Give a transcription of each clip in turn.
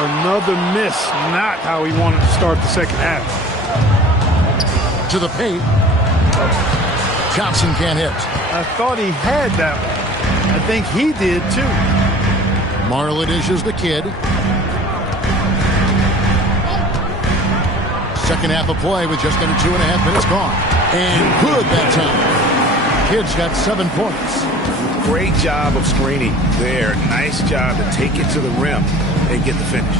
Another miss. Not how he wanted to start the second half. To the paint. Johnson can't hit. I thought he had that one. I think he did too. Marla dishes the Kid. Second half of play with just under 2.5 minutes gone. And good that time. Kid's got 7 points. Great job of screening there. Nice job to take it to the rim and get the finish.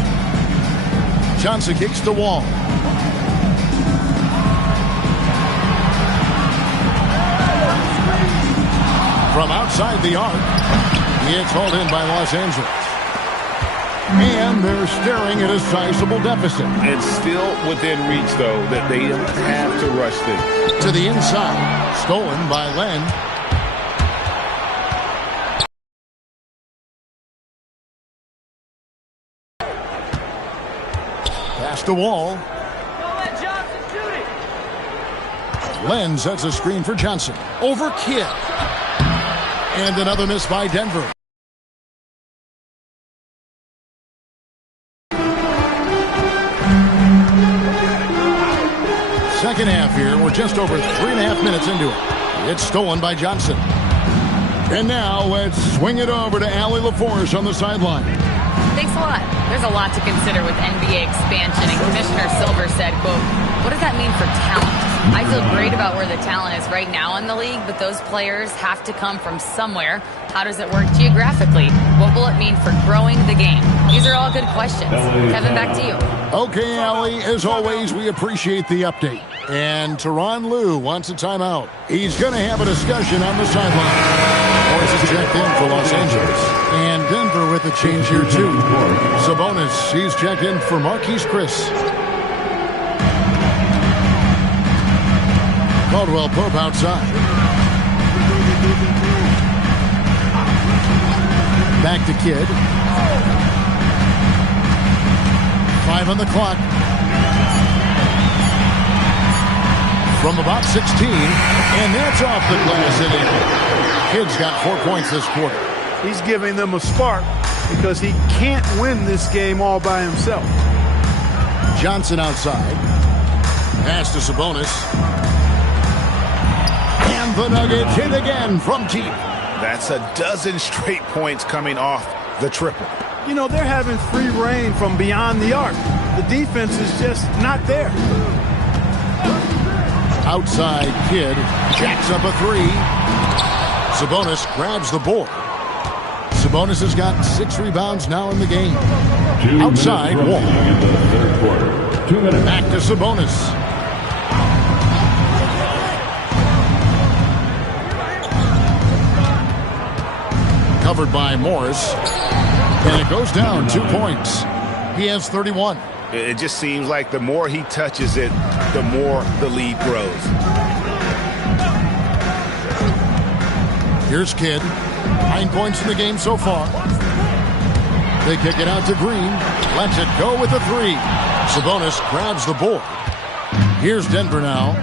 Johnson kicks the wall. From outside the arc, it's hauled in by Los Angeles. And they're staring at a sizable deficit. And still within reach, though, that they don't have to rush things. To the inside, stolen by Len. Past the wall. Len sets a screen for Johnson. Over Kidd. And another miss by Denver. Second half here. We're just over 3.5 minutes into it. It's stolen by Johnson. And now let's swing it over to Allie LaForce on the sideline. Thanks a lot. There's a lot to consider with NBA expansion, and Commissioner Silver said, quote, "What does that mean for talent? I feel great about where the talent is right now in the league, but those players have to come from somewhere. How does it work geographically? What will it mean for growing the game?" These are all good questions. Kevin, back to you. Okay, Allie, as always, we appreciate the update. And Tyronn Lue wants a timeout. He's going to have a discussion on the sideline. Morris is checked in for Los Angeles. And Denver with a change here, too. Sabonis, he's checked in for Marquise Chris. Caldwell Pope outside. Back to Kidd. 5 on the clock. From about 16, and that's off the glass and in. Kidd's got 4 points this quarter. He's giving them a spark because he can't win this game all by himself. Johnson outside. Pass to Sabonis. And the Nuggets hit again from deep. That's a dozen straight points coming off the triple. You know, they're having free reign from beyond the arc. The defense is just not there. Outside, Kidd jacks up a 3. Sabonis grabs the board. Sabonis has got 6 rebounds now in the game. Outside, Wall. Back to Sabonis. Covered by Morris. And it goes down 2 points. He has 31. It just seems like the more he touches it, the more the lead grows. Here's Kidd. 9 points in the game so far. They kick it out to Green. Lets it go with a 3. Sabonis grabs the board. Here's Denver now.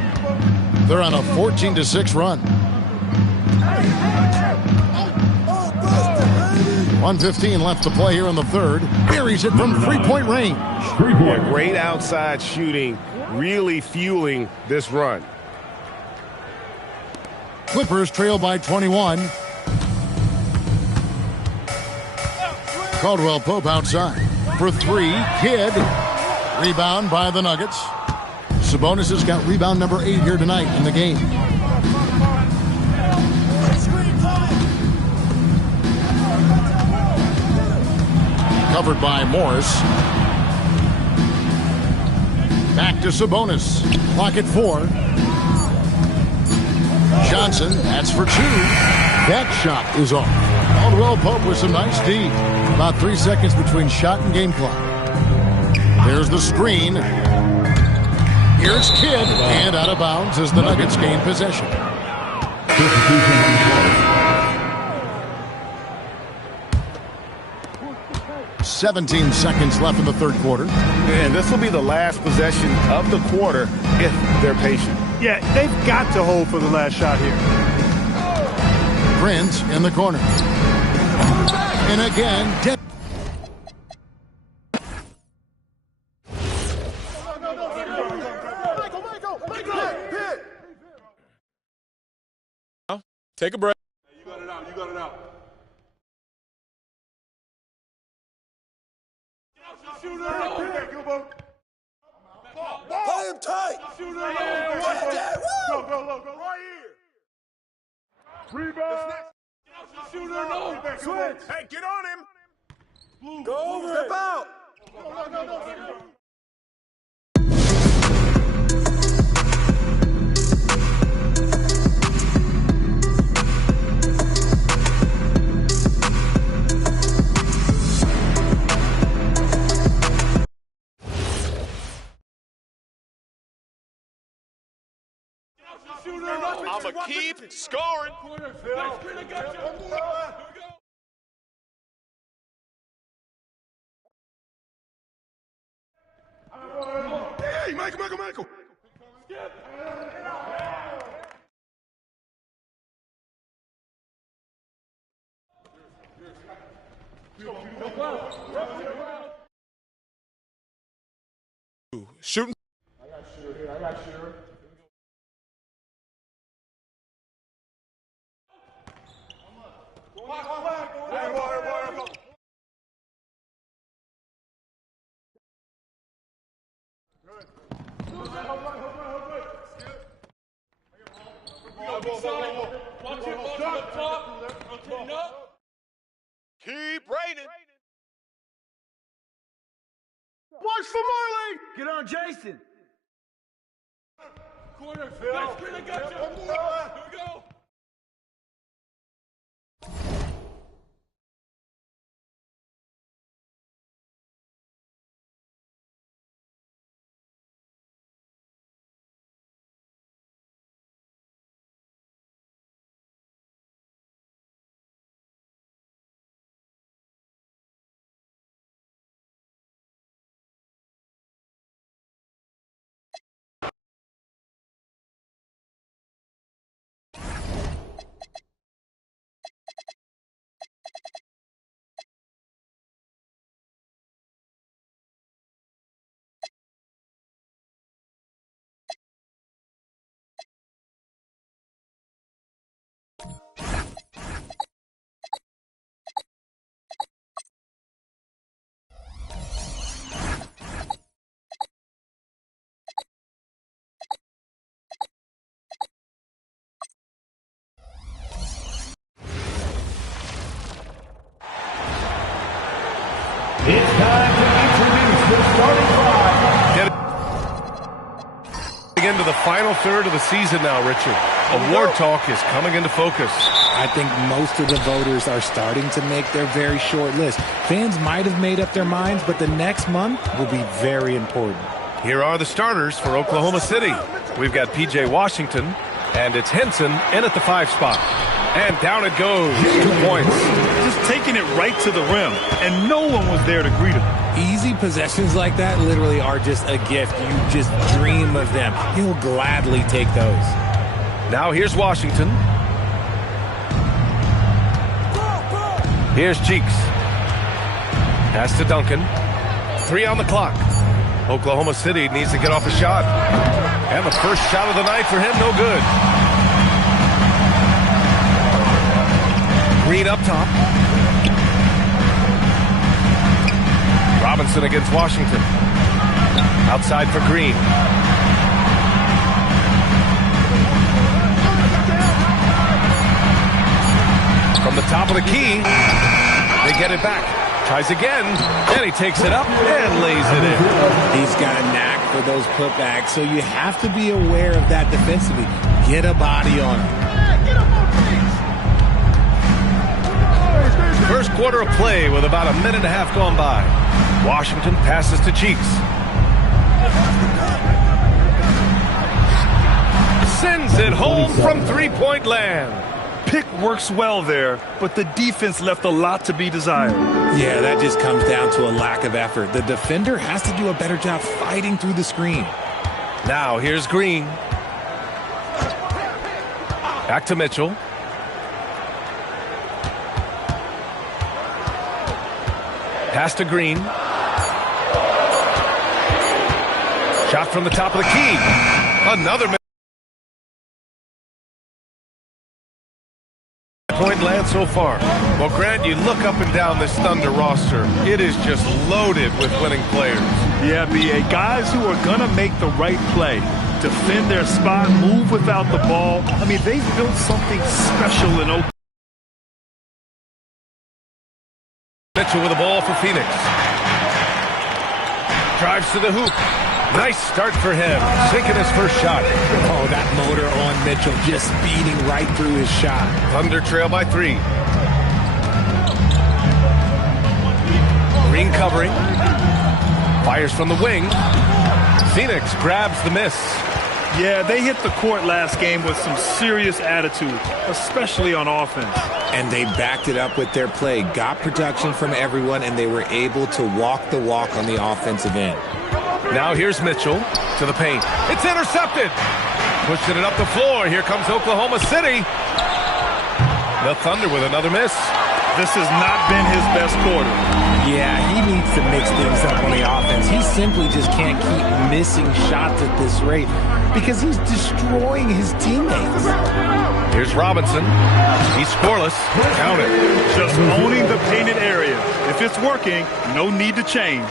They're on a 14-6 run. 1:15 left to play here in the third. Buries it from 3-point range. Yeah, great outside shooting, really fueling this run. Clippers trail by 21. Caldwell Pope outside for 3. Kidd. Rebound by the Nuggets. Sabonis has got rebound number 8 here tonight in the game. Covered by Morris. Back to Sabonis. Clock at 4. Johnson, that's for 2. That shot is off. Caldwell Pope with some nice D. About 3 seconds between shot and game clock. There's the screen. Here's Kidd. And out of bounds as the Nuggets gain possession. 17 seconds left in the third quarter. And this will be the last possession of the quarter if they're patient. Yeah, they've got to hold for the last shot here. Prince in the corner. And again, Take a break. You got it out. You got it out. Shoot it out. Play him tight. Shoot it out. Go, right here. Rebound. Shoot it out. Switch. Hey, get on him. Go over it. Step out. No. I'ma keep scoring. Hey, Michael. Shooting. I got Jskr. Keep raining. Watch for Marley. Get on Jason. Corner, Phil. I got you. Here we go. It's time to introduce the starting five. Getting into the final third of the season now, Richard. Award talk is coming into focus. I think most of the voters are starting to make their very short list. Fans might have made up their minds, but the next month will be very important. Here are the starters for Oklahoma City. We've got P.J. Washington, and it's Henson in at the 5 spot. And down it goes. 2 points. Just taking it right to the rim, and no one was there to greet him. Easy possessions like that literally are just a gift. You just dream of them. He'll gladly take those. Now here's Washington. Here's Cheeks. Pass to Duncan. 3 on the clock. Oklahoma City needs to get off a shot. And the first shot of the night for him, no good. Green up top. Robinson against Washington. Outside for Green. From the top of the key, they get it back. Tries again, and he takes it up and lays it in. He's got a knack for those putbacks, so you have to be aware of that defensively. Get a body on him. First quarter of play with about a minute and a half gone by. Washington passes to Cheeks. Sends it home from three-point land. Pick works well there, but the defense left a lot to be desired. Yeah, that just comes down to a lack of effort. The defender has to do a better job fighting through the screen. Now here's Green. Back to Mitchell. Pass to Green. Shot from the top of the key. Another so far. Well, Grant, you look up and down this Thunder roster. It is just loaded with winning players. Yeah, B.A. Guys who are going to make the right play, defend their spot, move without the ball. I mean, they've built something special in Oklahoma. Mitchell with the ball for Phoenix. Drives to the hoop. Nice start for him. Sinking his first shot. Oh, that motor on Mitchell just speeding right through his shot. Thunder trail by 3. Green covering. Fires from the wing. Phoenix grabs the miss. Yeah, they hit the court last game with some serious attitude, especially on offense. And they backed it up with their play, got production from everyone, and they were able to walk the walk on the offensive end. Now here's Mitchell to the paint. It's intercepted. Pushing it up the floor. Here comes Oklahoma City. The Thunder with another miss. This has not been his best quarter. Yeah, he needs to mix things up on the offense. He simply just can't keep missing shots at this rate because he's destroying his teammates. Here's Robinson. He's scoreless. Count it. Just owning the painted area. If it's working, no need to change.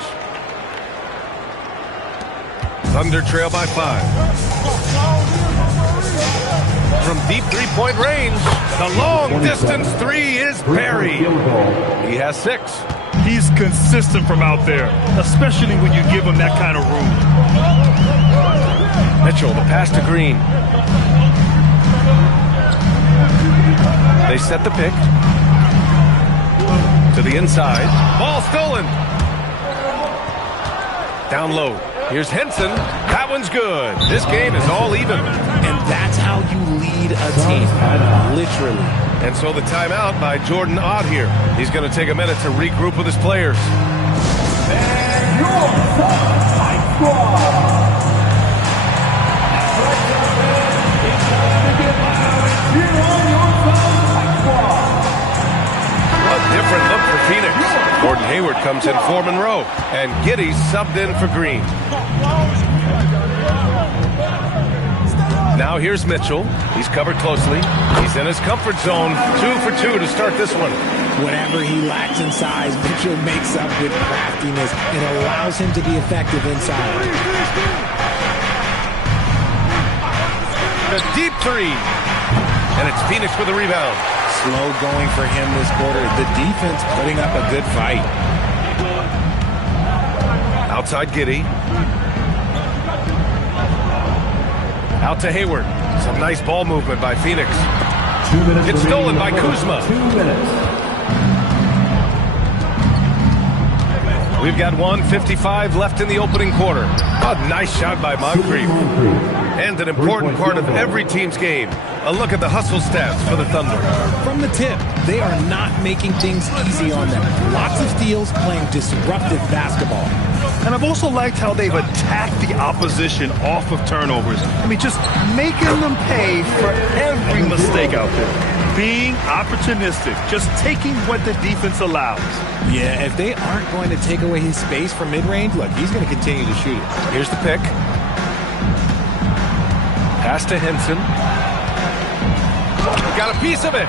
Thunder trail by 5. From deep three-point range, the long-distance 3 is buried. He has 6. He's consistent from out there, especially when you give him that kind of room. Mitchell, the pass to Green. They set the pick. To the inside. Ball stolen. Down low. Here's Henson. That one's good. This game is all even. And that's how you lead a team, literally. And so the timeout by Jordan Ott here. He's going to take a minute to regroup with his players. And your Fight Squad. A different look for Phoenix. Gordon Hayward comes in for Monroe. And Giddey subbed in for Green. Now here's Mitchell. He's covered closely. He's in his comfort zone. 2 for 2 to start this one. Whatever he lacks in size, Mitchell makes up with craftiness and allows him to be effective inside. The deep 3. And it's Phoenix with the rebound. Slow going for him this quarter. The defense putting up a good fight. Outside Giddey. Out to Hayward. Some nice ball movement by Phoenix. 2 minutes. It's stolen by Kuzma. 2 minutes. We've got 1:55 left in the opening quarter. A nice shot by Moncrief. And an important part of every team's game. A look at the hustle stats for the Thunder. From the tip, they are not making things easy on them. Lots of steals, playing disruptive basketball. And I've also liked how they've attacked the opposition off of turnovers. I mean, just making them pay for every mistake out there. Being opportunistic, just taking what the defense allows. Yeah, if they aren't going to take away his space from mid-range, look, he's going to continue to shoot it. Here's the pick. Pass to Henson. Got a piece of it.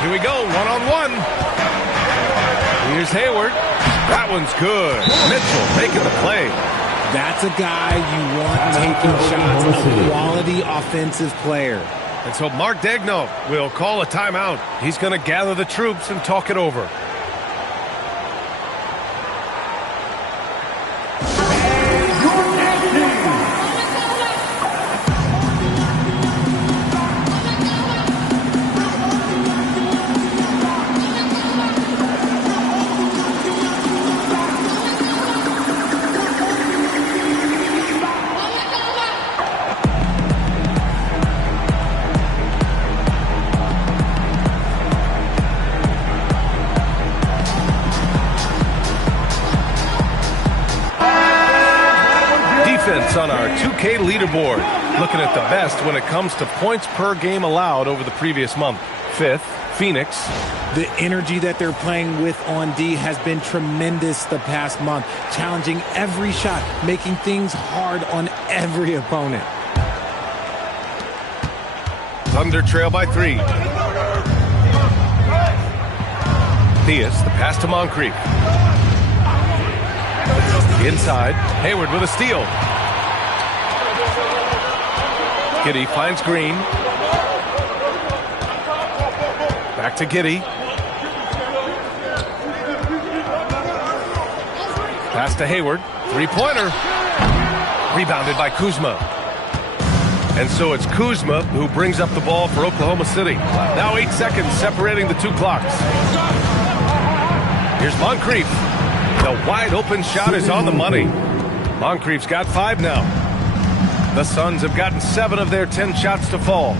Here we go, one-on-one. Here's Hayward. That one's good. Mitchell making the play. That's a guy you want taking shots, a quality offensive player. And so Mark Daigneault will call a timeout. He's going to gather the troops and talk it over. On our 2K leaderboard, looking at the best when it comes to points per game allowed over the previous month. 5th, Phoenix. The energy that they're playing with on D has been tremendous the past month, challenging every shot, making things hard on every opponent. Thunder trail by 3. Diaz, the pass to Moncrief. Inside, Hayward with a steal. Giddey finds Green. Back to Giddey. Pass to Hayward. Three-pointer. Rebounded by Kuzma. And so it's Kuzma who brings up the ball for Oklahoma City. Now 8 seconds separating the two clocks. Here's Moncrief. The wide open shot is on the money. Moncrief's got 5 now. The Suns have gotten 7 of their 10 shots to fall.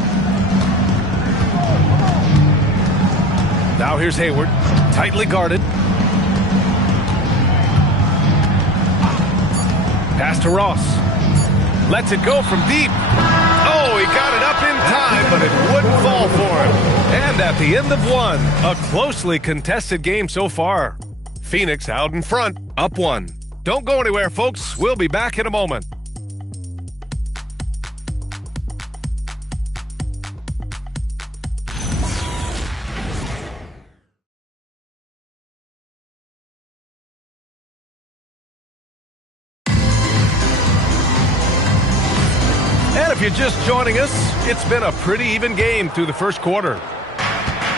Now here's Hayward, tightly guarded. Pass to Ross. Lets it go from deep. Oh, he got it up in time, but it wouldn't fall for him. And at the end of one, a closely contested game so far. Phoenix out in front, up 1. Don't go anywhere, folks. We'll be back in a moment. If you're just joining us, it's been a pretty even game through the first quarter.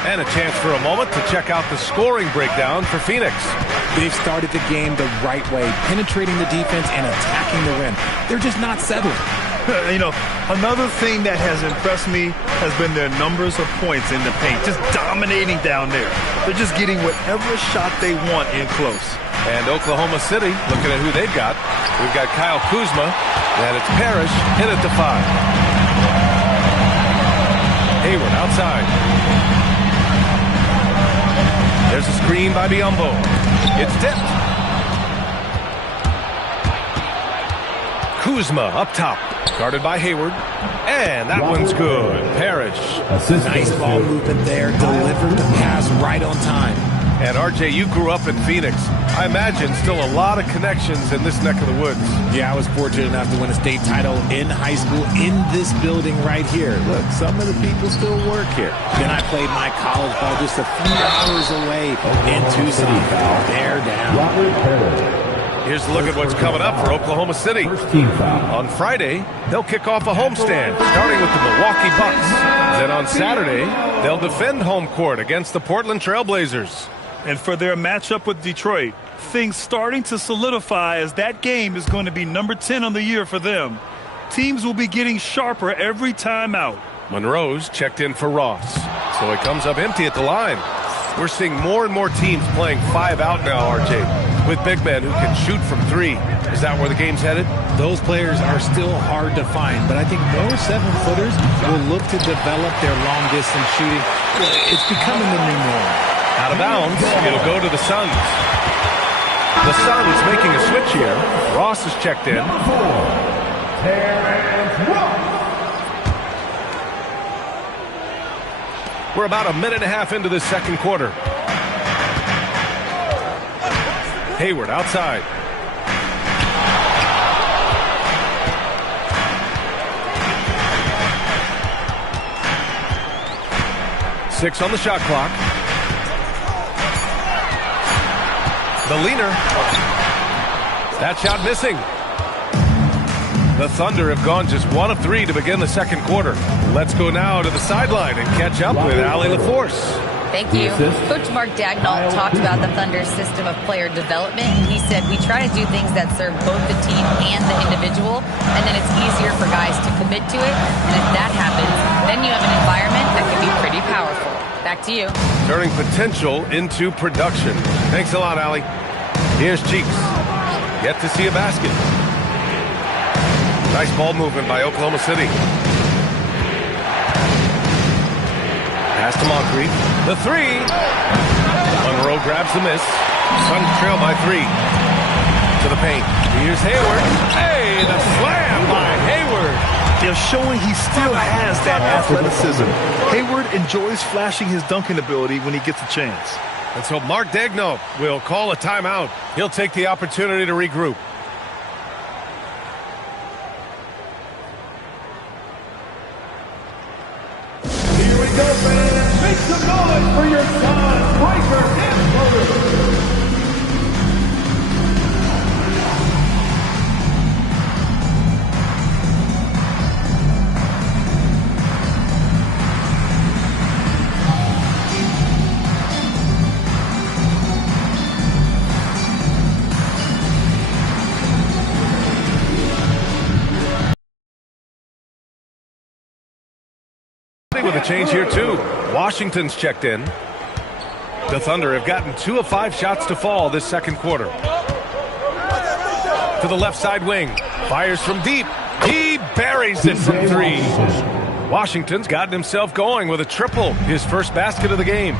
And a chance for a moment to check out the scoring breakdown for Phoenix. They've started the game the right way, penetrating the defense and attacking the rim. They're just not settled. You know, another thing that has impressed me has been their numbers of points in the paint, just dominating down there. They're just getting whatever shot they want in close. And Oklahoma City, looking at who they've got. We've got Kyle Kuzma, and it's Parrish, hit at the 5. Hayward outside. There's a screen by Biyombo. It's tipped. Kuzma up top, guarded by Hayward. And that one's good. Parrish. Nice ball movement there, delivered the pass right on time. And RJ, you grew up in Phoenix. I imagine still a lot of connections in this neck of the woods. Yeah, I was fortunate enough to win a state title in high school in this building right here. Look, some of the people still work here. Then I played my college ball just a few hours away in Tucson. They're down. Here's a look at what's coming up for Oklahoma City. On Friday, they'll kick off a homestand, starting with the Milwaukee Bucks. Then on Saturday, they'll defend home court against the Portland Trailblazers. And for their matchup with Detroit, things starting to solidify as that game is going to be number 10 on the year for them. Teams will be getting sharper every time out. Monroe's checked in for Ross, so he comes up empty at the line. We're seeing more and more teams playing 5 out now, RJ, with big men who can shoot from 3. Is that where the game's headed? Those players are still hard to find, but I think more 7-footers will look to develop their long-distance shooting. It's becoming the new norm. Out of bounds, it'll go to the Suns. The Suns making a switch here. Ross is checked in. We're about a minute and a half into this second quarter. Hayward outside. Six on the shot clock. The leaner. That shot missing. The Thunder have gone just 1 of 3 to begin the second quarter. Let's go now to the sideline and catch up with Allie LaForce. Thank you. Coach Mark Dagnall talked about the Thunder's system of player development. He said, we try to do things that serve both the team and the individual, and then it's easier for guys to commit to it. And if that happens, then you have an environment that can be pretty powerful. Back to you. Turning potential into production. Thanks a lot, Allie. Here's Cheeks. Yet to see a basket. Nice ball movement by Oklahoma City. Pass to Moncrief. The 3. Monroe grabs the miss. Suns trail by 3. To the paint. Here's Hayward. Hey, the slam by Hayward. They're showing he still has that athleticism. Hayward enjoys flashing his dunking ability when he gets a chance. And so Mark Dagnall will call a timeout. He'll take the opportunity to regroup. Here we go, fans. Make some noise for your Suns. Breaker and change here, too. Washington's checked in. The Thunder have gotten 2 of 5 shots to fall this second quarter. To the left side wing. Fires from deep. He buries it from 3. Washington's gotten himself going with a triple. His first basket of the game.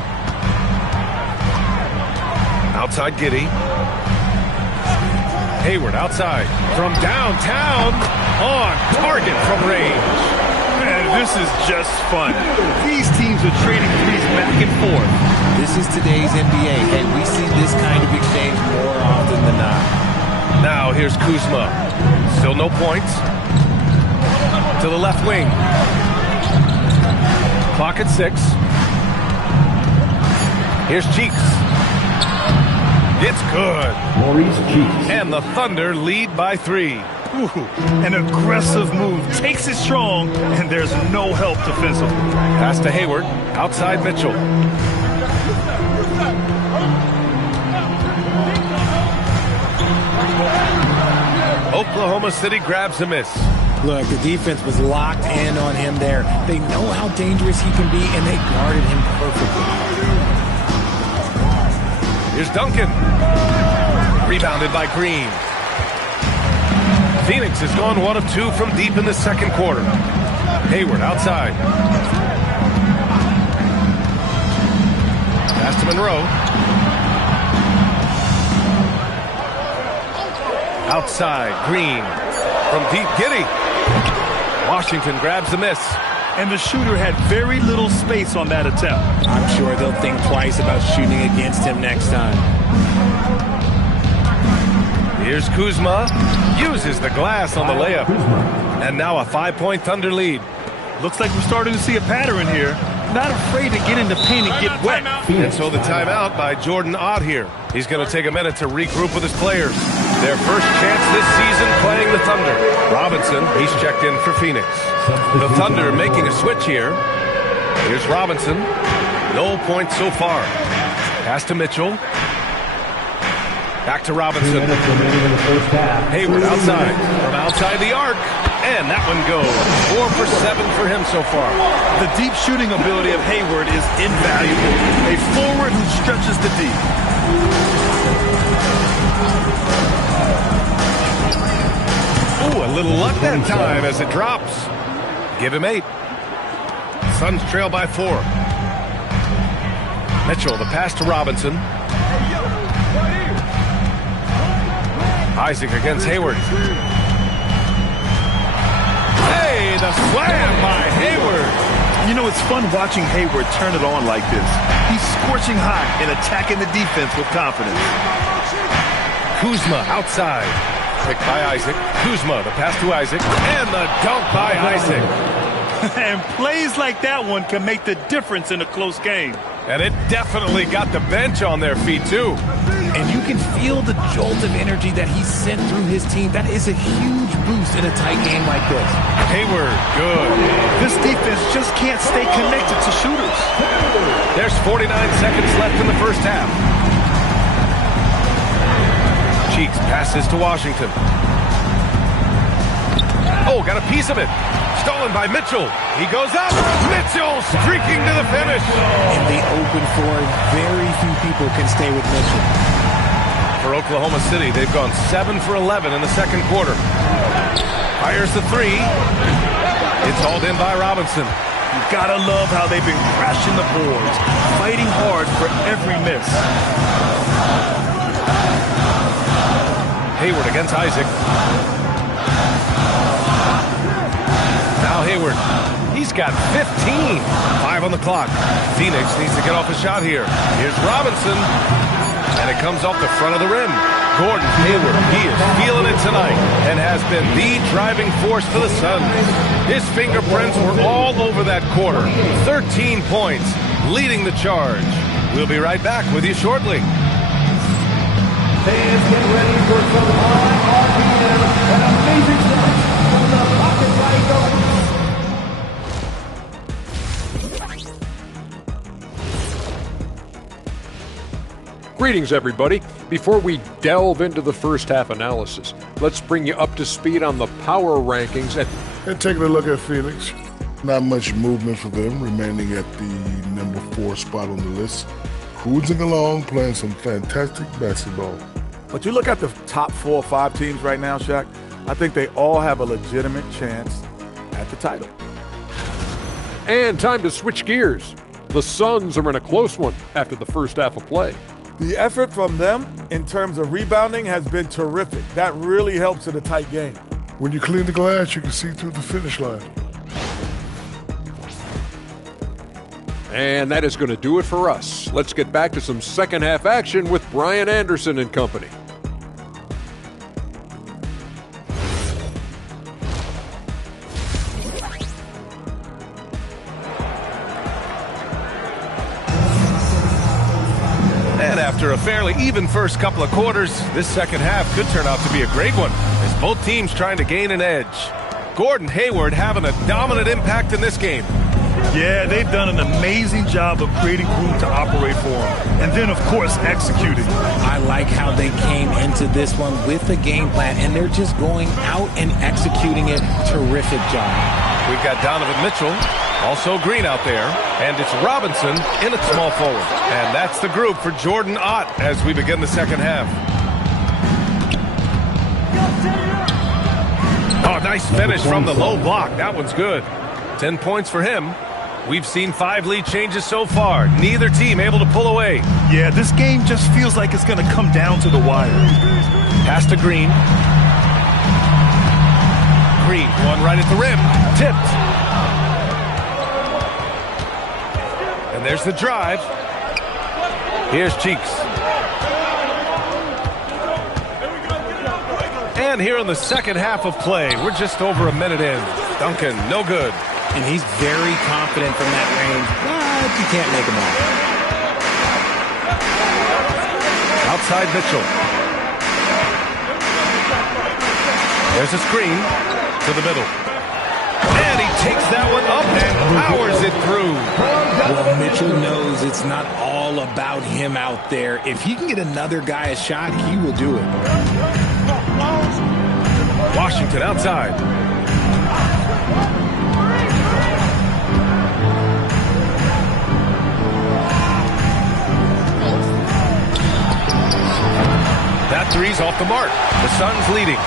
Outside Giddey. Hayward outside. From downtown. On target from range. Man, this is just fun. These teams are trading threes back and forth. This is today's NBA, and we see this kind of exchange more often than not. Now here's Kuzma. Still no points. To the left wing. Clock at 6. Here's Cheeks. It's good. Maurice Cheeks. And the Thunder lead by 3. Ooh, an aggressive move. Takes it strong, and there's no help defensively. Pass to Hayward. Outside Mitchell. Oklahoma City grabs a miss. Look, the defense was locked in on him there. They know how dangerous he can be, and they guarded him perfectly. Here's Duncan. Rebounded by Green. Phoenix has gone 1 of 2 from deep in the second quarter. Hayward outside. Pass to Monroe. Outside, Green. From deep, Giddey. Washington grabs the miss. And the shooter had very little space on that attempt. I'm sure they'll think twice about shooting against him next time. Here's Kuzma. Uses the glass on the layup. And now a 5-point Thunder lead. Looks like we're starting to see a pattern here. Not afraid to get in the paint and get wet. And so the timeout by Jordan Ott here. He's going to take a minute to regroup with his players. Their first chance this season playing the Thunder. Robinson, he's checked in for Phoenix. The Thunder making a switch here. Here's Robinson. No points so far. Pass to Mitchell. Back to Robinson. Hayward outside. From outside the arc. And that one goes. 4 for 7 for him so far. The deep shooting ability of Hayward is invaluable. A forward who stretches the deep. Ooh, a little luck that time as it drops. Give him 8. Suns trail by 4. Mitchell, the pass to Robinson. Isaac against Hayward. Hey, the slam by Hayward. You know, it's fun watching Hayward turn it on like this. He's scorching hot and attacking the defense with confidence. Kuzma outside. Picked by Isaac. Kuzma, the pass to Isaac. And the dunk by Isaac. And plays like that one can make the difference in a close game. And it definitely got the bench on their feet, too. And you can feel the jolt of energy that he sent through his team. That is a huge boost in a tight game like this. Hayward, good. This defense just can't stay connected to shooters. There's 49 seconds left in the first half. Cheeks passes to Washington. Oh, got a piece of it. Stolen by Mitchell. He goes up. Mitchell streaking to the finish. In the open floor, very few people can stay with Mitchell. For Oklahoma City, they've gone 7 for 11 in the second quarter. Fires the 3. It's hauled in by Robinson. You gotta love how they've been crashing the boards, fighting hard for every miss. Hayward against Isaac. Now Hayward. He's got 15. 5 on the clock. Phoenix needs to get off a shot here. Here's Robinson. And it comes off the front of the rim. Gordon Hayward, he is feeling it tonight and has been the driving force for the Suns. His fingerprints were all over that quarter. 13 points, leading the charge. We'll be right back with you shortly. Fans, get ready for some high RPM and amazing shots from the Pocket Right Guard. Greetings, everybody. Before we delve into the first half analysis, let's bring you up to speed on the power rankings. And taking a look at Phoenix. Not much movement for them, remaining at the number 4 spot on the list. Cruising along, playing some fantastic basketball. But you look at the top 4 or 5 teams right now, Shaq, I think they all have a legitimate chance at the title. And time to switch gears. The Suns are in a close one after the first half of play. The effort from them in terms of rebounding has been terrific. That really helps in a tight game. When you clean the glass, you can see through the finish line. And that is going to do it for us. Let's get back to some second half action with Brian Anderson and company. And after a fairly even first couple of quarters, this second half could turn out to be a great one, as both teams trying to gain an edge. Gordon Hayward having a dominant impact in this game. Yeah, they've done an amazing job of creating room to operate for him. And then, of course, executing. I like how they came into this one with a game plan, and they're just going out and executing it. Terrific job. We've got Donovan Mitchell, also Green out there, and it's Robinson in at small forward. And that's the group for Jordan Ott as we begin the second half. Oh, nice finish from the low block. That one's good. 10 points for him. We've seen 5 lead changes so far. Neither team able to pull away. Yeah, this game just feels like it's going to come down to the wire. Pass to Green. Green, one right at the rim. Tipped. And there's the drive. Here's Cheeks. And here in the second half of play, we're just over a minute in. Duncan, no good. And he's very confident from that range, but you can't make him all. Outside Mitchell. There's a screen to the middle. And he takes that one up and powers it through. Well, Mitchell knows it's not all about him out there. If he can get another guy a shot, he will do it. Washington outside. That three's off the mark. The Suns leading.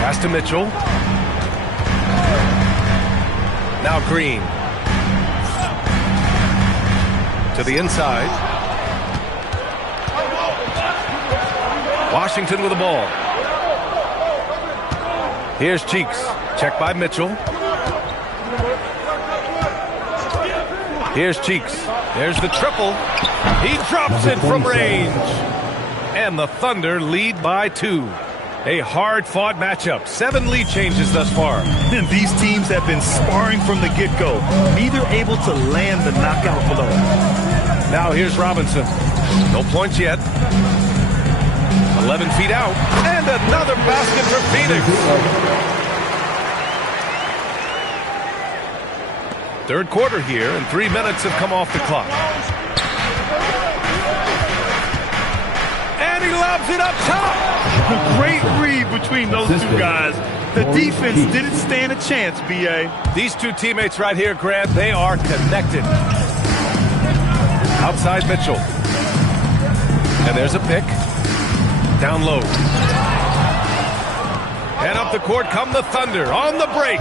Pass to Mitchell. Now Green. To the inside. Washington with the ball. Here's Cheeks. Check by Mitchell. Here's Cheeks. There's the triple. He drops it from range. And the Thunder lead by 2. A hard-fought matchup. 7 lead changes thus far. And these teams have been sparring from the get-go. Neither able to land the knockout blow. Now here's Robinson. No points yet. 11 feet out. And another basket for Phoenix. Third quarter here, and 3 minutes have come off the clock. And he lobs it up top. Great read between those two guys. The defense didn't stand a chance, B.A. These two teammates right here, Grant, they are connected. Outside Mitchell. And there's a pick. Down low. And up the court come the Thunder on the break.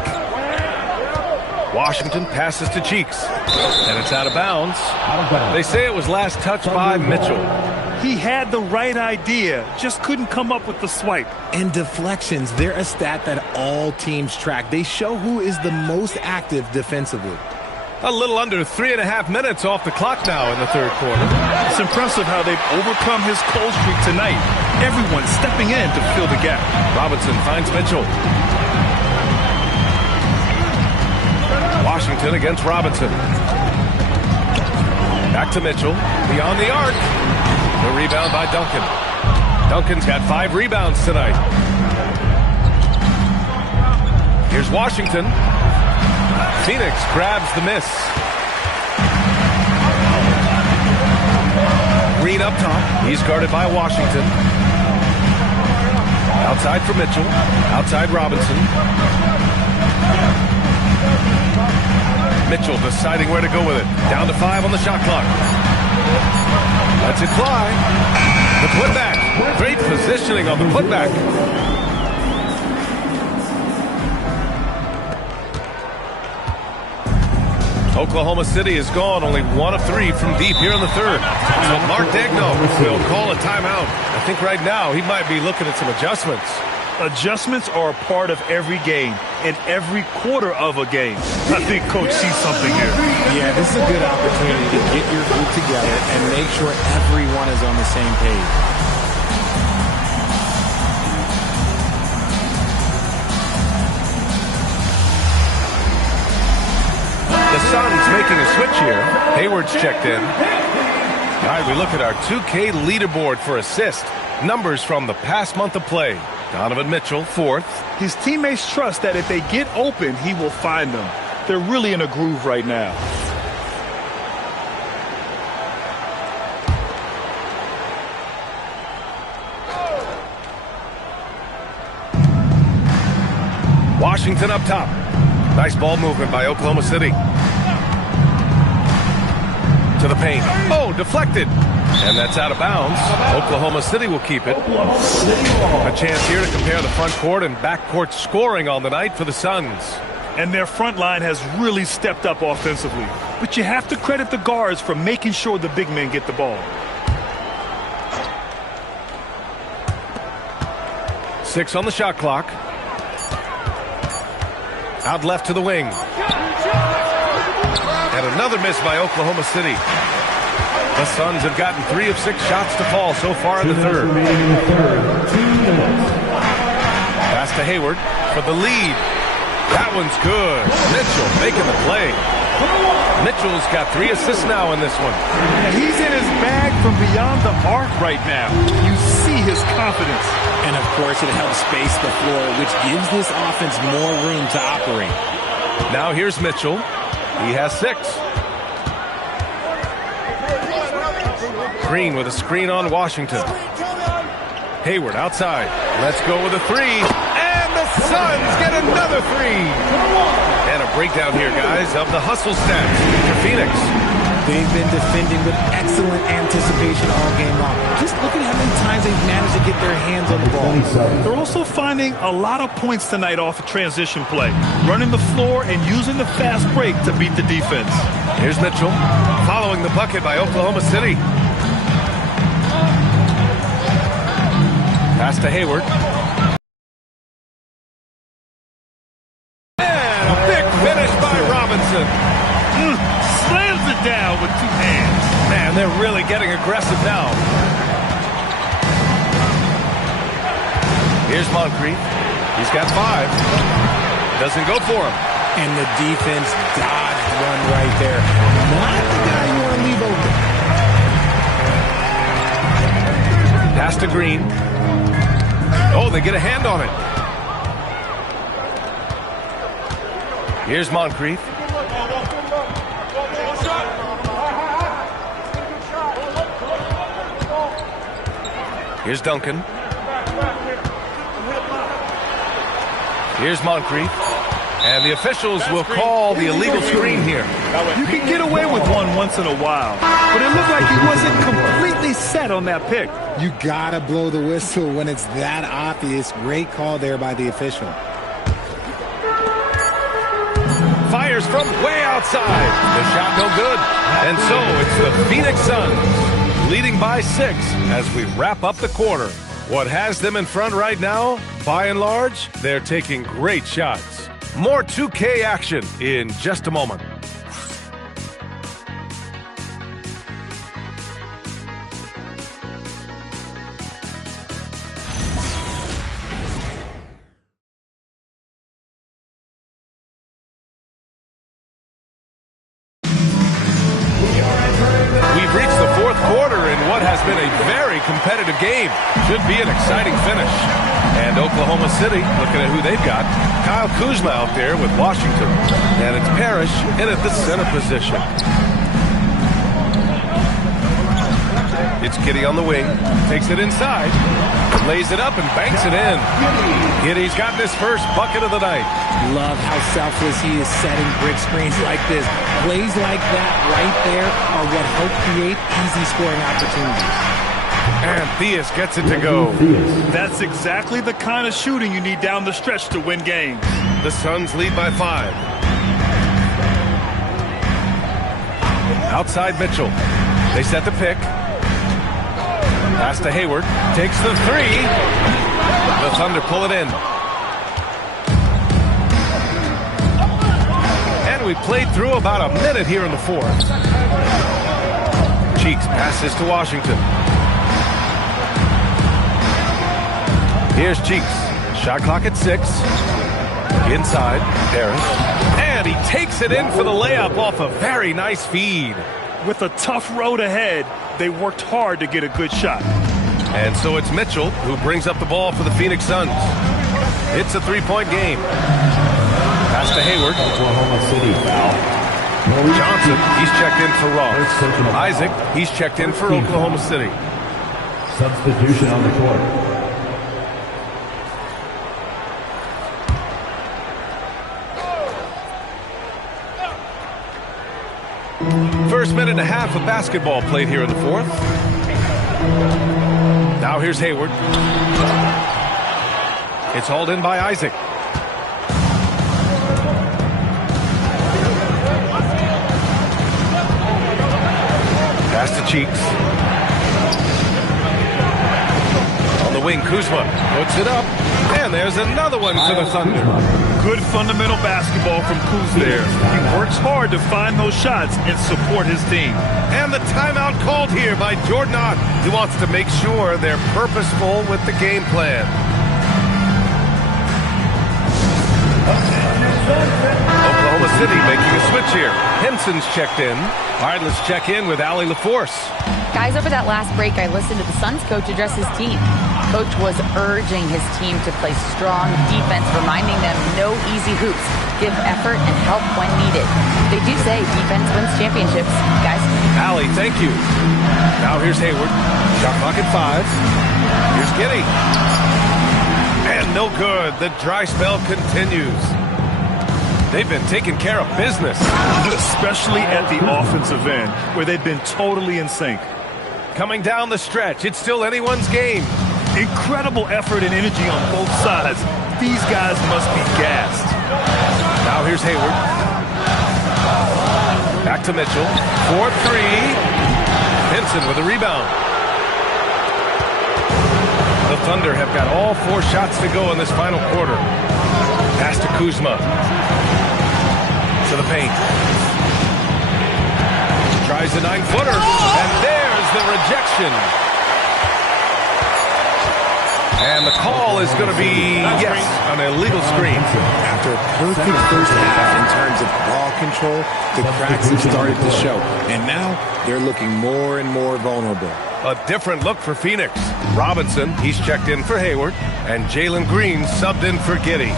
Washington passes to Cheeks. And it's out of bounds. They say it was last touched by Mitchell. He had the right idea, just couldn't come up with the swipe. And deflections, they're a stat that all teams track. They show who is the most active defensively. A little under 3.5 minutes off the clock now in the third quarter. It's impressive how they've overcome his cold streak tonight. Everyone stepping in to fill the gap. Robinson finds Mitchell. Washington against Robinson. Back to Mitchell. Beyond the arc. The rebound by Duncan. Duncan's got 5 rebounds tonight. Here's Washington. Phoenix grabs the miss. Green up top. He's guarded by Washington. Outside for Mitchell. Outside Robinson. Mitchell deciding where to go with it. Down to 5 on the shot clock. Lets it fly. The putback. Great positioning on the putback. Oklahoma City is gone, only 1 of 3 from deep here in the third. So Mark Degno will call a timeout. I think right now he might be looking at some adjustments. Adjustments are a part of every game and every quarter of a game. I think Coach sees something here. Yeah, this is a good opportunity to get your group together and make sure everyone is on the same page. The Suns making a switch here. Hayward's checked in. All right, we look at our 2K leaderboard for assist. Numbers from the past month of play. Donovan Mitchell, 4th. His teammates trust that if they get open, he will find them. They're really in a groove right now. Washington up top. Nice ball movement by Oklahoma City. To the paint. Oh, deflected. And that's out of bounds. Oklahoma City will keep it. A chance here to compare the front court and backcourt scoring on the night for the Suns. And their front line has really stepped up offensively. But you have to credit the guards for making sure the big men get the ball. 6 on the shot clock. Out left to the wing. And another miss by Oklahoma City. The Suns have gotten 3 of 6 shots to fall so far in the third. Pass to Hayward for the lead. That one's good. Mitchell making the play. Mitchell's got 3 assists now in this one. He's in his bag from beyond the arc right now. You see his confidence. And of course it helps space the floor, which gives this offense more room to operate. Now here's Mitchell. He has 6. Green with a screen on Washington. Hayward outside. Let's go with a 3. And the Suns get another 3. And a breakdown here, guys, of the hustle stats for Phoenix. They've been defending with excellent anticipation all game long. Just look at how many times they've managed to get their hands on the ball. They're also finding a lot of points tonight off of transition play. Running the floor and using the fast break to beat the defense. Here's Mitchell following the bucket by Oklahoma City. Pass to Hayward. And a big finish by Robinson. Slams it down with 2 hands. Man, they're really getting aggressive now. Here's Moncrief. He's got 5. Doesn't go for him. And the defense dodged one right there. Not the guy you want to leave open. Pass to Green. Oh, they get a hand on it. Here's Moncrief. Here's Duncan. Here's Moncrief. And the officials will call the illegal screen here. You can get away with one once in a while, but it looked like he wasn't completely set on that pick. You gotta blow the whistle when it's that obvious. Great call there by the official. Fires from way outside. The shot no good. And so it's the Phoenix Suns leading by 6 as we wrap up the quarter. What has them in front right now? By and large, they're taking great shots. More 2K action in just a moment. We've reached the 4th quarter in what has been a very competitive game. Should be an exciting finish. And Oklahoma City, looking at who they've got. Kyle Kuzma out there with Washington. And it's Parrish in at the center position. It's Giddey on the wing. Takes it inside. Lays it up and banks it in. Giddey's gotten his first bucket of the night. Love how selfless he is setting brick screens like this. Plays like that right there are what help create easy scoring opportunities. And Theus gets it to go. That's exactly the kind of shooting you need down the stretch to win games. The Suns lead by 5. Outside Mitchell. They set the pick. Pass to Hayward. Takes the 3. The Thunder pull it in. And we played through about a minute here in the 4th. Cheeks passes to Washington. Here's Cheeks. Shot clock at 6. Inside, Harris. And he takes it in for the layup off a very nice feed. With a tough road ahead, they worked hard to get a good shot. And so it's Mitchell who brings up the ball for the Phoenix Suns. It's a 3-point game. Pass to Hayward. Oklahoma City foul. Johnson, he's checked in for Ross. Isaac, he's checked in for Oklahoma City. Substitution on the court. First minute and a half of basketball played here in the 4th. Now here's Hayward. It's hauled in by Isaac. Pass to Cheeks. On the wing, Kuzma puts it up. And there's another one for the Thunder. Good fundamental basketball from Kuz there. He works hard to find those shots and support his team. And the timeout called here by Jordan Ott. He wants to make sure they're purposeful with the game plan. Oklahoma City making a switch here. Henson's checked in. All right, let's check in with Allie LaForce. Guys, over that last break, I listened to the Suns coach address his team. Coach was urging his team to play strong defense, reminding them no easy hoops, give effort and help when needed. They do say defense wins championships, guys. Allie, thank you. Now here's Hayward. Shot clock at 5. Here's Giddey. And no good. The dry spell continues. They've been taking care of business. Especially at the offensive end, where they've been totally in sync. Coming down the stretch, it's still anyone's game. Incredible effort and energy on both sides. These guys must be gassed. Now here's Hayward. Back to Mitchell. 4-3. Henson with a rebound. The Thunder have got all 4 shots to go in this final quarter. Pass to Kuzma. To the paint. Tries a 9-footer. And there's the rejection. And the call is going to be, yes, an illegal screen. After a perfect first half in terms of ball control, the cracks have started to show. And now they're looking more and more vulnerable. A different look for Phoenix. Robinson, he's checked in for Hayward. And Jalen Green subbed in for Giddey.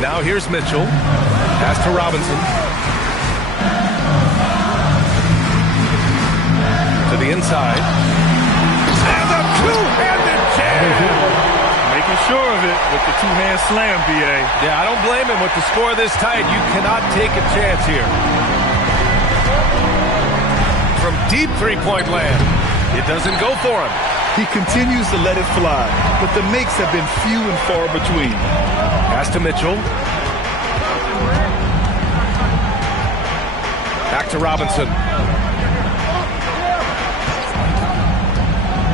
Now here's Mitchell. Pass to Robinson. To the inside. And a two-handed jam! Making sure of it with the two-hand slam, B.A. Yeah, I don't blame him. With the score this tight, you cannot take a chance here. From deep three-point land, it doesn't go for him. He continues to let it fly, but the makes have been few and far between. Pass to Mitchell. Back to Robinson.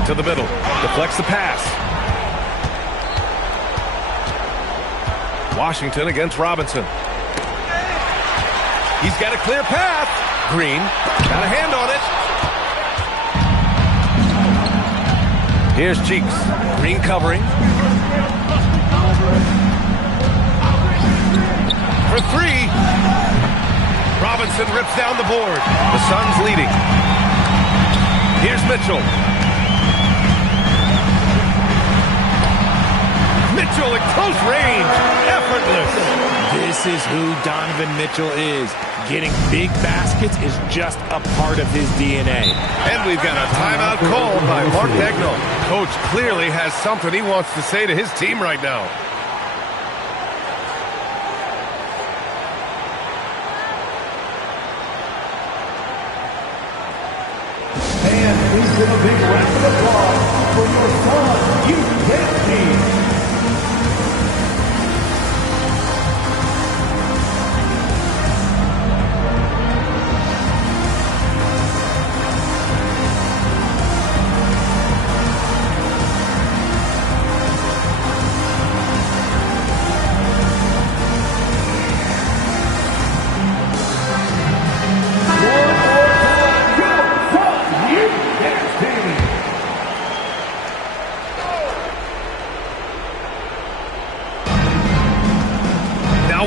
To the middle. Deflects the pass. Washington against Robinson. He's got a clear path. Green got a hand on it. Here's Cheeks. Green covering. For 3. Robinson rips down the board. The Suns leading. Here's Mitchell. Mitchell at close range. Effortless. This is who Donovan Mitchell is. Getting big baskets is just a part of his DNA. And we've got a timeout called by Mark Dagnall. Coach clearly has something he wants to say to his team right now. And please give a big round of applause for your son, youth team.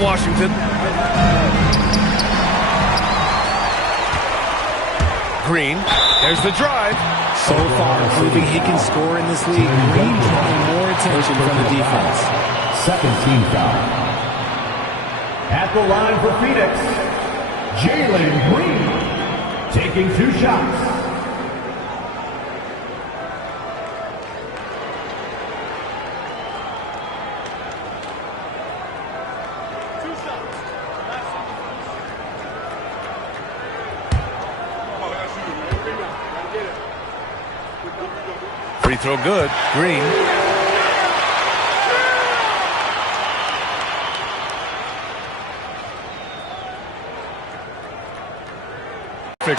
Washington. Green. There's the drive. So far, proving he can score in this league. Green drawing more attention from the defense. Second team foul. At the line for Phoenix, Jalen Green taking 2 shots. Free throw good. Green.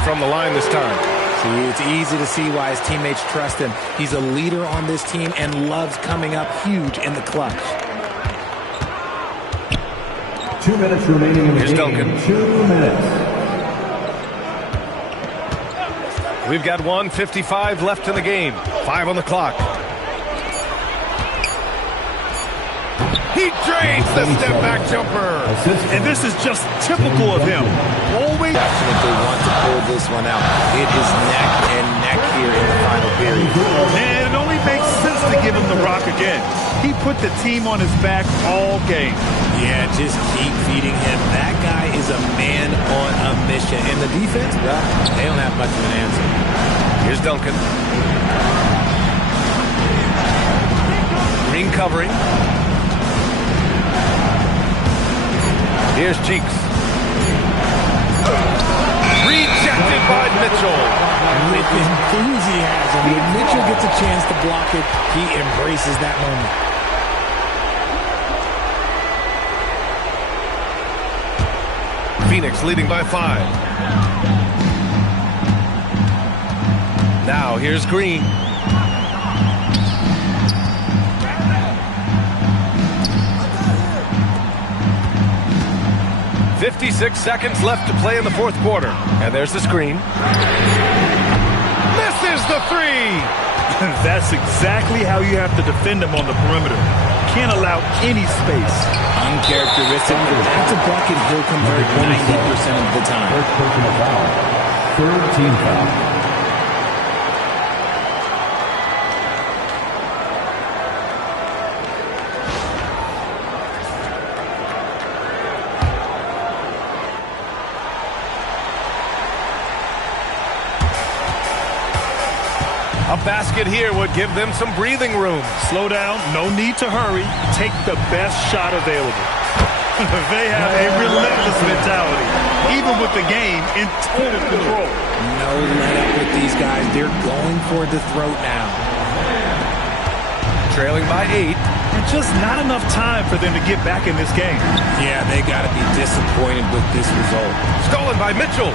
From the line this time. See, it's easy to see why his teammates trust him. He's a leader on this team and loves coming up huge in the clutch. 2 minutes remaining in the game. Duncan. 2 minutes. We've got 1:55 left in the game. 5 on the clock. He drains the step-back jumper. And this is just typical of him. Always. Definitely want to pull this one out. It is neck and neck here in the final period. And it only makes sense to give him the rock again. He put the team on his back all game. Yeah, just keep feeding him. That guy is a man on a mission. And the defense, well, they don't have much of an answer. Here's Duncan. Green covering. Here's Cheeks. Rejected by Mitchell. With enthusiasm. When Mitchell gets a chance to block it, he embraces that moment. Phoenix leading by 5. Now here's Green. "56 seconds left to play in the fourth quarter." And there's the screen. Misses the 3. That's exactly how you have to defend him on the perimeter. Can't allow any space. Uncharacteristic, but that's a bucket he'll convert 90% of the time. First personal foul. Third team foul. A basket here would give them some breathing room. Slow down, no need to hurry. Take the best shot available. They have a relentless mentality, even with the game in total control. No let up with these guys. They're going for the throat now. Trailing by 8. And just not enough time for them to get back in this game. Yeah, they got to be disappointed with this result. Stolen by Mitchell.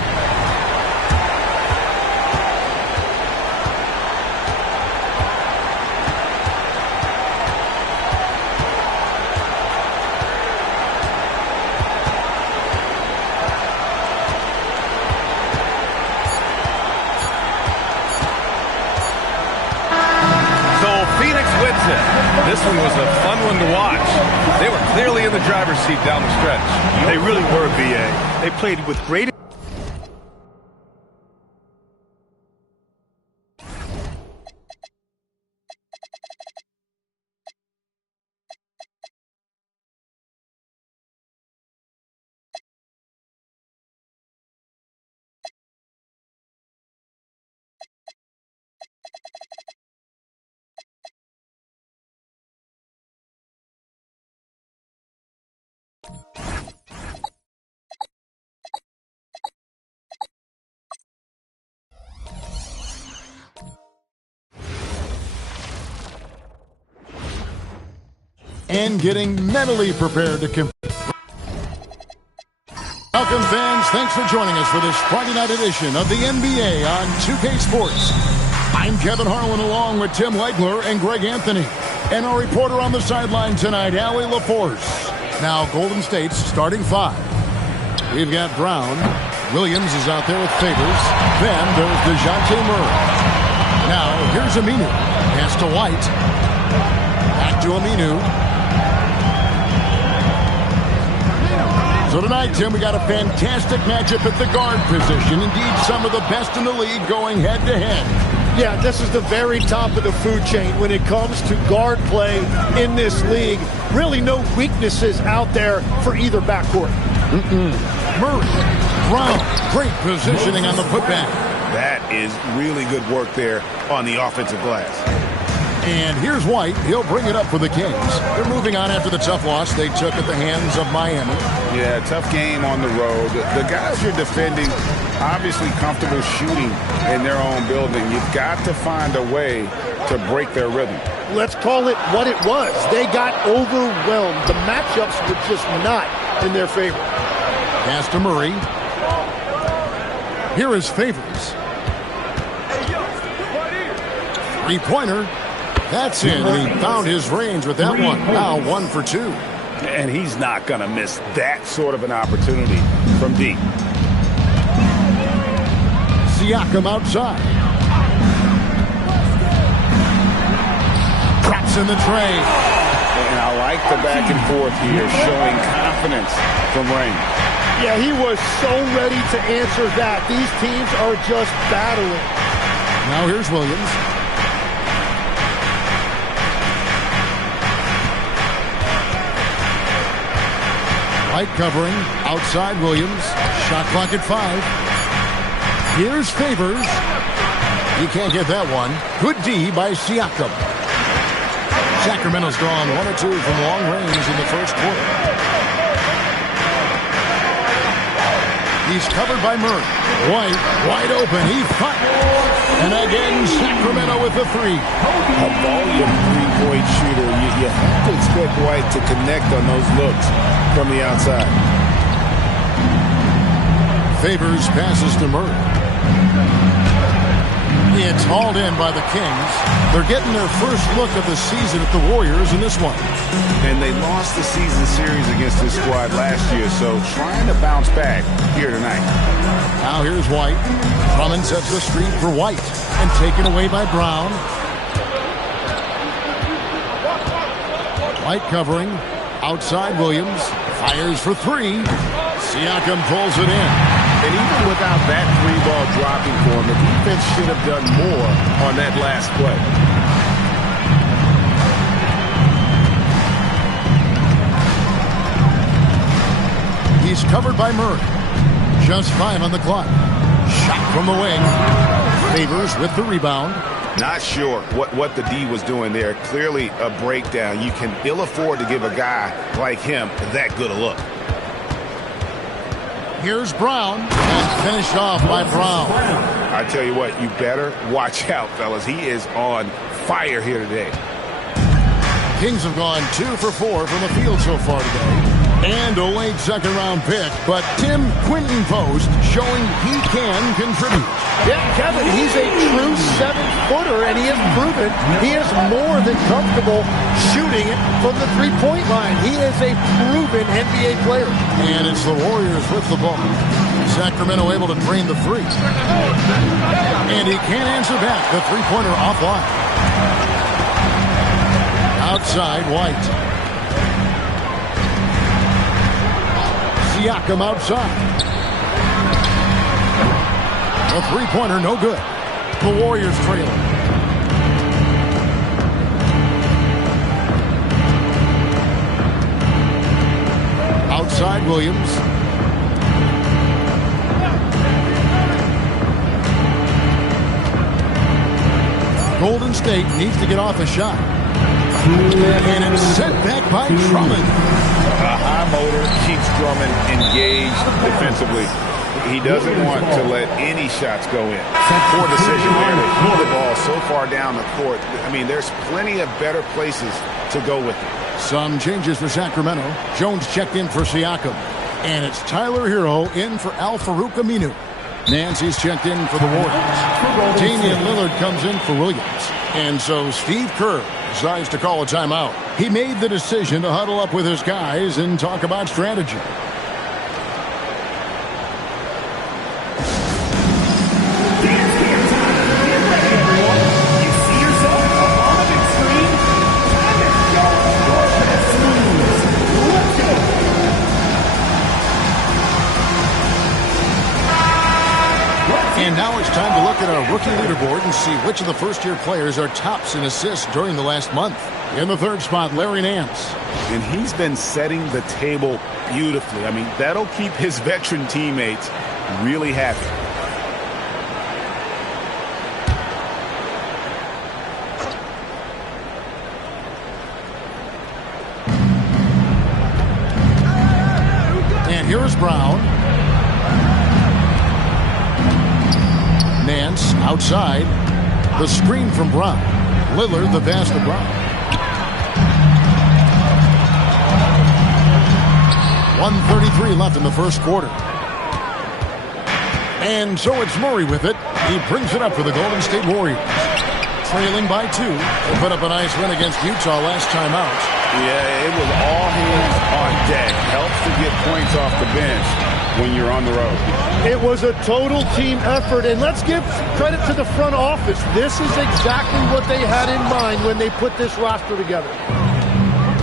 This one was a fun one to watch. They were clearly in the driver's seat down the stretch. They really were, B.A. They played with great and getting mentally prepared to compete. Welcome, fans. Thanks for joining us for this Friday night edition of the NBA on 2K Sports. I'm Kevin Harlan along with Tim Legler and Greg Anthony. And our reporter on the sideline tonight, Allie LaForce. Now, Golden State's starting five. We've got Brown. Williams is out there with Favors. Then there's DeJounte Murray. Now, here's Aminu. Pass to White. Back to Aminu. So tonight, Tim, we got a fantastic matchup at the guard position. Indeed, some of the best in the league going head-to-head. Yeah, this is the very top of the food chain when it comes to guard play in this league. Really no weaknesses out there for either backcourt. Murray, Brown, great positioning on the putback. That is really good work there on the offensive glass. And here's White. He'll bring it up for the Kings. They're moving on after the tough loss they took at the hands of Miami. Yeah, tough game on the road. The guys you're defending, obviously comfortable shooting in their own building. You've got to find a way to break their rhythm. Let's call it what it was. They got overwhelmed. The matchups were just not in their favor. Pass to Murray. Here is Favors. Three-pointer. That's in. He found his range with that one. Now 1 for 2. And he's not going to miss that sort of an opportunity from deep. Siakam outside. Drops in the tray. And I like the back and forth here, showing confidence from Rain. Yeah, he was so ready to answer that. These teams are just battling. Now here's Williams. White covering, outside Williams, shot clock at 5. Here's Favors. He can't get that one. Good D by Siakam. Sacramento's gone 1 or 2 from long range in the first quarter. He's covered by Murray. White, wide open, he fired. And again, Sacramento with the 3. A volume three-point shooter. You have to expect White to connect on those looks from the outside. Favors passes to Murray. It's hauled in by the Kings. They're getting their first look of the season at the Warriors in this one. And they lost the season series against this squad last year, so trying to bounce back here tonight. Now here's White. Drummond sets the screen for White and taken away by Brown. White covering. Outside Williams. Fires for 3. Siakam pulls it in. And even without that 3-ball dropping for him, the defense should have done more on that last play. He's covered by Murray. Just 5 on the clock. Shot from the wing. Favors with the rebound. Not sure what the D was doing there. Clearly a breakdown. You can ill afford to give a guy like him that good a look. Here's Brown, and finished off by Brown. I tell you what, you better watch out, fellas. He is on fire here today. Kings have gone 2 for 4 from the field so far today. And a late second-round pick, but Tim Quinton Post showing he can contribute. Yeah, Kevin, he's a true 7-footer, and he has proven he is more than comfortable shooting it from the three-point line. He is a proven NBA player. And it's the Warriors with the ball. Sacramento able to drain the 3. And he can't answer back. The three-pointer offline. Outside, White. Siakam outside. A three-pointer, no good. The Warriors trailing. Outside Williams. Golden State needs to get off a shot. And it's sent back by Drummond. A high motor keeps Drummond engaged defensively. You He doesn't want to let any shots go in. Poor decision there to keep the ball so far down the court. I mean, there's plenty of better places to go with it. Some changes for Sacramento. Jones checked in for Siakam. And it's Tyler Hero in for Al-Farouq Aminu. Nancy's checked in for the Warriors. Damian Lillard comes in for Williams. And so Steve Kerr decides to call a timeout. He made the decision to huddle up with his guys and talk about strategy. And now it's time to look at our rookie leaderboard and see which of the first-year players are tops in assists during the last month. In the third spot, Larry Nance. And he's been setting the table beautifully. I mean, that'll keep his veteran teammates really happy. And here is Brown. Nance outside. The screen from Brown. Lillard the pass to Brown. 1:33 left in the first quarter. And so it's Murray with it. He brings it up for the Golden State Warriors. Trailing by 2. They put up a nice win against Utah last time out. Yeah, it was all hands on deck. Helps to get points off the bench when you're on the road. It was a total team effort, and let's give credit to the front office. This is exactly what they had in mind when they put this roster together.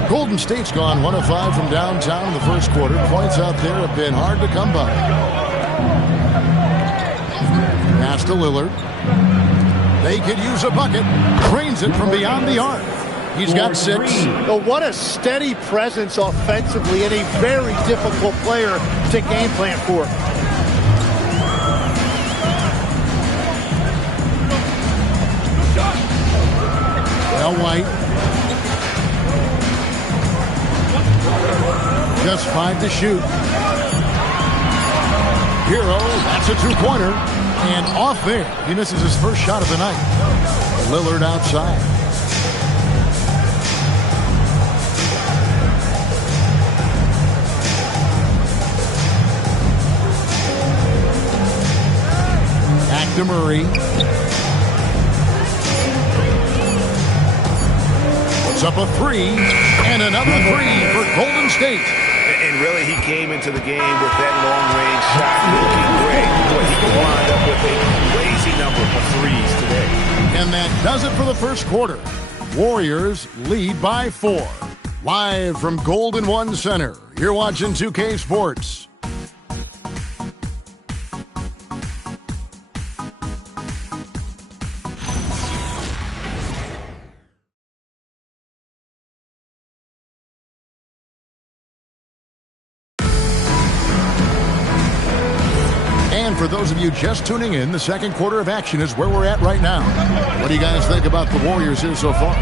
Golden State's gone 1 of 5 from downtown in the first quarter. Points out there have been hard to come by. Pass to Lillard. They could use a bucket. Drains it from beyond the arc. He's got 6. Oh, what a steady presence offensively and a very difficult player to game plan for. Well, White. Just 5 to shoot. Hero, that's a 2-pointer. And off there. He misses his first shot of the night. Lillard outside. Back to Murray. Puts up a 3. And another 3 for Golden State. And really, he came into the game with that long-range shot looking great. Boy, he could wind up with a crazy number of threes today. And that does it for the first quarter. Warriors lead by 4. Live from Golden One Center, you're watching 2K Sports. And for those of you just tuning in, the second quarter of action is where we're at right now. What do you guys think about the Warriors here so far?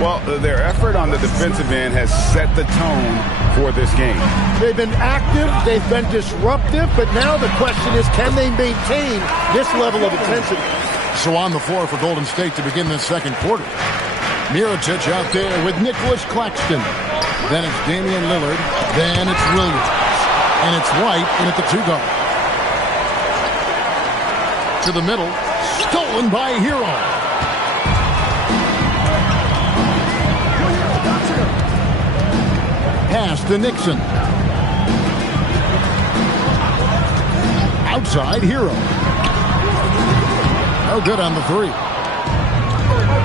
Well, their effort on the defensive end has set the tone for this game. They've been active, they've been disruptive, but now the question is, can they maintain this level of intensity? So on the floor for Golden State to begin this second quarter. Mirotic out there with Nicholas Claxton. Then it's Damian Lillard. Then it's Williams. And it's White in at the 2-guard. To the middle, stolen by Hero. Pass to Nixon. Outside Hero. No good on the 3.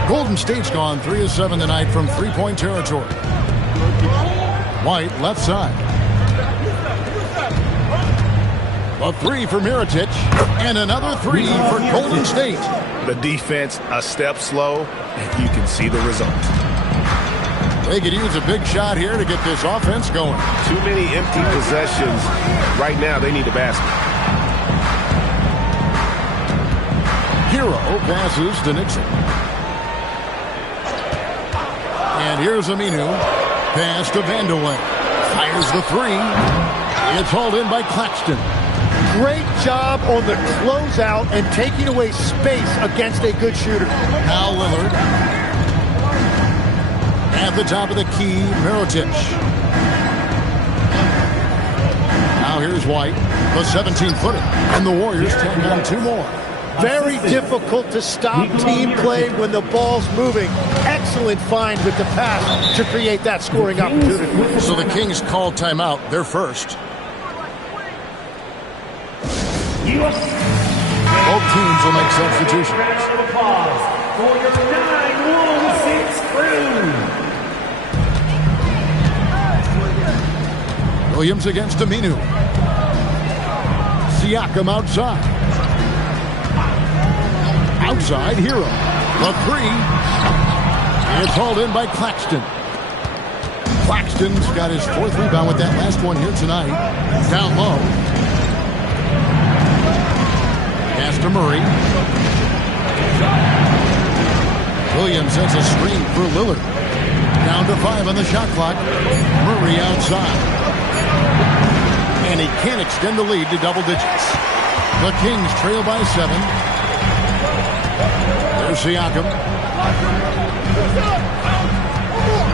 Golden State's gone 3 of 7 tonight from three-point territory. White left side. A 3 for Mirotic, and another 3 for Golden State. The defense a step slow, and you can see the result. They could use a big shot here to get this offense going. Too many empty possessions. Right now, they need a basket. Hero passes to Nixon. And here's Aminu. Pass to Vandeweghe. Fires the 3. It's hauled in by Claxton. Great job on the closeout and taking away space against a good shooter. Now Lillard. At the top of the key, Mirotic. Now here's White, the 17-footer. And the Warriors take on 2 more. Very difficult to stop team play when the ball's moving. Excellent find with the pass to create that scoring opportunity. So the Kings call timeout. They're first. Both teams will make substitutions. Round of applause for your 9-1-6 crew. Williams against Aminu. Siakam outside. Outside, Hero. The 3. It's hauled in by Claxton. Claxton's got his 4th rebound with that last one here tonight. Down low. Pass to Murray. Williams sets a screen for Lillard. Down to 5 on the shot clock. Murray outside. And he can't extend the lead to double digits. The Kings trail by 7. There's Siakam.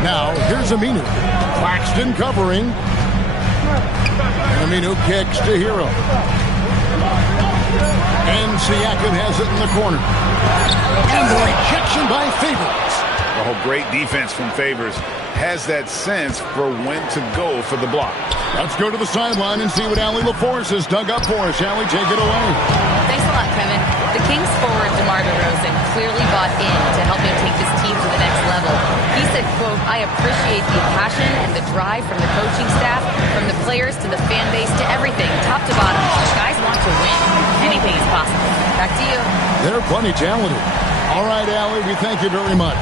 Now, here's Aminu. Claxton covering. And Aminu kicks to Hero. And Siakam has it in the corner. And the rejection by Favors. Oh, great defense from Favors. Has that sense for when to go for the block. Let's go to the sideline and see what Allie LaForce has dug up for us. Allie, take it away. Thanks a lot, Kevin. The Kings forward DeMar DeRozan clearly bought in to helping take this team to the next level. He said, quote, "I appreciate the passion and the drive from the coaching staff, from the players to the fan base to everything, top to bottom. Guys want to win. Anything is possible." Back to you. They're plenty talented. All right, Allie, we thank you very much.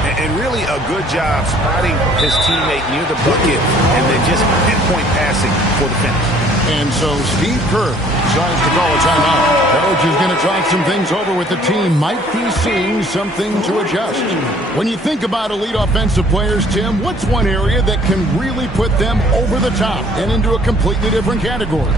And really a good job spotting his teammate near the bucket and then just pinpoint passing for the finish. And so Steve Kerr decides to call a timeout. Coach is going to talk some things over with the team. Might be seeing something to adjust. When you think about elite offensive players, Tim, what's one area that can really put them over the top and into a completely different category?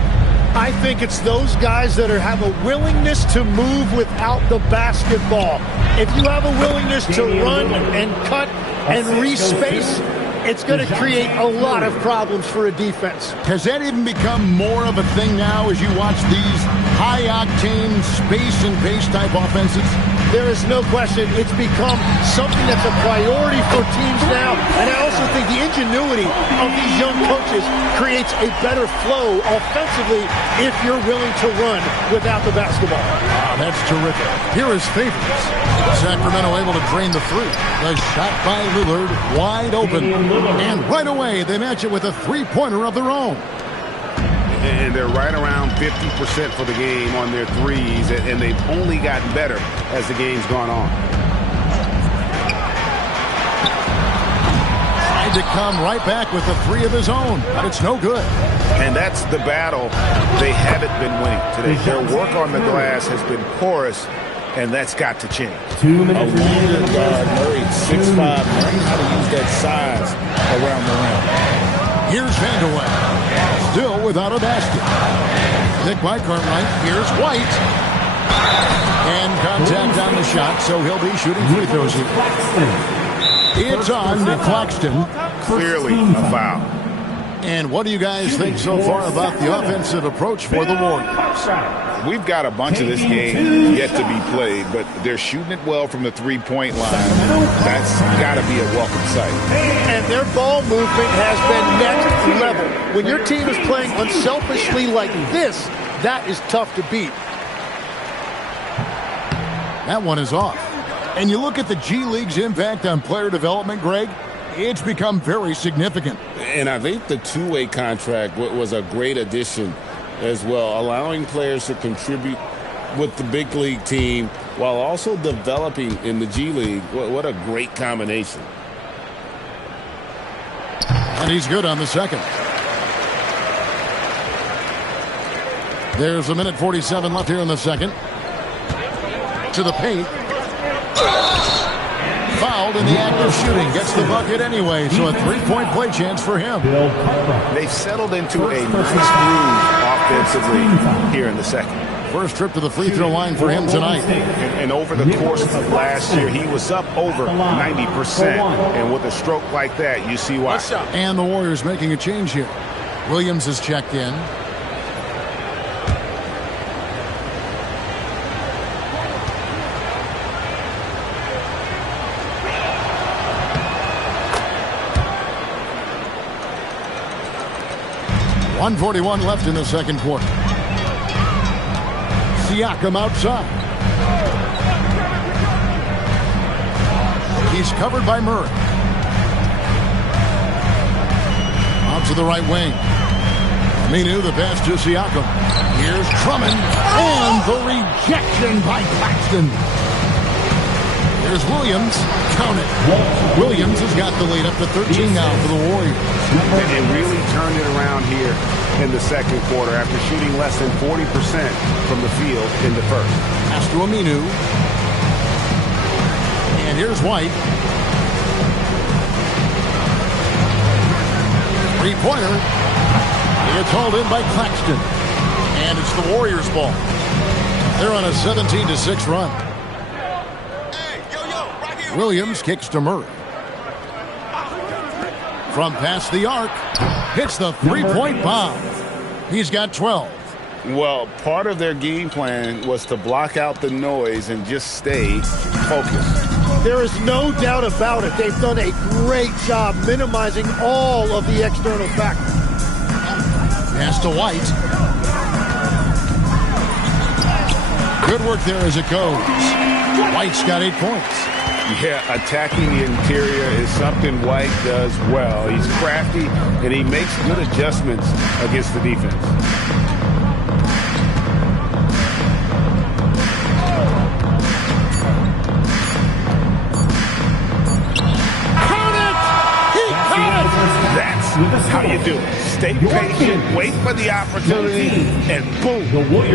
I think it's those guys that have a willingness to move without the basketball. If you have a willingness to run and cut and respace, it's going to create a lot of problems for a defense. Has that even become more of a thing now as you watch these high-octane space and pace type offenses? There is no question it's become something that's a priority for teams now. And I also think the ingenuity of these young coaches creates a better flow offensively if you're willing to run without the basketball. Wow, that's terrific. Here is Favors. Sacramento able to drain the 3. The shot by Lillard wide open. And right away they match it with a 3-pointer of their own. And they're right around 50% for the game on their threes, and they've only gotten better as the game's gone on. Tried to come right back with a 3 of his own, but it's no good. And that's the battle they haven't been winning today. Their work on the glass has been porous, and that's got to change. 2 minutes. A longer guard, Murray, 6'5", learning how to use that size around the rim. Here's Vanderway. Still without a basket. Nick by Cartwright. Here's White. And contact on the shot, so he'll be shooting free throws here. It's on to Claxton. Clearly a foul. And what do you guys think so far about the offensive approach for the Warriors? We've got a bunch of this game yet to be played, but they're shooting it well from the three-point line. That's got to be a welcome sight. And their ball movement has been next level. When your team is playing unselfishly like this, that is tough to beat. That one is off. And you look at the G League's impact on player development, Greg, it's become very significant. And I think the two-way contract was a great addition as well, allowing players to contribute with the big league team while also developing in the G League. What a great combination. And he's good on the second. There's a minute 47 left here in the second. To the paint. Foul fouled in the act of shooting. Gets the bucket anyway, so a three-point play chance for him. They've settled into a nice groove offensively here in the second. First trip to the free throw line for him tonight. And over the course of last year, he was up over 90%. And with a stroke like that, you see why. And the Warriors making a change here. Williams is checked in. .141 left in the second quarter. Siakam outside. He's covered by Murray. Out to the right wing. Aminu, the pass to Siakam. Here's Drummond. And the rejection by Claxton. Here's Williams. Count it. Williams has got the lead up to 13 now for the Warriors. And they really turned it around here in the second quarter after shooting less than 40% from the field in the first. Pass to Aminu. And here's White. Three-pointer. It's hauled in by Claxton. And it's the Warriors' ball. They're on a 17-6 run. Williams kicks to Murray. From past the arc, hits the three-point bomb. He's got 12. Well, part of their game plan was to block out the noise and just stay focused. There is no doubt about it. They've done a great job minimizing all of the external factors. Pass to White. Good work there as it goes. White's got 8 points. Yeah, attacking the interior is something White does well. He's crafty, and he makes good adjustments against the defense. Count it! He got it! That's how you do it. Stay patient, wait for the opportunity, and boom.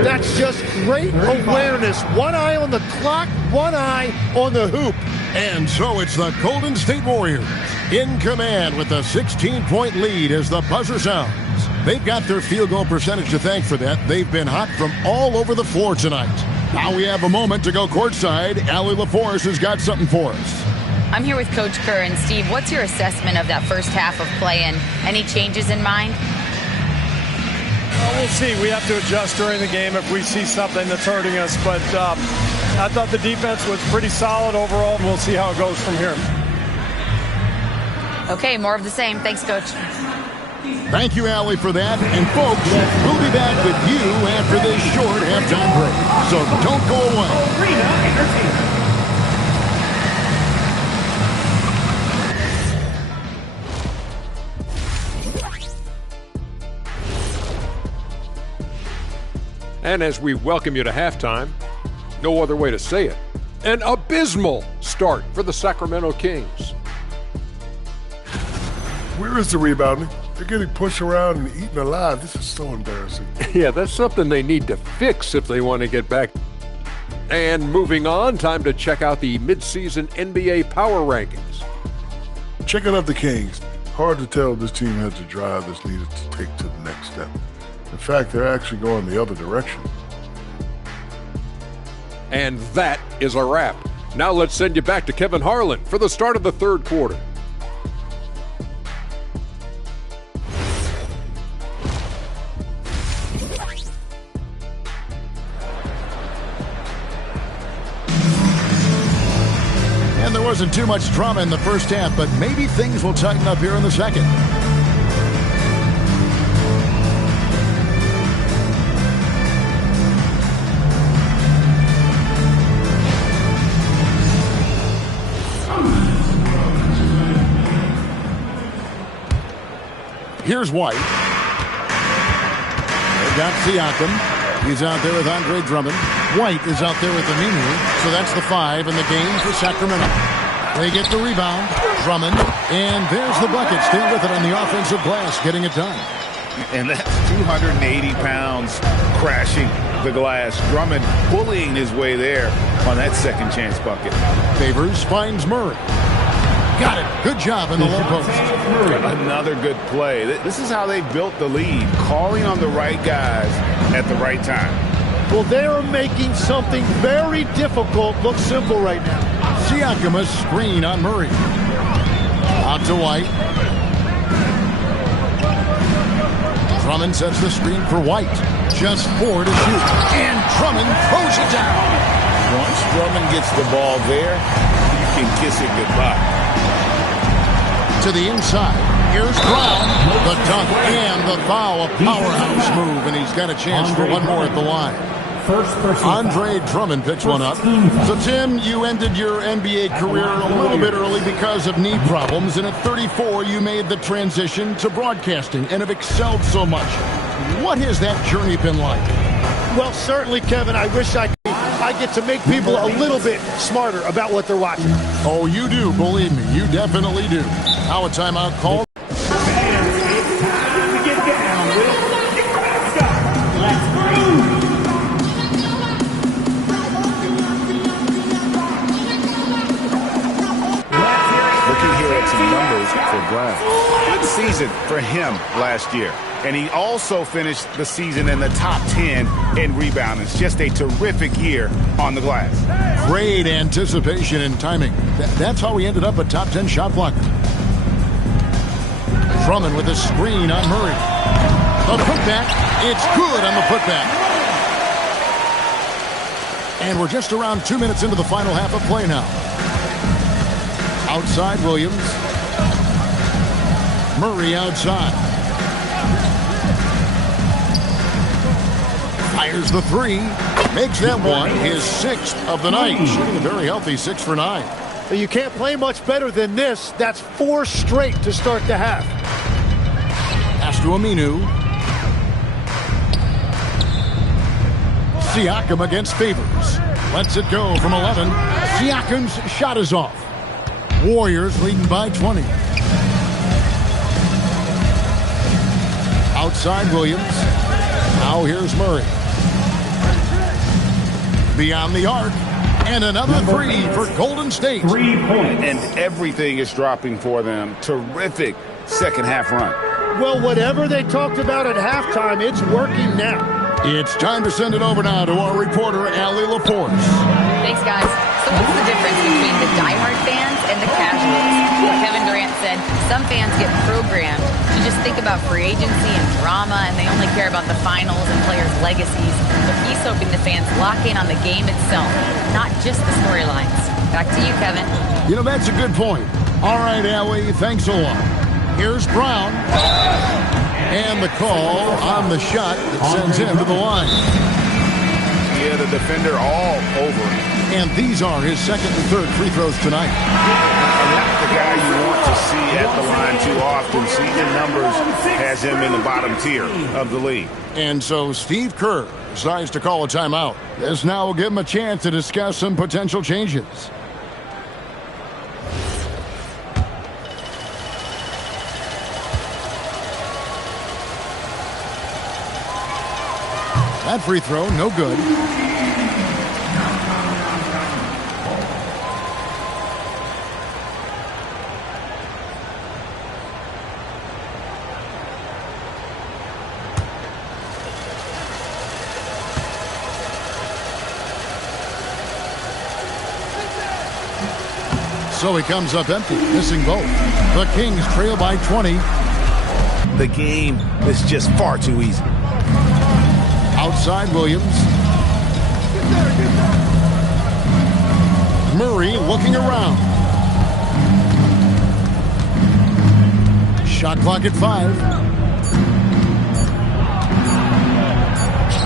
That's just great awareness. One eye on the clock, one eye on the hoop. And so it's the Golden State Warriors in command with a 16-point lead as the buzzer sounds. They've got their field goal percentage to thank for that. They've been hot from all over the floor tonight. Now we have a moment to go courtside. Allie LaForce has got something for us. I'm here with Coach Kerr. And Steve, what's your assessment of that first half of play and any changes in mind? Well, we'll see. We have to adjust during the game if we see something that's hurting us. But I thought the defense was pretty solid overall. We'll see how it goes from here. Okay, more of the same. Thanks, Coach. Thank you, Allie, for that. And, folks, we'll be back with you after this short halftime break. So don't go away. Arena Entertainment. And as we welcome you to halftime, no other way to say it, an abysmal start for the Sacramento Kings. Where is the rebounding? They're getting pushed around and eaten alive. This is so embarrassing. Yeah, that's something they need to fix if they want to get back. And moving on, time to check out the midseason NBA power rankings. Checking out the Kings. Hard to tell if this team has the drive that's needed to take to the next step. In fact, they're actually going the other direction. And that is a wrap. Now let's send you back to Kevin Harlan for the start of the third quarter. And there wasn't too much drama in the first half, but maybe things will tighten up here in the second. Here's White. They've got Siakam. He's out there with Andre Drummond. White is out there with Aminu. So that's the 5 in the game for Sacramento. They get the rebound. Drummond. And there's the bucket. Stay with it on the offensive glass, getting it done. And that's 280 pounds crashing the glass. Drummond bullying his way there on that second chance bucket. Favors finds Murray. Got it. Good job in the low post. Another good play. This is how they built the lead, calling on the right guys at the right time. Well, they are making something very difficult look simple right now. Siakam, a screen on Murray. Out to White. Drummond sets the screen for White. Just 4 to shoot. And Drummond throws it down. Once Drummond gets the ball there, you can kiss it goodbye. To the inside. Here's Brown. The dunk and the foul. A powerhouse move, and he's got a chance for one more at the line. Andre Drummond picks one up. So, Tim, you ended your NBA career a little bit early because of knee problems, and at 34, you made the transition to broadcasting and have excelled so much. What has that journey been like? Well, certainly, Kevin, I wish I get to make people a little bit smarter about what they're watching. Oh, you do, believe me. You definitely do. Now a timeout call. Numbers for Brown. Good season for him last year. And he also finished the season in the top 10 in rebounding. It's just a terrific year on the glass. Great anticipation and timing. That's how he ended up a top 10 shot blocker. Drummond with a screen on Murray. The putback. It's good on the putback. And we're just around 2 minutes into the final half of play now. Outside Williams. Murray outside. Fires the 3. Makes that one his 6th of the night. Shooting a very healthy 6 for 9. You can't play much better than this. That's 4 straight to start the half. Pass to Aminu. Siakam against Favors. Lets it go from 11. Siakam's shot is off. Warriors leading by 20. Outside Williams. Now here's Murray. Beyond the arc. And another 3 for Golden State. 3 points. And everything is dropping for them. Terrific second half run. Well, whatever they talked about at halftime, it's working now. It's time to send it over now to our reporter, Allie LaForce. Thanks, guys. So what's the difference between the diehard fans and the casuals? Kevin Durant said some fans get programmed to just think about free agency and drama, and they only care about the finals and players' legacies. But he's hoping the fans lock in on the game itself, not just the storylines. Back to you, Kevin. You know, that's a good point. All right, Allie, thanks a lot. Here's Brown. And the call on the shot that sends him to the line. Yeah, the defender all over him. And these are his second and third free throws tonight. And that's the guy you want to see at the line too often. Season numbers has him in the bottom tier of the league. And so Steve Kerr decides to call a timeout. This now will give him a chance to discuss some potential changes. That free throw, no good. So he comes up empty, missing both. The Kings trail by 20. The game is just far too easy. Outside Williams. Murray looking around. Shot clock at 5.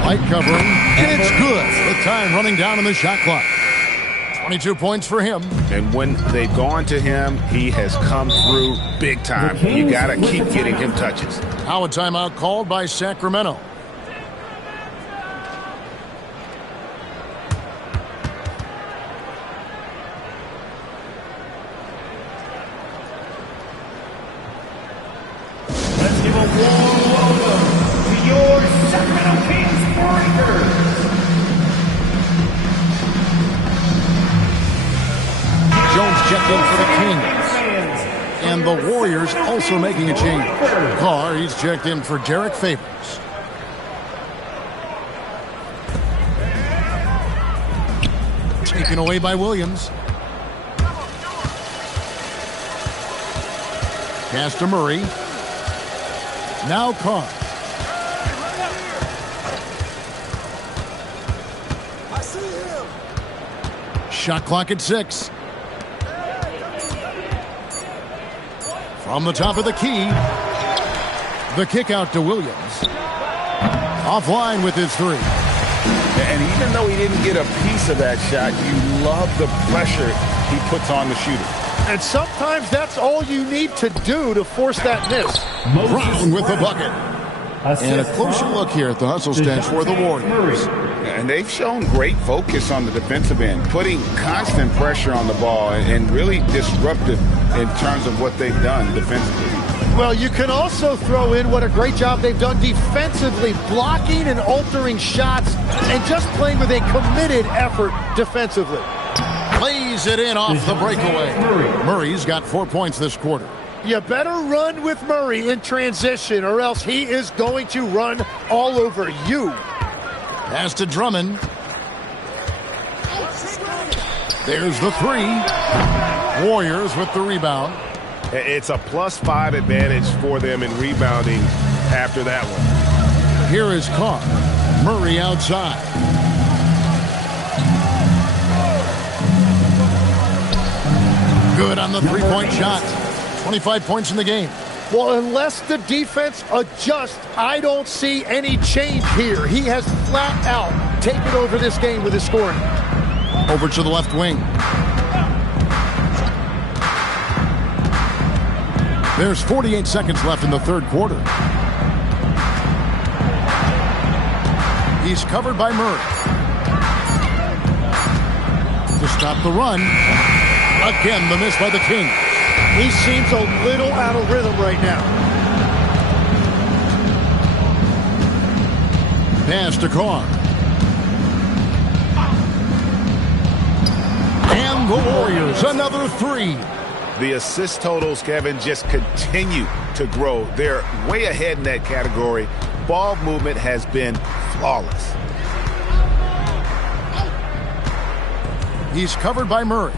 Light covering, and it's good. The time running down on the shot clock. 22 points for him. And when they've gone to him, he has come through big time. You got to keep getting him touches. Now a timeout called by Sacramento. Let's give a warm welcome to your Sacramento Kings Breakers. Jones checked in for the Kings. And the Warriors also making a change. Carr, he's checked in for Jarek Favors. Taken away by Williams. Pass to Murray. Now Carr. I see him. Shot clock at 6. From the top of the key. The kick out to Williams. Offline with his 3. And even though he didn't get a piece of that shot, you love the pressure he puts on the shooter. And sometimes that's all you need to do to force that miss. Brown with the bucket. And a closer look here at the hustle stance for the Warriors. And they've shown great focus on the defensive end, putting constant pressure on the ball and really disruptive in terms of what they've done defensively. Well, you can also throw in what a great job they've done defensively, blocking and altering shots and just playing with a committed effort defensively. Plays it in off the breakaway. Murray's got 4 points this quarter. You better run with Murray in transition or else he is going to run all over you. Pass to Drummond. There's the 3. Warriors with the rebound. It's a +5 advantage for them in rebounding after that one. Here is Carr. Murray outside. Good on the 3-point shot. 25 points in the game. Well, unless the defense adjusts, I don't see any change here. He has flat out taken over this game with his scoring. Over to the left wing. There's 48 seconds left in the third quarter. He's covered by Murray. To stop the run. Again, the miss by the Kings. He seems a little out of rhythm right now. Pass to Carr. And the Warriors, another 3. The assist totals, Kevin, just continue to grow. They're way ahead in that category. Ball movement has been flawless. He's covered by Murray.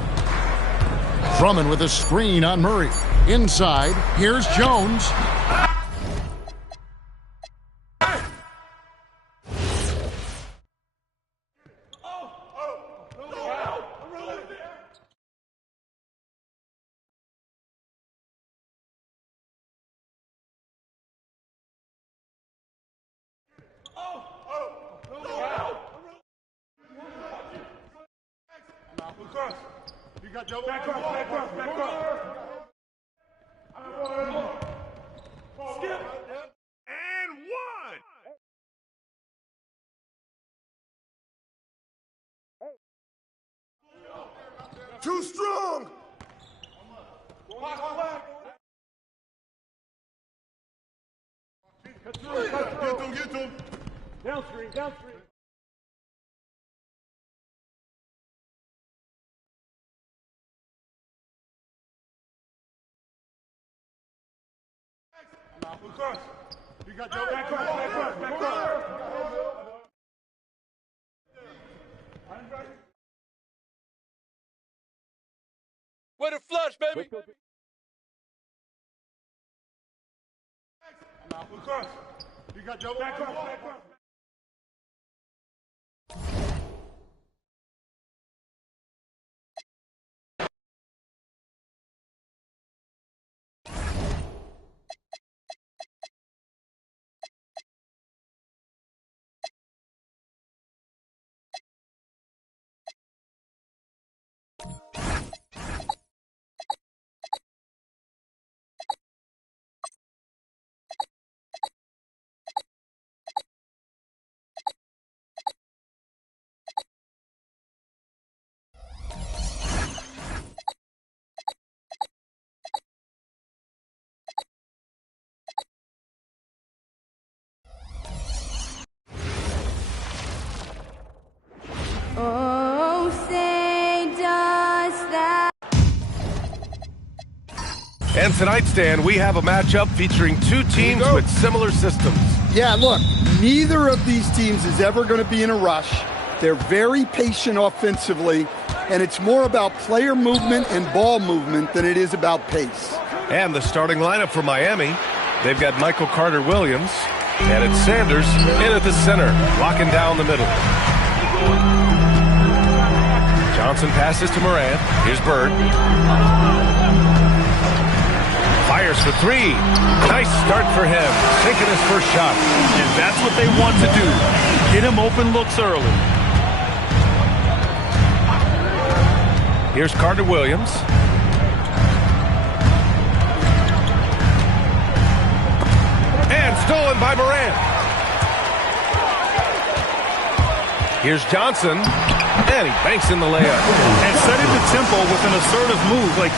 Drummond with a screen on Murray. Inside, here's Jones. You got double back up. Skip. And 1. Too strong. Get to him. Downstream. You got double back up. Way to flush, baby. You got double back up. And tonight, Stan, we have a matchup featuring two teams with similar systems. Yeah, look, neither of these teams is ever going to be in a rush. They're very patient offensively, and it's more about player movement and ball movement than it is about pace. And the starting lineup for Miami, they've got Michael Carter-Williams, and it's Sanders in at the center, locking down the middle. Johnson passes to Morant. Here's Bird. Fires for three. Nice start for him. Taking his first shot. And that's what they want to do. Get him open looks early. Here's Carter-Williams. And stolen by Morant. Here's Johnson. And he banks in the layup. And setting the tempo with an assertive move. Like,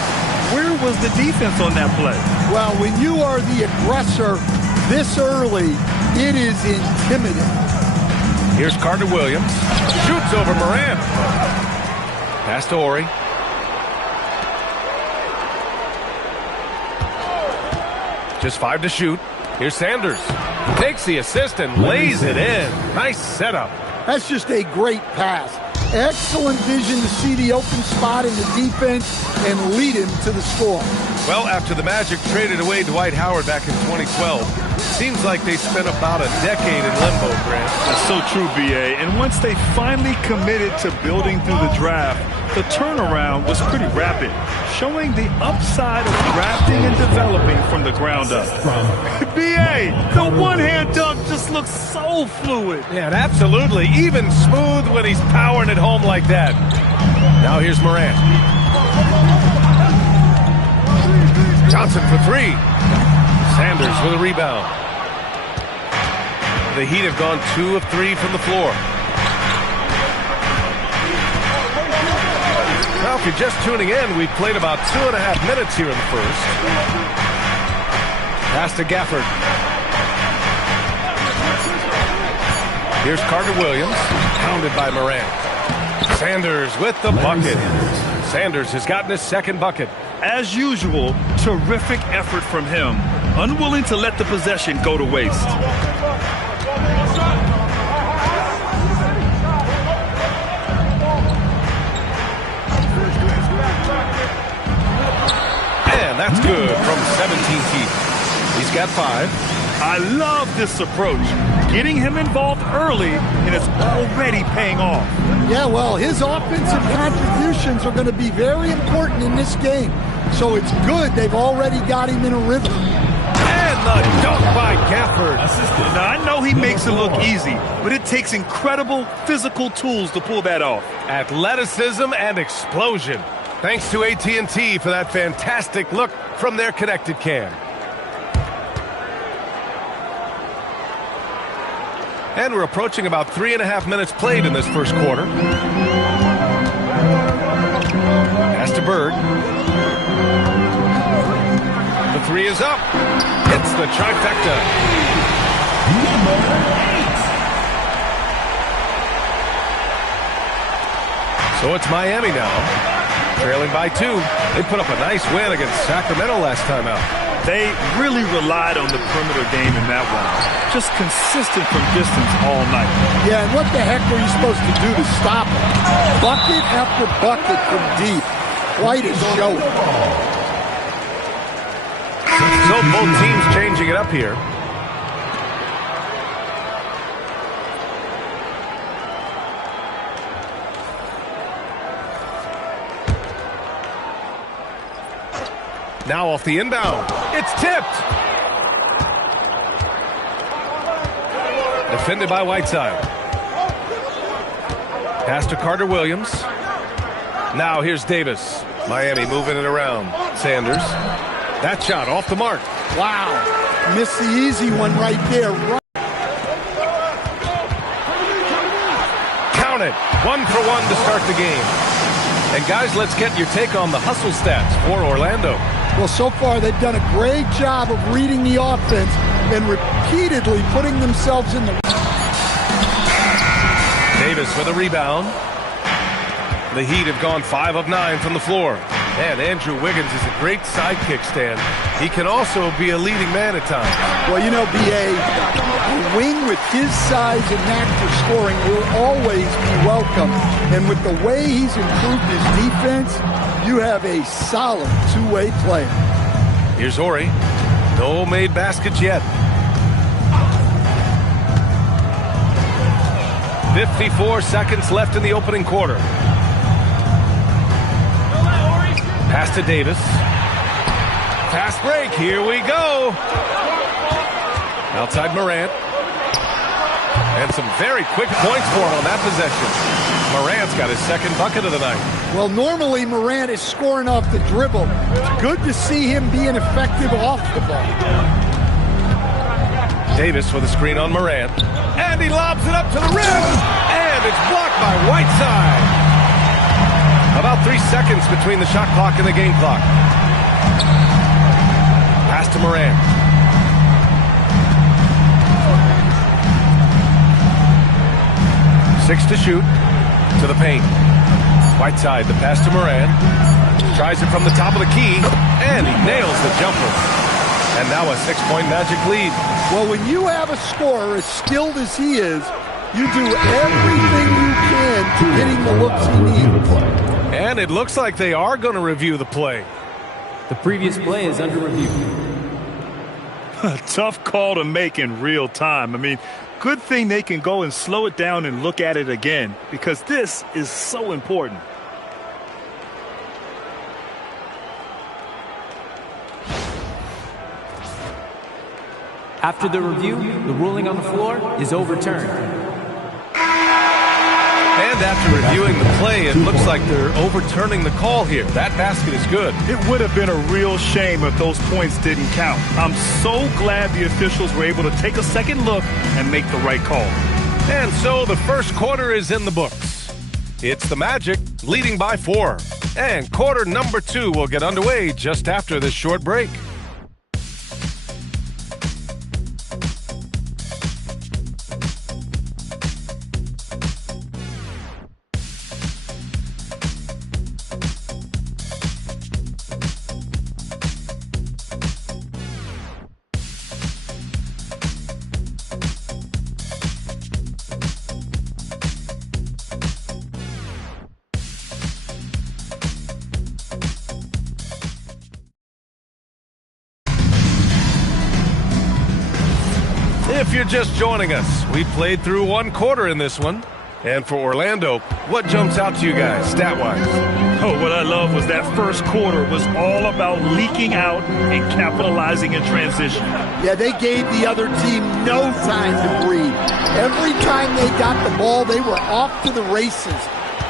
where was the defense on that play? Well, when you are the aggressor this early, it is intimidating. Here's Carter-Williams. Shoots over Morant. Pass to Ori. Just 5 to shoot. Here's Sanders. Takes the assist and lays it in. Nice setup. That's just a great pass. Excellent vision to see the open spot in the defense and lead him to the score. Well, after the Magic traded away Dwight Howard back in 2012, seems like they spent about a decade in limbo, Grant. That's so true, B.A. And once they finally committed to building through the draft, the turnaround was pretty rapid, showing the upside of drafting and developing from the ground up. B.A., the one-hand dunk just looks so fluid. Yeah, and absolutely. Even smooth when he's powering it home like that. Now here's Morant. Johnson for three. Sanders with a rebound. The Heat have gone 2 of 3 from the floor. Now, if you're just tuning in, we've played about 2.5 minutes here in the first. Pass to Gafford. Here's Carter-Williams, pounded by Morant. Sanders with the bucket. Sanders has gotten his second bucket. As usual, terrific effort from him. Unwilling to let the possession go to waste. And that's good from 17 feet. He's got 5. I love this approach. Getting him involved early, and it's already paying off. Yeah, well, his offensive contributions are going to be very important in this game. So it's good they've already got him in a rhythm. And the dunk by Gafford. Now, I know he makes it look easy, but it takes incredible physical tools to pull that off. Athleticism and explosion. Thanks to AT&T for that fantastic look from their connected cam. And we're approaching about 3.5 minutes played in this first quarter. Pass to Bird. The 3 is up. Hits the trifecta. Number 8. So it's Miami now, trailing by 2. They put up a nice win against Sacramento last time out. They really relied on the perimeter game in that one. Just consistent from distance all night. Yeah, and what the heck were you supposed to do to stop him? Bucket after bucket from deep. Quite a show. So both teams changing it up here. Now off the inbound. It's tipped. Defended by Whiteside. Pass to Carter-Williams. Now here's Davis. Miami moving it around. Sanders. That shot off the mark. Wow. Missed the easy one right there. Count it. 1 for 1 to start the game. And guys, let's get your take on the hustle stats for Orlando. Well, so far they've done a great job of reading the offense and repeatedly putting themselves in the... Davis with a rebound. The Heat have gone 5 of 9 from the floor. And Andrew Wiggins is a great sidekick, Stan. He can also be a leading man at times. Well, you know, B.A., a wing with his size and knack for scoring will always be welcome. And with the way he's improved his defense, you have a solid two-way player. Here's Ori. No made baskets yet. 54 seconds left in the opening quarter. Pass to Davis. Fast break. Here we go. Outside Morant. And some very quick points for him on that possession. Morant's got his second bucket of the night. Well, normally Morant is scoring off the dribble. It's good to see him being effective off the ball. Davis with a screen on Morant. And he lobs it up to the rim. And it's blocked by Whiteside. About 3 seconds between the shot clock and the game clock. Pass to Morant. Six to shoot. To the paint. Whiteside, the pass to Morant. Tries it from the top of the key. And he nails the jumper. And now a 6-point Magic lead. Well, when you have a scorer as skilled as he is, you do everything you can to get him the looks he needs. And it looks like they are going to review the play. The previous play is under review. A tough call to make in real time. I mean, good thing they can go and slow it down and look at it again, because this is so important. After the review, the ruling on the floor is overturned. And after reviewing the play, it looks like they're overturning the call here. That basket is good. It would have been a real shame if those points didn't count. I'm so glad the officials were able to take a second look and make the right call. And so the first quarter is in the books. It's the Magic leading by 4. And quarter number 2 will get underway just after this short break. If you're just joining us, we played through one quarter in this one. And for Orlando, what jumps out to you guys, stat-wise? Oh, what I love was that first quarter was all about leaking out and capitalizing in transition. Yeah, they gave the other team no time to breathe. Every time they got the ball, they were off to the races.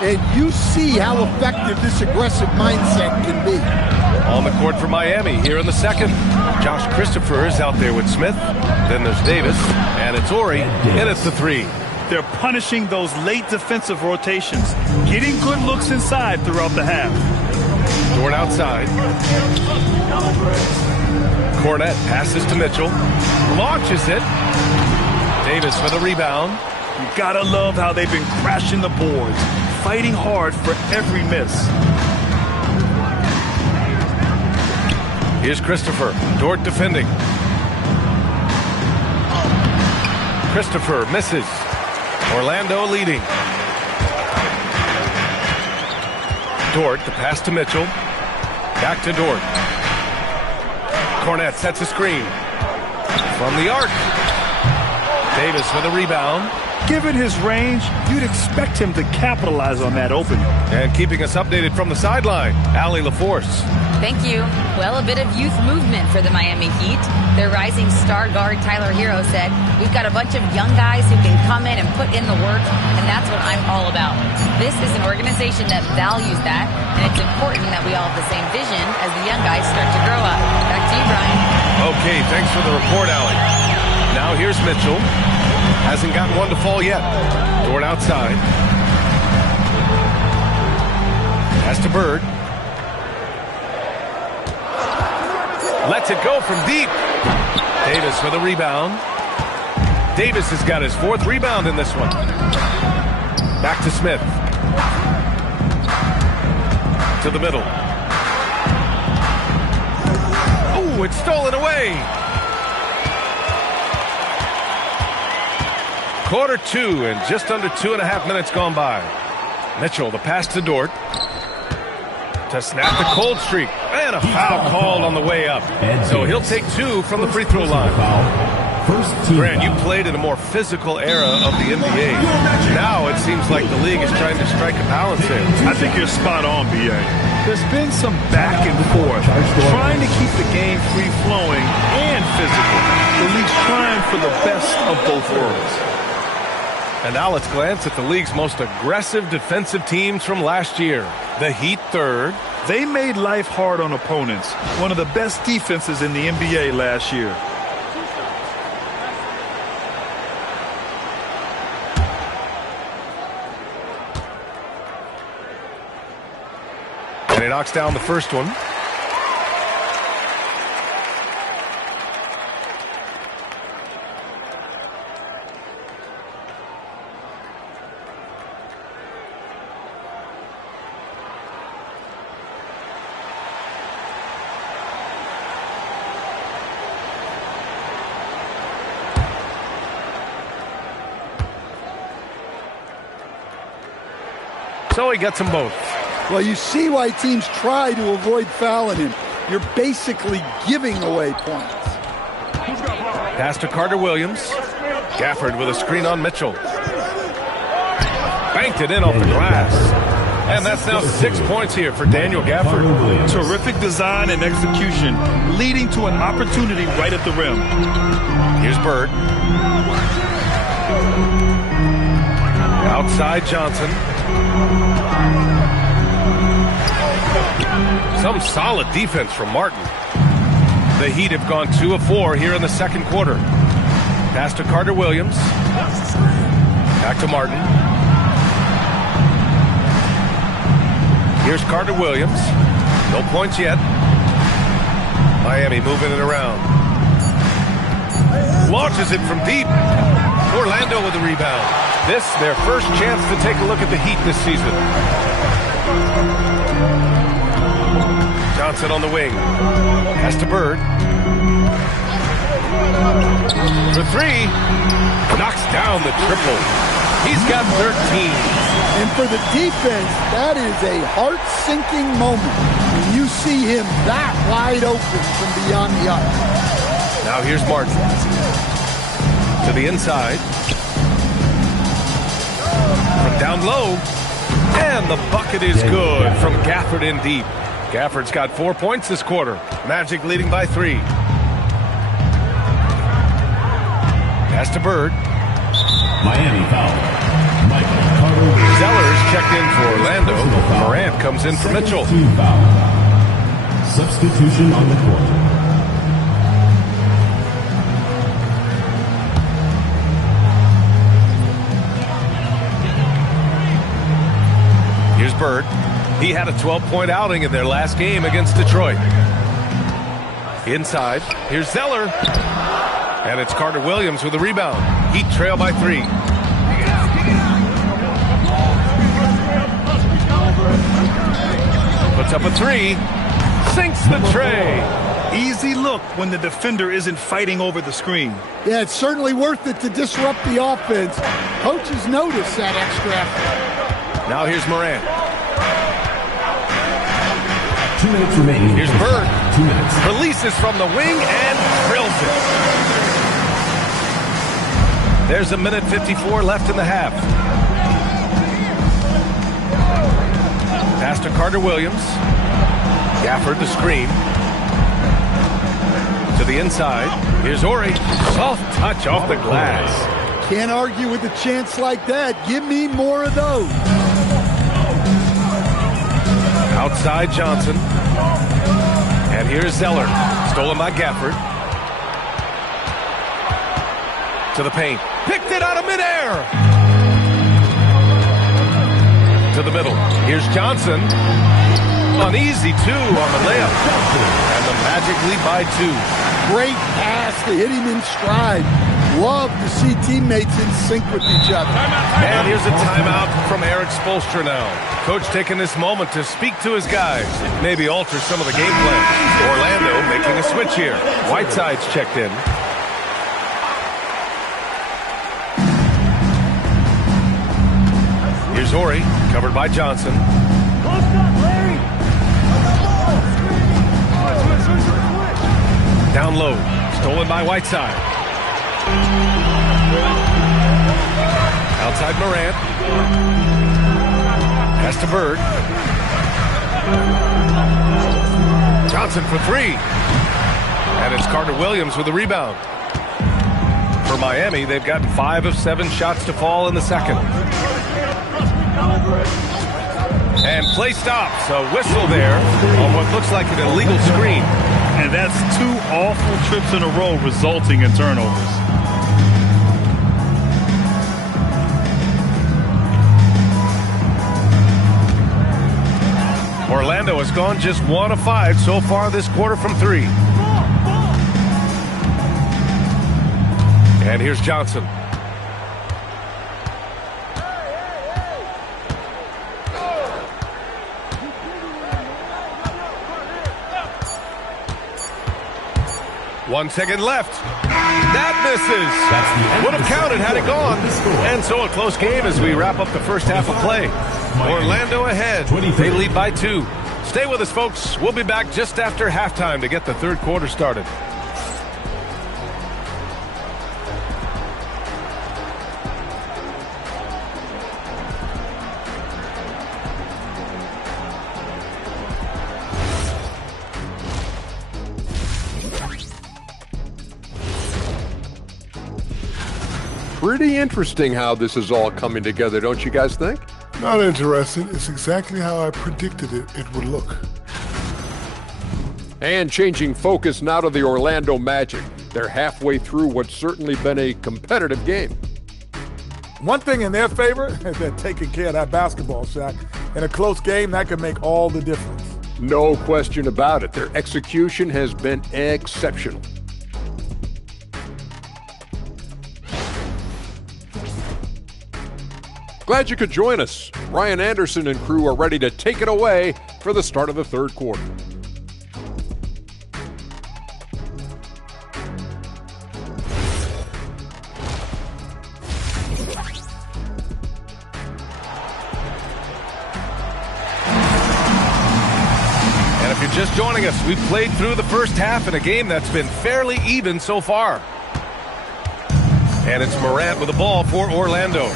And you see how effective this aggressive mindset can be. On the court for Miami here in the second. Josh Christopher is out there with Smith. Then there's Davis, and it's Ori, and it's the 3. They're punishing those late defensive rotations, getting good looks inside throughout the half. Dort outside. Cornette passes to Mitchell. Launches it. Davis for the rebound. You gotta love how they've been crashing the boards, fighting hard for every miss. Here's Christopher. Dort defending. Christopher misses. Orlando leading. Dort, the pass to Mitchell. Back to Dort. Cornette sets a screen. From the arc. Davis with a rebound. Given his range, you'd expect him to capitalize on that opening. And keeping us updated from the sideline, Allie LaForce. Thank you. Well, a bit of youth movement for the Miami Heat. Their rising star guard, Tyler Hero, said, "We've got a bunch of young guys who can come in and put in the work, and that's what I'm all about." This is an organization that values that, and it's important that we all have the same vision as the young guys start to grow up. Back to you, Brian. Okay, thanks for the report, Allie. Now here's Mitchell. Hasn't gotten one to fall yet. Dort outside. Pass to Bird. Lets it go from deep. Davis for the rebound. Davis has got his 4th rebound in this one. Back to Smith. To the middle. Ooh, it's stolen away. Quarter 2 and just under 2.5 minutes gone by. Mitchell, the pass to Dort. To snap the cold streak. And a foul called on the way up. So he'll take 2 from the free throw line. Grant, you played in a more physical era of the NBA. Now it seems like the league is trying to strike a balance here. I think you're spot on, B.A. There's been some back and forth, trying to keep the game free-flowing and physical. The league's trying for the best of both worlds. And now let's glance at the league's most aggressive defensive teams from last year. The Heat third. They made life hard on opponents. One of the best defenses in the NBA last year. And he knocks down the first one. So he gets them both. Well, you see why teams try to avoid fouling him. You're basically giving away points. Pass to Carter Williams. Gafford with a screen on Mitchell. Banked it in off the glass. And that's now 6 points here for Daniel Gafford. Terrific design and execution, leading to an opportunity right at the rim. Here's Bird. Outside Johnson. Some solid defense from Martin. The Heat have gone 2 of 4 here in the second quarter. Pass to Carter Williams. Back to Martin. Here's Carter Williams. No points yet. Miami moving it around. Launches it from deep. Orlando with the rebound. This, their first chance to take a look at the Heat this season. Johnson on the wing. Pass to Bird. For 3. Knocks down the triple. He's got 13. And for the defense, that is a heart-sinking moment when you see him that wide open from beyond the arc. Now here's Martin. To the inside. From down low. And the bucket is good from Gafford in deep. Gafford's got 4 points this quarter. Magic leading by 3. Pass to Bird. Miami foul. Zeller's checked in for Orlando. Morant comes in for Mitchell. Substitution on the court. Here's Bird. He had a 12-point outing in their last game against Detroit. Inside, here's Zeller. And it's Carter Williams with the rebound. Heat trail by 3. Puts up a 3. Sinks the tray. Easy look when the defender isn't fighting over the screen. Yeah, it's certainly worth it to disrupt the offense. Coaches notice that extra effort. Now here's Morant. 2 minutes remaining. Here's Bird. 2 minutes. Releases from the wing and drills it. There's a minute 54 left in the half. Pass to Carter Williams. Gafford the screen. To the inside. Here's Ori. Soft touch off the glass. Can't argue with a chance like that. Give me more of those. Outside Johnson. And here's Zeller. Stolen by Gafford. To the paint. Picked it out of midair. To the middle. Here's Johnson. An easy 2 on the layup. And the Magic lead by 2. Great pass to hit him in stride. Love to see teammates in sync with each other. And here's a timeout from Eric Spoelstra now. Coach taking this moment to speak to his guys, maybe alter some of the game plan. Orlando making a switch here. Whiteside's checked in. Here's Horry, covered by Johnson. Down low, stolen by Whiteside. Outside Morant. Pass to Bird. Johnson for three. And it's Carter Williams with the rebound. For Miami, they've gotten 5 of 7 shots to fall in the second. And play stops. A whistle there on what looks like an illegal screen. And that's 2 awful trips in a row resulting in turnovers. Orlando has gone just 1 of 5 so far this quarter from 3. And here's Johnson. One second left. That misses. Would have counted had it gone. And so a close game as we wrap up the first half of play. Orlando ahead. They lead by 2. Stay with us, folks. We'll be back just after halftime to get the third quarter started. Pretty interesting how this is all coming together, don't you guys think? Not interesting. It's exactly how I predicted it would look. And changing focus now to the Orlando Magic. They're halfway through what's certainly been a competitive game. One thing in their favor is they're taking care of that basketball, Shaq. In a close game, that can make all the difference. No question about it. Their execution has been exceptional. Glad you could join us. Ryan Anderson and crew are ready to take it away for the start of the third quarter. And if you're just joining us, we've played through the first half in a game that's been fairly even so far. And it's Morant with the ball for Orlando.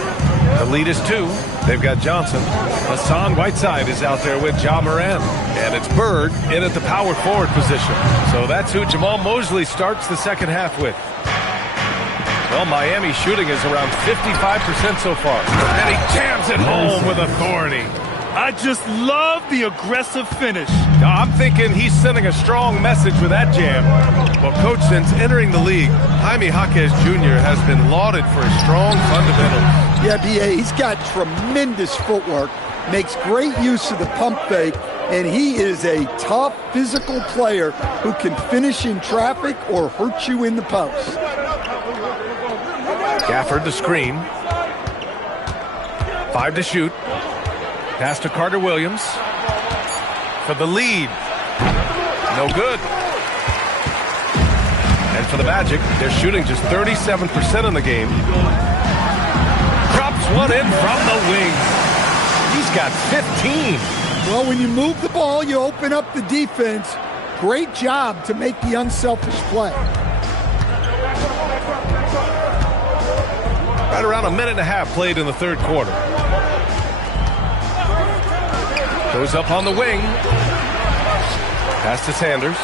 The lead is 2. They've got Johnson. Hassan Whiteside is out there with Ja Morant. And it's Bird in at the power forward position. So that's who Jamal Mosley starts the second half with. Well, Miami's shooting is around 55% so far. And he jams it home with authority. I just love the aggressive finish. Now, I'm thinking he's sending a strong message with that jam. Well, Coach, since entering the league, Jaime Jaquez Jr. has been lauded for his strong fundamentals. Yeah, B.A., he's got tremendous footwork, makes great use of the pump fake, and he is a tough physical player who can finish in traffic or hurt you in the post. Gafford the screen. 5 to shoot. Pass to Carter Williams for the lead. No good. And for the Magic, they're shooting just 37% in the game. Drops one in from the wing. He's got 15. Well, when you move the ball, you open up the defense. Great job to make the unselfish play. Right around a minute and a half played in the third quarter. Goes up on the wing. Pass to Sanders.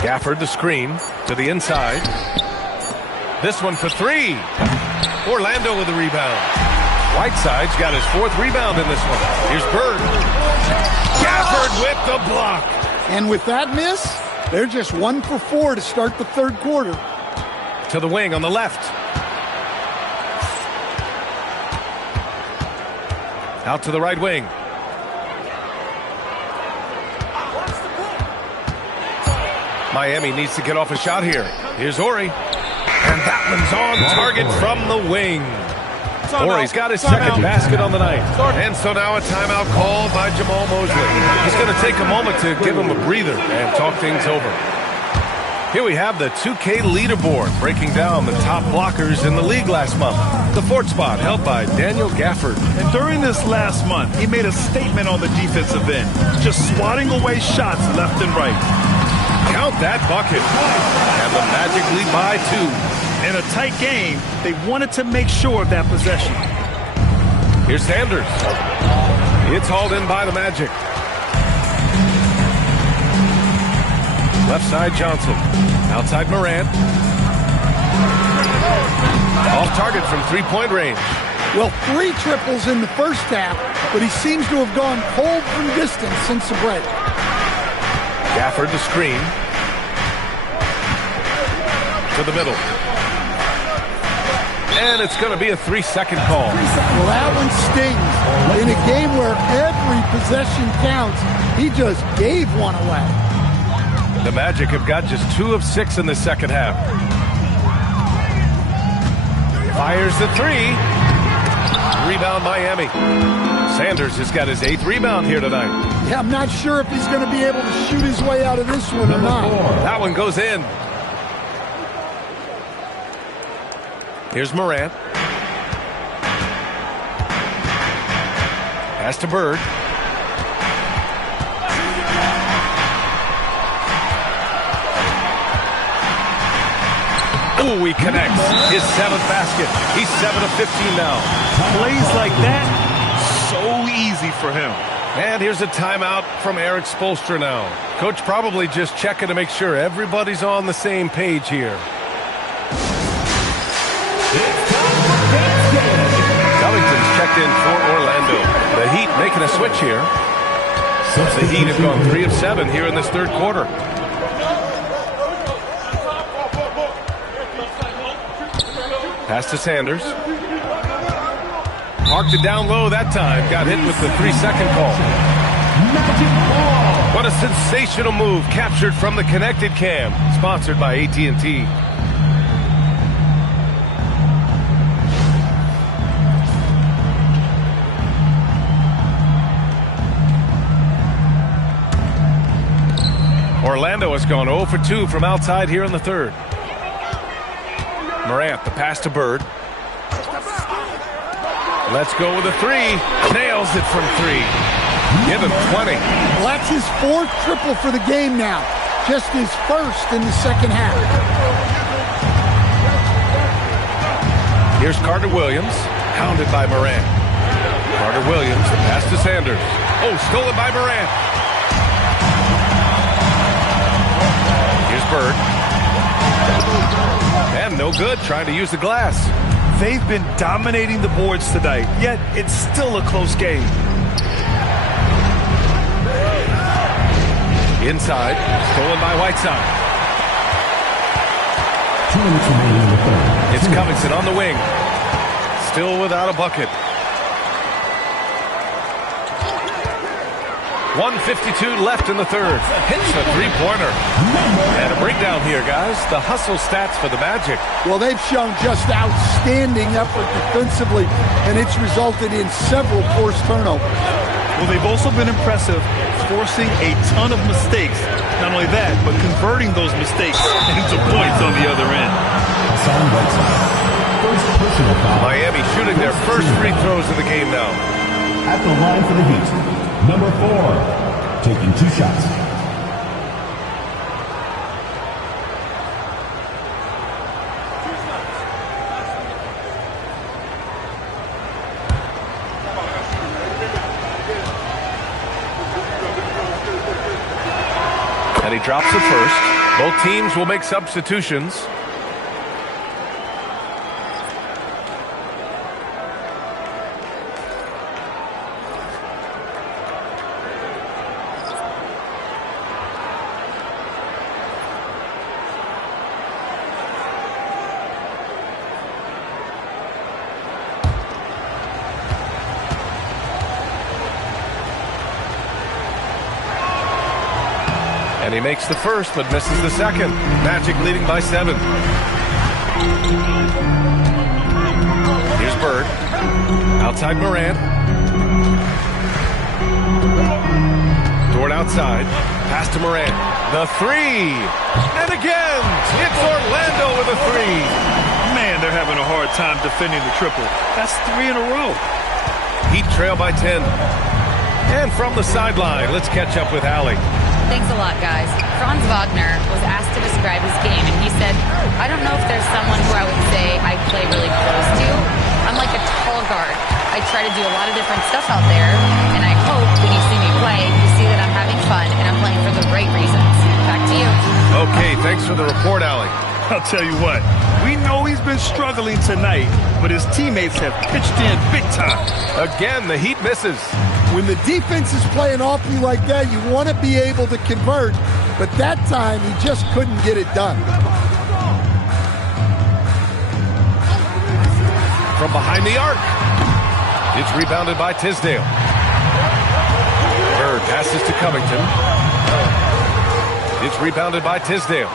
Gafford the screen to the inside. This one for 3. Orlando with the rebound. Whiteside's got his 4th rebound in this one. Here's Bird. Gafford with the block. And with that miss, they're just 1 for 4 to start the third quarter. To the wing on the left. Out to the right wing. Miami needs to get off a shot here. Here's Ori. And that one's on target from the wing. Ori's got his second basket on the night. And so now a timeout called by Jamal Mosley. He's going to take a moment to give him a breather and talk things over. Here we have the 2K leaderboard breaking down the top blockers in the league last month. The fourth spot held by Daniel Gafford. And during this last month, he made a statement on the defensive end, just swatting away shots left and right. Count that bucket. And the Magic lead by 2. In a tight game, they wanted to make sure of that possession. Here's Sanders. It's hauled in by the Magic. Left side Johnson. Outside Morant. Off target from three-point range. Well, 3 triples in the first half, but he seems to have gone cold from distance since the break. Gafford the screen. To the middle. And it's going to be a 3-second call. Well, that one stings. In a game where every possession counts, he just gave one away. The Magic have got just 2 of 6 in the second half. Fires the 3. Rebound Miami. Sanders has got his 8th rebound here tonight. Yeah, I'm not sure if he's going to be able to shoot his way out of this one or not. That one goes in. Here's Morant. Pass to Bird. Ooh, he connects. His 7th basket. He's 7 of 15 now. Plays like that, so easy for him. And here's a timeout from Eric Spoelstra now. Coach probably just checking to make sure everybody's on the same page here. Covington's checked in for Orlando. The Heat making a switch here. The Heat have gone 3 of 7 here in this third quarter. Pass to Sanders. Parked it down low that time. Got hit with the 3-second call. What a sensational move captured from the connected cam. Sponsored by AT&T. Orlando has gone 0 for 2 from outside here in the third. Morant, the pass to Bird. Let's go with a 3. Nails it from 3. Give him 20. Well, that's his 4th triple for the game now. Just his 1st in the second half. Here's Carter Williams, hounded by Morant. Carter Williams, the pass to Sanders. Oh, stolen by Morant. Here's Bird. And no good, trying to use the glass. They've been dominating the boards tonight, yet it's still a close game. Inside, stolen by Whiteside. 2 minutes remaining in the third. It's Covington on the wing. Still without a bucket. 1:52 left in the third. Hits a 3-pointer. And a breakdown here, guys. The hustle stats for the Magic. Well, they've shown just outstanding effort defensively, and it's resulted in several forced turnovers. Well, they've also been impressive, forcing a ton of mistakes. Not only that, but converting those mistakes into points on the other end. Miami shooting their first free throws of the game now. At the line for the Heat, number 4, taking 2 shots. And he drops it first. Both teams will make substitutions. And he makes the first, but misses the second. Magic leading by 7. Here's Bird. Outside Morant. Dort outside. Pass to Morant. The 3. And again, it's Orlando with a 3. Man, they're having a hard time defending the triple. That's 3 in a row. Heat trail by 10. And from the sideline, let's catch up with Allie. Thanks a lot, guys. Franz Wagner was asked to describe his game, and he said, I don't know if there's someone who I would say I play really close to. I'm like a tall guard. I try to do a lot of different stuff out there, and I hope when you see me play, you see that I'm having fun and I'm playing for the right reasons. Back to you. Okay, thanks for the report, Allie. I'll tell you what, we know he's been struggling tonight, but his teammates have pitched in big time. Again, the Heat misses. When the defense is playing off you like that, you want to be able to convert, but that time he just couldn't get it done. From behind the arc. It's rebounded by Tisdale. Bird passes to Covington. It's rebounded by Tisdale.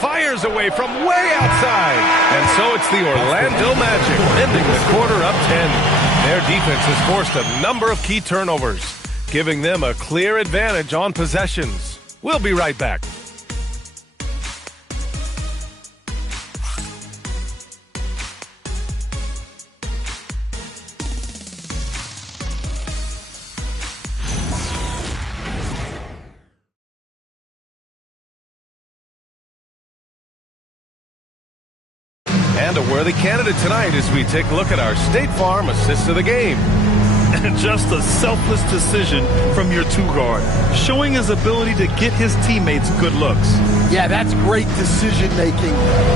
Fires away from way outside. And so it's the Orlando Magic ending the quarter up 10. Their defense has forced a number of key turnovers, giving them a clear advantage on possessions. We'll be right back. And a worthy candidate tonight as we take a look at our State Farm assist of the game. And just a selfless decision from your 2-guard, showing his ability to get his teammates good looks. Yeah, that's great decision-making,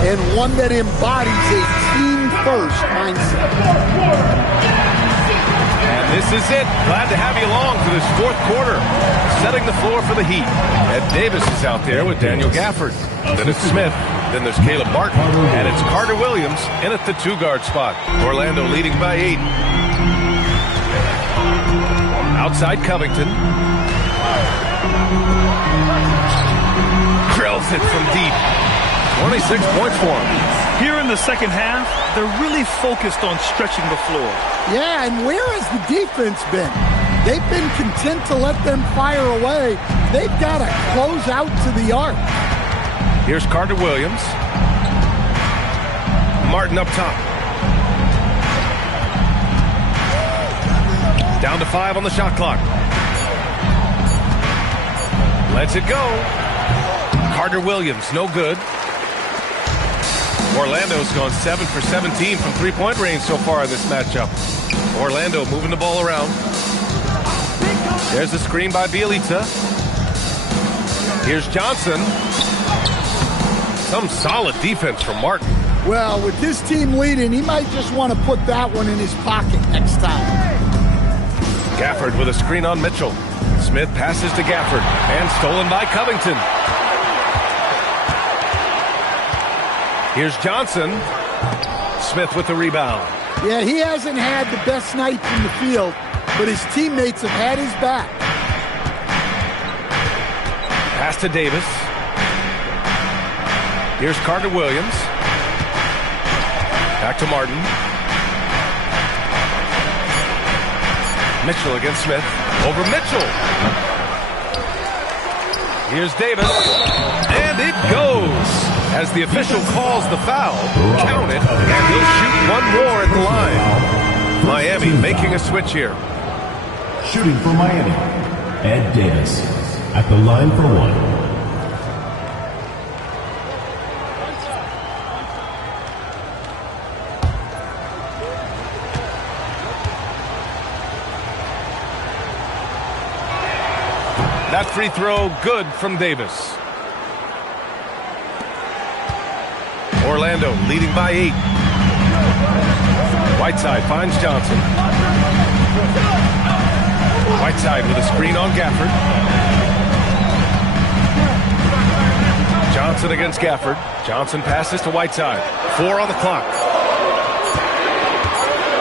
and one that embodies a team-first mindset. And this is it. Glad to have you along for this 4th quarter. Setting the floor for the Heat. Ed Davis is out there with Daniel Gafford. Then it's Smith. Then there's Caleb Martin. And it's Carter Williams in at the 2-guard spot. Orlando leading by 8. Outside Covington. Drills it from deep. 26 points for him. Here in the second half, they're really focused on stretching the floor. Yeah, and where has the defense been? They've been content to let them fire away. They've got to close out to the arc. Here's Carter Williams. Martin up top. Down to 5 on the shot clock. Lets it go. Carter Williams, no good. Orlando's gone 7 for 17 from three-point range so far in this matchup. Orlando moving the ball around. There's the screen by Bielitsa. Here's Johnson. Some solid defense from Martin. Well, with this team leading, he might just want to put that one in his pocket next time. Gafford with a screen on Mitchell. Smith passes to Gafford and stolen by Covington. Here's Johnson. Smith with the rebound. Yeah, he hasn't had the best night from the field, but his teammates have had his back. Pass to Davis. Here's Carter Williams. Back to Martin. Mitchell against Smith. Over Mitchell. Here's Davis. And it goes. As the official calls the foul, count it, and he'll shoot one more at the line. Miami making a switch here. Shooting for Miami, Ed Davis at the line for 1. That free throw good from Davis. Orlando leading by 8. Whiteside finds Johnson. Whiteside with a screen on Gafford. Johnson against Gafford. Johnson passes to Whiteside. 4 on the clock.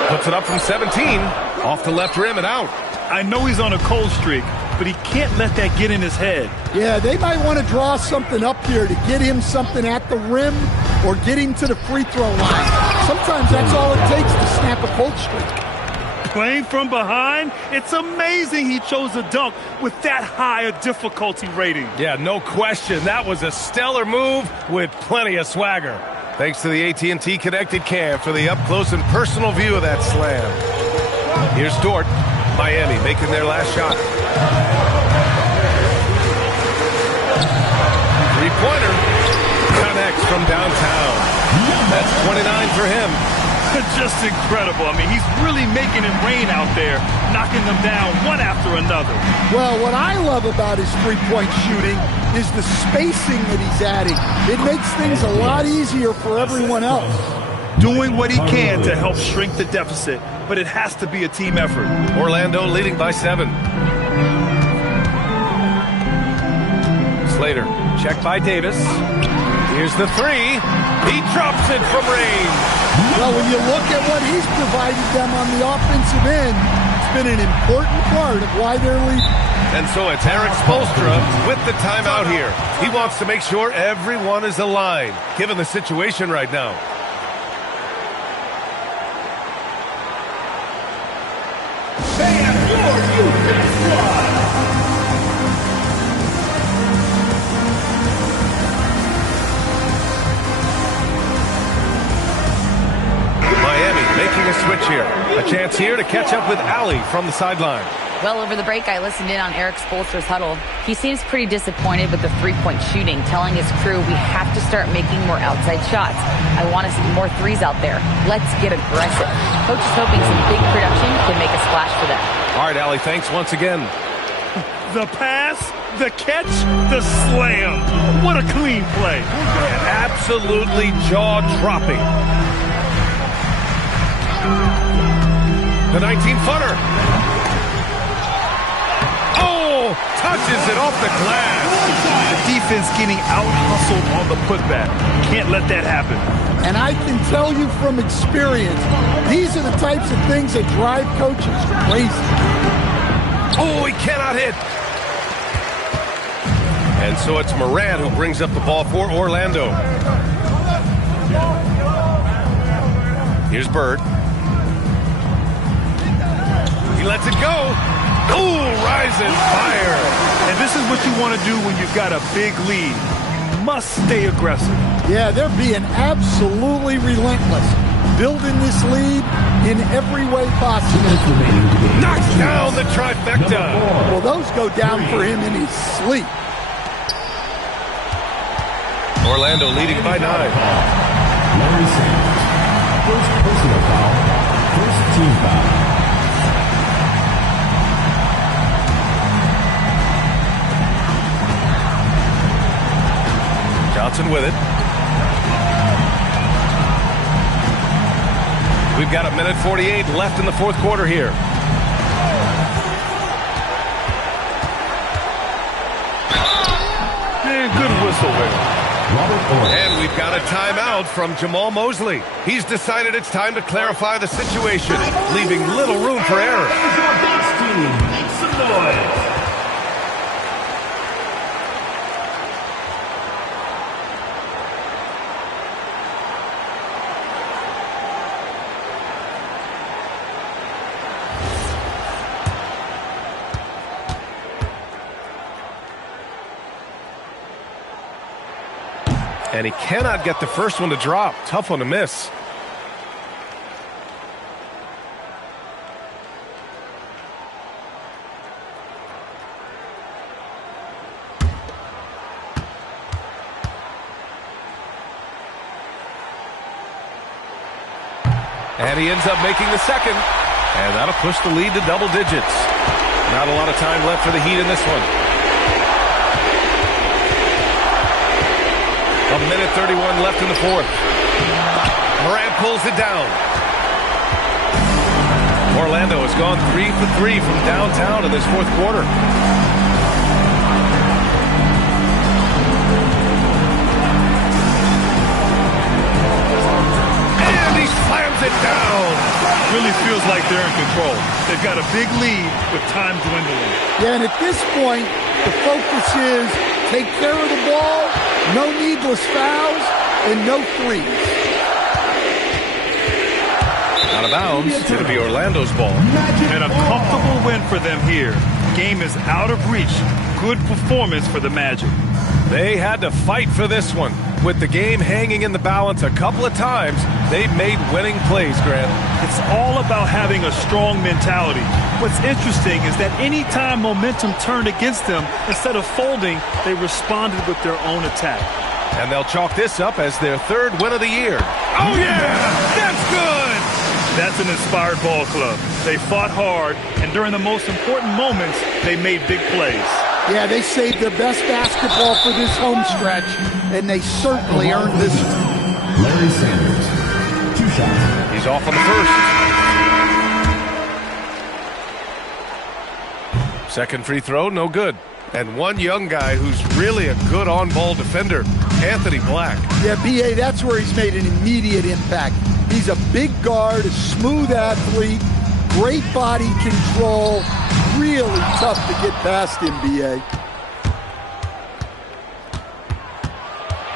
Puts it up from 17. Off the left rim and out. I know he's on a cold streak, but he can't let that get in his head. Yeah, they might want to draw something up here to get him something at the rim or get him to the free throw line. Sometimes that's all it takes to snap a cold streak. Playing from behind, it's amazing he chose a dunk with that high a difficulty rating. Yeah, no question. That was a stellar move with plenty of swagger. Thanks to the AT&T Connected Cam for the up-close and personal view of that slam. Here's Dort. Miami making their last shot. Three-pointer connects from downtown. That's 29 for him. Just incredible. I mean, he's really making it rain out there, knocking them down one after another. Well, what I love about his three-point shooting is the spacing that he's adding. It makes things a lot easier for everyone else. Doing what he can to help shrink the deficit, but it has to be a team effort. Orlando leading by 7. Slater, checked by Davis. Here's the three. He drops it from range. Well, when you look at what he's provided them on the offensive end, it's been an important part of why they're leading. And so it's Eric Spoelstra with the timeout here. He wants to make sure everyone is aligned, given the situation right now. Making a switch here. A chance here to catch up with Allie from the sideline. Well, over the break, I listened in on Eric Spoelstra's huddle. He seems pretty disappointed with the three-point shooting, telling his crew we have to start making more outside shots. I want to see more threes out there. Let's get aggressive. Coach is hoping some big production can make a splash for them. All right, Allie, thanks once again. The pass, the catch, the slam. What a clean play. Absolutely jaw-dropping. The 19-footer. Oh, touches it off the glass. The defense getting out-hustled on the putback. Can't let that happen. And I can tell you from experience, these are the types of things that drive coaches crazy. Oh, he cannot hit. And so it's Moran who brings up the ball for Orlando. Here's Bird. He lets it go. Ooh, rising fire. And this is what you want to do when you've got a big lead. You must stay aggressive. Yeah, they're being absolutely relentless. Building this lead in every way possible. Knocks down the trifecta. Well, those go down for him in his sleep. Orlando leading by 9. Larry Sanders. First personal foul. First team foul. Johnson with it. We've got 1:48 left in the fourth quarter here. Man, good whistle there. And we've got a timeout from Jamal Mosley. He's decided it's time to clarify the situation, leaving little room for error. Make some noise. And he cannot get the first one to drop. Tough one to miss. And he ends up making the second. And that'll push the lead to double digits. Not a lot of time left for the Heat in this one. 1:31 left in the fourth. Morant pulls it down. Orlando has gone 3 for 3 from downtown in this fourth quarter. And he slams it down. Really feels like they're in control. They've got a big lead with time dwindling. Yeah, and at this point, the focus is take care of the ball, no needless fouls, and no threes. Out of bounds. It'll be Orlando's ball. And a comfortable win for them here. Game is out of reach. Good performance for the Magic. They had to fight for this one. With the game hanging in the balance a couple of times, they made winning plays, Grant. It's all about having a strong mentality. What's interesting is that any time momentum turned against them, instead of folding, they responded with their own attack. And they'll chalk this up as their third win of the year. Oh, yeah! That's good! That's an inspired ball club. They fought hard, and during the most important moments, they made big plays. Yeah, they saved their best basketball for this home stretch, and they certainly earned this one. Larry Sanders, 2 shots. He's off on the first. Second free throw, no good. And one young guy who's really a good on-ball defender, Anthony Black. Yeah, B.A., that's where he's made an immediate impact. He's a big guard, a smooth athlete, great body control. Really tough to get past him, B.A.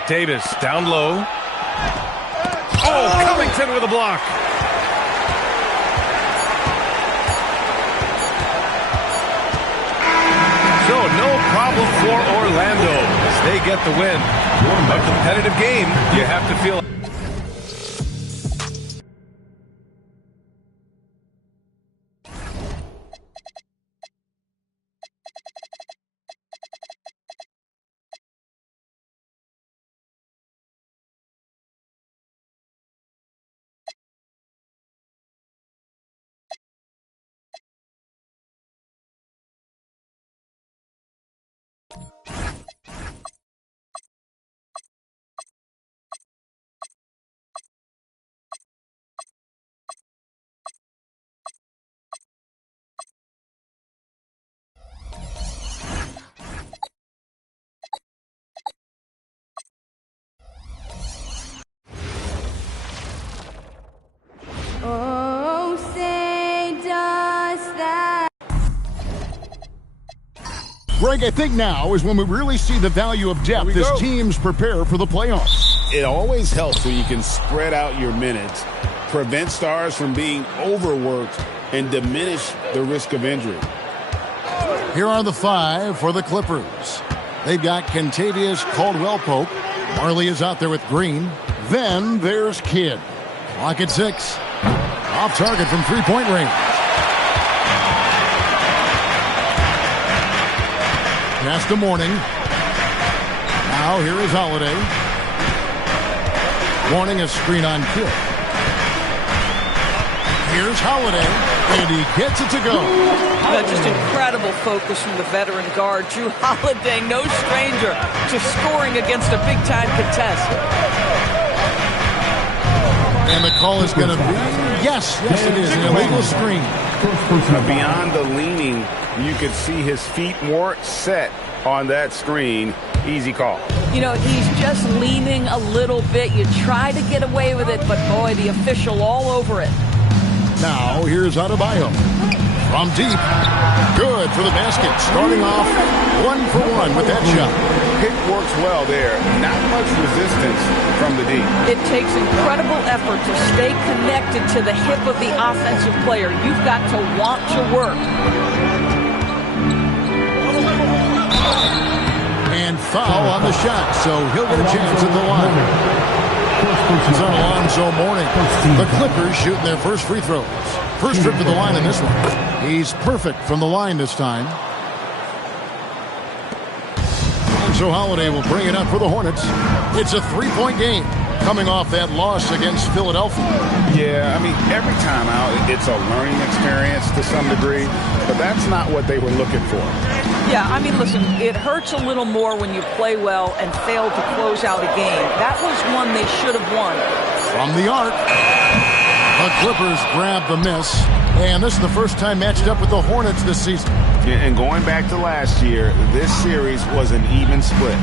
Davis down low. Oh, Covington with a block. So no problem for Orlando as they get the win. A competitive game, you have to feel. Oh, say does that. Greg, I think now is when we really see the value of depth as teams prepare for the playoffs. It always helps when you can spread out your minutes, prevent stars from being overworked, and diminish the risk of injury. Here are the 5 for the Clippers. They've got Kentavious Caldwell-Pope. Marley is out there with Green. Then there's Kidd. Clock at 6. Off target from three-point range. Pass to Mourning. Now here is Holiday. Mourning a screen on Kidd. Here's Holiday, and he gets it to go. Just incredible focus from the veteran guard. Drew Holiday, no stranger to scoring against a big-time contest. And the call is going to be, yes, it is, an illegal screen. Beyond the leaning, you could see his feet more set on that screen. Easy call. You know, he's just leaning a little bit. You try to get away with it, but boy, the official all over it. Now, here's Adebayo. From deep. Good for the basket. Starting off 1 for 1 with that shot. Pick works well there. Not much resistance from the deep. It takes incredible effort to stay connected to the hip of the offensive player. You've got to want to work. And foul on the shot, so he'll get a chance at the line. It's on Alonzo Mourning. The Clippers shooting their first free throws. First trip to the line in this one. He's perfect from the line this time. And so Holiday will bring it up for the Hornets. It's a three-point game coming off that loss against Philadelphia. Yeah, I mean, every time out, it's a learning experience to some degree, but that's not what they were looking for. Yeah, I mean, listen, it hurts a little more when you play well and fail to close out a game. That was one they should have won. From the arc, the Clippers grab the miss, and this is the first time matched up with the Hornets this season. Yeah, and going back to last year, this series was an even split.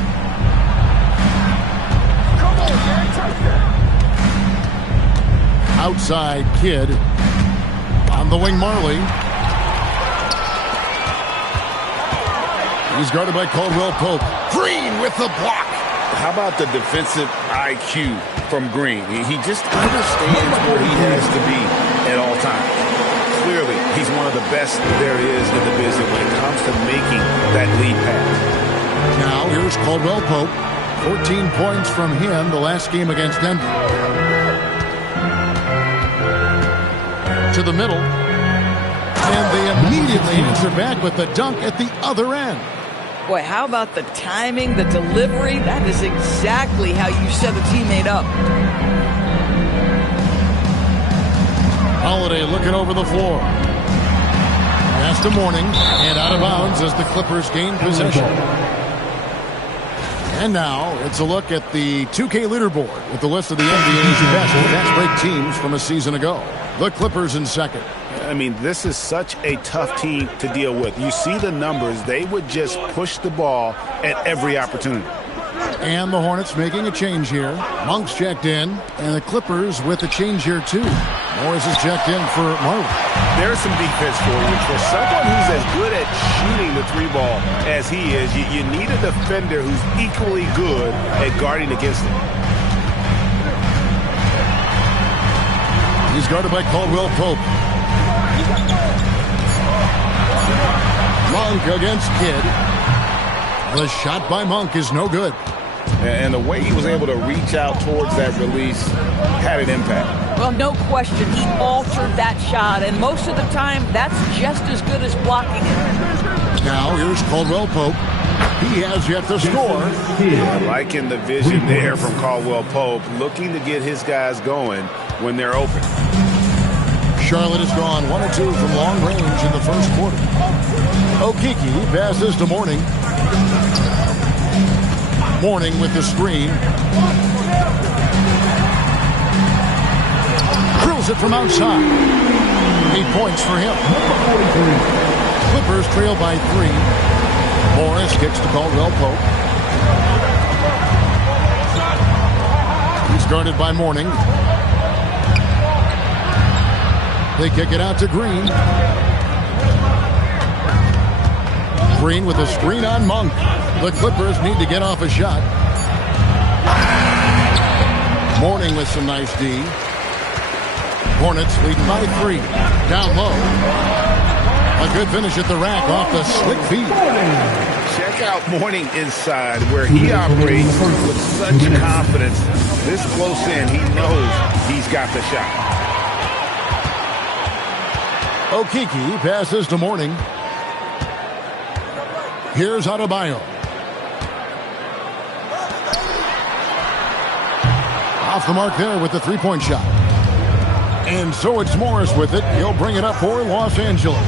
Outside Kidd. On the wing, Marley. He's guarded by Caldwell Pope. Green with the block. How about the defensive IQ from Green? He just understands where he has to be at all times. Clearly, he's one of the best there is in the business when it comes to making that lead pass. Now, here's Caldwell Pope. 14 points from him the last game against Denver. To the middle. And they immediately answer back with the dunk at the other end. Boy, how about the timing, the delivery? That is exactly how you set a teammate up. Holiday looking over the floor. Pass to Mourning, and out of bounds as the Clippers gain possession. And now it's a look at the 2K leaderboard with the list of the NBA's best fast break teams from a season ago. The Clippers in second. I mean, this is such a tough team to deal with. You see the numbers. They would just push the ball at every opportunity. And the Hornets making a change here. Monk's checked in, and the Clippers with a change here too. Morris is checked in for Marley. There's some defense for you. For someone who's as good at shooting the three ball as he is, you need a defender who's equally good at guarding against it. He's guarded by Caldwell Pope. Monk against Kidd. The shot by Monk is no good. And the way he was able to reach out towards that release had an impact. Well, no question. He altered that shot, and most of the time, that's just as good as blocking it. Now, here's Caldwell Pope. He has yet to score. Liking the vision there from Caldwell Pope, looking to get his guys going when they're open. Charlotte has gone 1 of 2 from long range in the first quarter. Okeke passes to Mourning. Mourning with the screen. Drills it from outside. 8 points for him. Clippers trail by 3. Morris kicks to Caldwell Pope. He's guarded by Mourning. They kick it out to Green. Green with a screen on Monk. The Clippers need to get off a shot. Mourning with some nice D. Hornets leading by 3. Down low. A good finish at the rack off the slick feed. Check out Mourning inside where he operates with such confidence. This close in, he knows he's got the shot. Okeke passes to Mourning. Here's Adebayo. Off the mark there with the three-point shot. And so it's Morris with it. He'll bring it up for Los Angeles.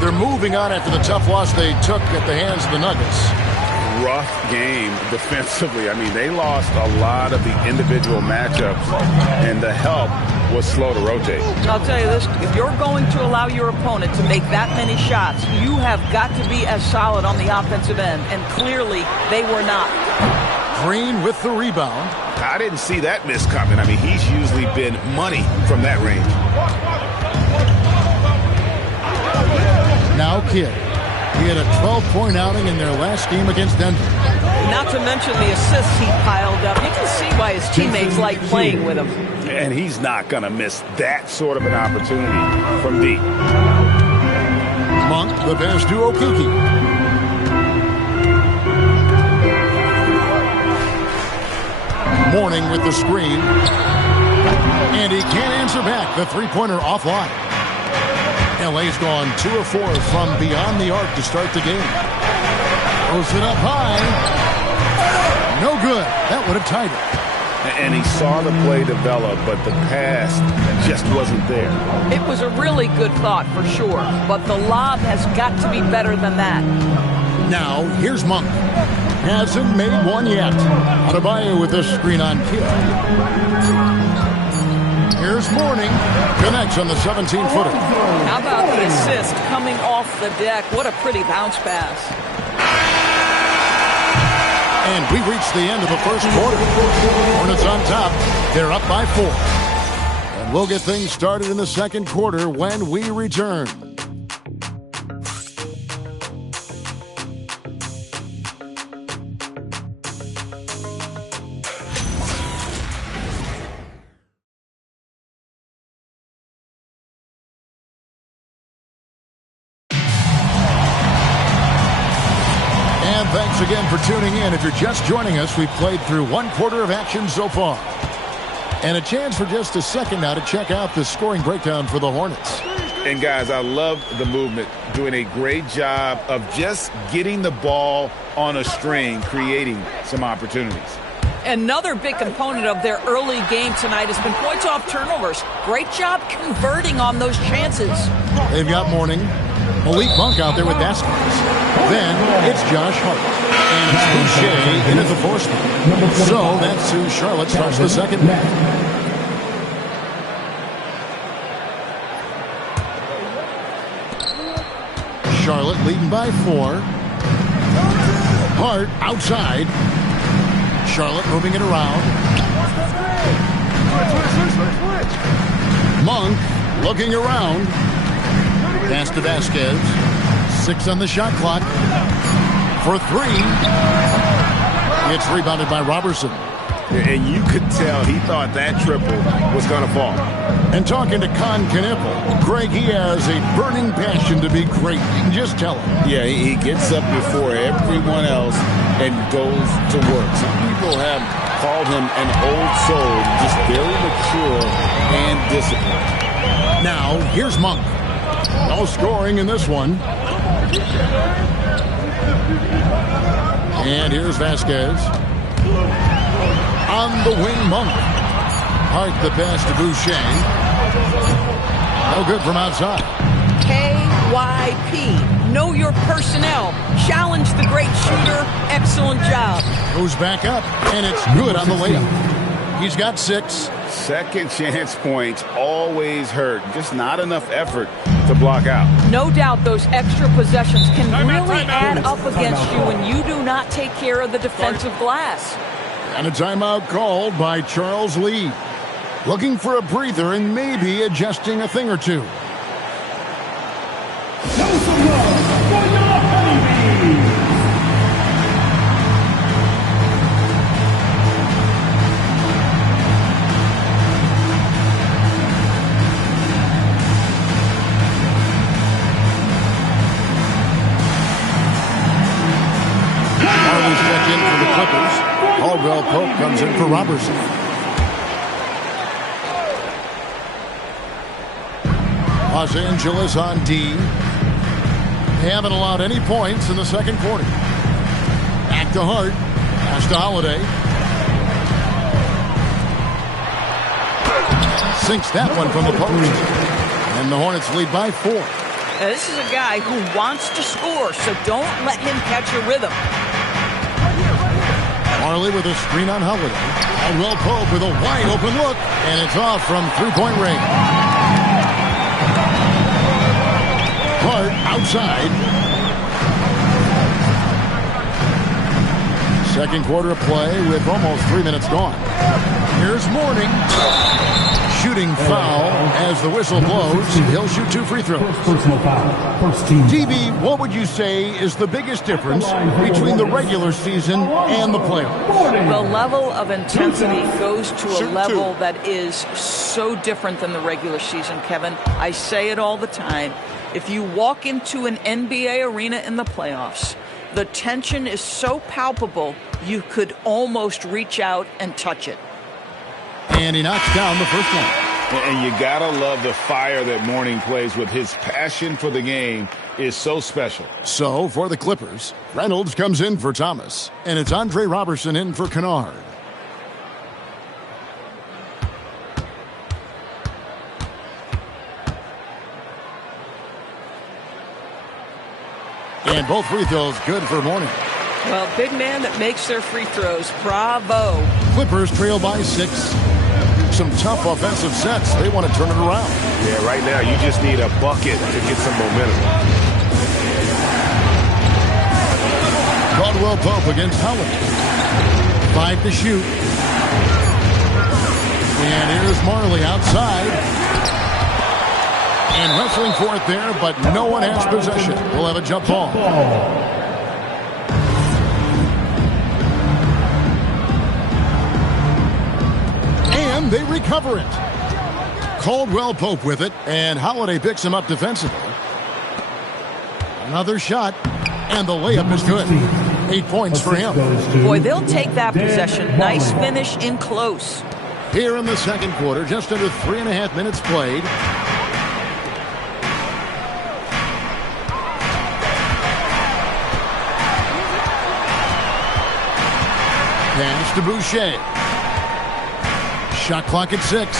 They're moving on after the tough loss they took at the hands of the Nuggets. Rough game defensively. I mean, they lost a lot of the individual matchups, and the help was slow to rotate. I'll tell you this, if you're going to allow your opponent to make that many shots, you have got to be as solid on the offensive end, and clearly they were not. Green with the rebound. I didn't see that miss coming. I mean, he's usually been money from that range. Now Kidd. He had a 12-point outing in their last game against Denver. Not to mention the assists he piled up. You can see why his teammates like playing with him. And he's not going to miss that sort of an opportunity from deep. Monk, the pass to Okeke. Mourning with the screen. And he can't answer back. The three-pointer offline. LA's gone 2 of 4 from beyond the arc to start the game. Throws it up high. No good. That would have tied it. And he saw the play develop, but the pass just wasn't there. It was a really good thought for sure, but the lob has got to be better than that. Now, here's Monk. Hasn't made one yet. Adebayo with the screen on Kidd. Here's Mourning. Connects on the 17-footer. How about the assist coming off the deck? What a pretty bounce pass. And we reached the end of the first quarter. Hornets on top. They're up by 4. And we'll get things started in the second quarter when we return. And thanks again for tuning in. If you're just joining us, we've played through one quarter of action so far. And a chance for just a second now to check out the scoring breakdown for the Hornets. And guys, I love the movement, doing a great job of just getting the ball on a string, creating some opportunities. Another big component of their early game tonight has been points off turnovers. Great job converting on those chances. They've got Mourning, Malik Monk out there with baskets. Then it's Josh Hart. And it's Boucher in at the fourth spot. So that's who Charlotte starts the second half. Charlotte leading by 4. Hart outside. Charlotte moving it around. Monk looking around. Pass to Vasquez. 6 on the shot clock. For 3. It's rebounded by Robertson. And you could tell he thought that triple was going to fall. And talking to Con Knipple, Greg, he has a burning passion to be great. You can just tell him. Yeah, he gets up before everyone else and goes to work. Some people have called him an old soul, just very mature and disciplined. Now, here's Monk. No scoring in this one. And here's Vasquez. On the wing, Monk. Hart the pass to Boucher. No good from outside. KYP. Know your personnel. Challenge the great shooter. Excellent job. Goes back up, and it's good on the layup. He's got 6. Second chance points always hurt. Just not enough effort to block out. No doubt those extra possessions can really add up against you when you do not take care of the defensive glass. And a timeout called by Charles Lee. Looking for a breather and maybe adjusting a thing or two. Harley's checked in for the Clippers. Caldwell Pope comes in for Robertson. Los Angeles on D. They haven't allowed any points in the second quarter. Back to Hart. Pass to Holiday. Sinks that one from the post. And the Hornets lead by 4. Now, this is a guy who wants to score, so don't let him catch a rhythm. Marley with a screen on Holiday. Caldwell Pope with a wide open look, and it's off from three-point range. Hart outside. Second quarter of play with almost 3 minutes gone. Here's Mourning. Shooting foul as the whistle blows. He'll shoot 2 free throws. Personal foul. First team. TV, what would you say is the biggest difference between the regular season and the playoffs? The level of intensity goes to a level that is so different than the regular season, Kevin. I say it all the time. If you walk into an NBA arena in the playoffs, the tension is so palpable you could almost reach out and touch it. And he knocks down the first one. And you gotta love the fire that Mourning plays with. His passion for the game is so special. So for the Clippers, Reynolds comes in for Thomas, and it's Andre Robertson in for Kennard. And both free throws good for Mourning. Well, big man that makes their free throws. Bravo. Clippers trail by 6. Some tough offensive sets. They want to turn it around. Yeah, right now you just need a bucket to get some momentum. Caldwell Pope against Holiday. 5 to shoot. And here's Marley outside. And wrestling for it there, but no one has possession. We'll have a jump ball. And they recover it. Caldwell Pope with it, and Holiday picks him up defensively. Another shot, and the layup is good. 8 points for him. Boy, they'll take that possession. Nice finish in close. Here in the second quarter, just under 3.5 minutes played. Pass to Boucher. Shot clock at 6.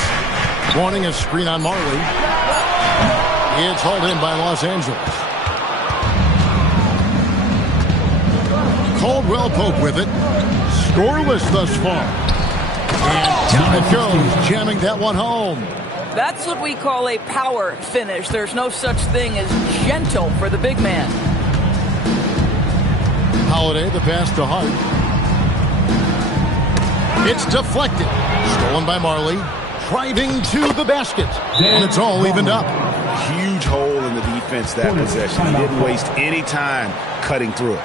Warning, a screen on Marley. It's hauled in by Los Angeles. Caldwell Pope with it. Scoreless thus far. And down it goes, jamming that one home. That's what we call a power finish. There's no such thing as gentle for the big man. Holiday, the pass to Hart. It's deflected. Stolen by Marley. Driving to the basket. And it's all evened up. Huge hole in the defense that possession. He didn't waste any time cutting through it.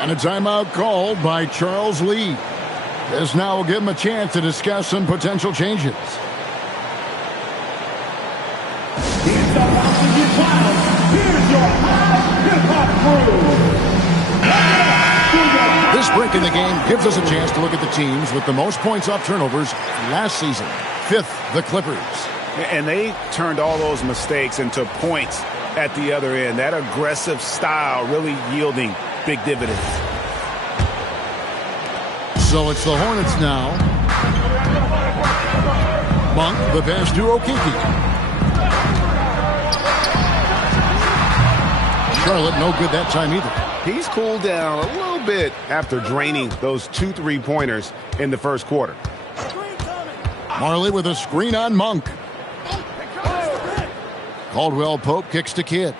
And a timeout called by Charles Lee. This now will give him a chance to discuss some potential changes. It's about to get wild. Here's your hip-hop crew. This break in the game gives us a chance to look at the teams with the most points off turnovers last season. 5th, the Clippers. And they turned all those mistakes into points at the other end. That aggressive style really yielding big dividends. So it's the Hornets now. Monk, the pass to Okiki. Charlotte, no good that time either. He's cooled down a little bit after draining those 2 3-pointers in the first quarter. Marley with a screen on Monk. Caldwell Pope kicks to Kidd.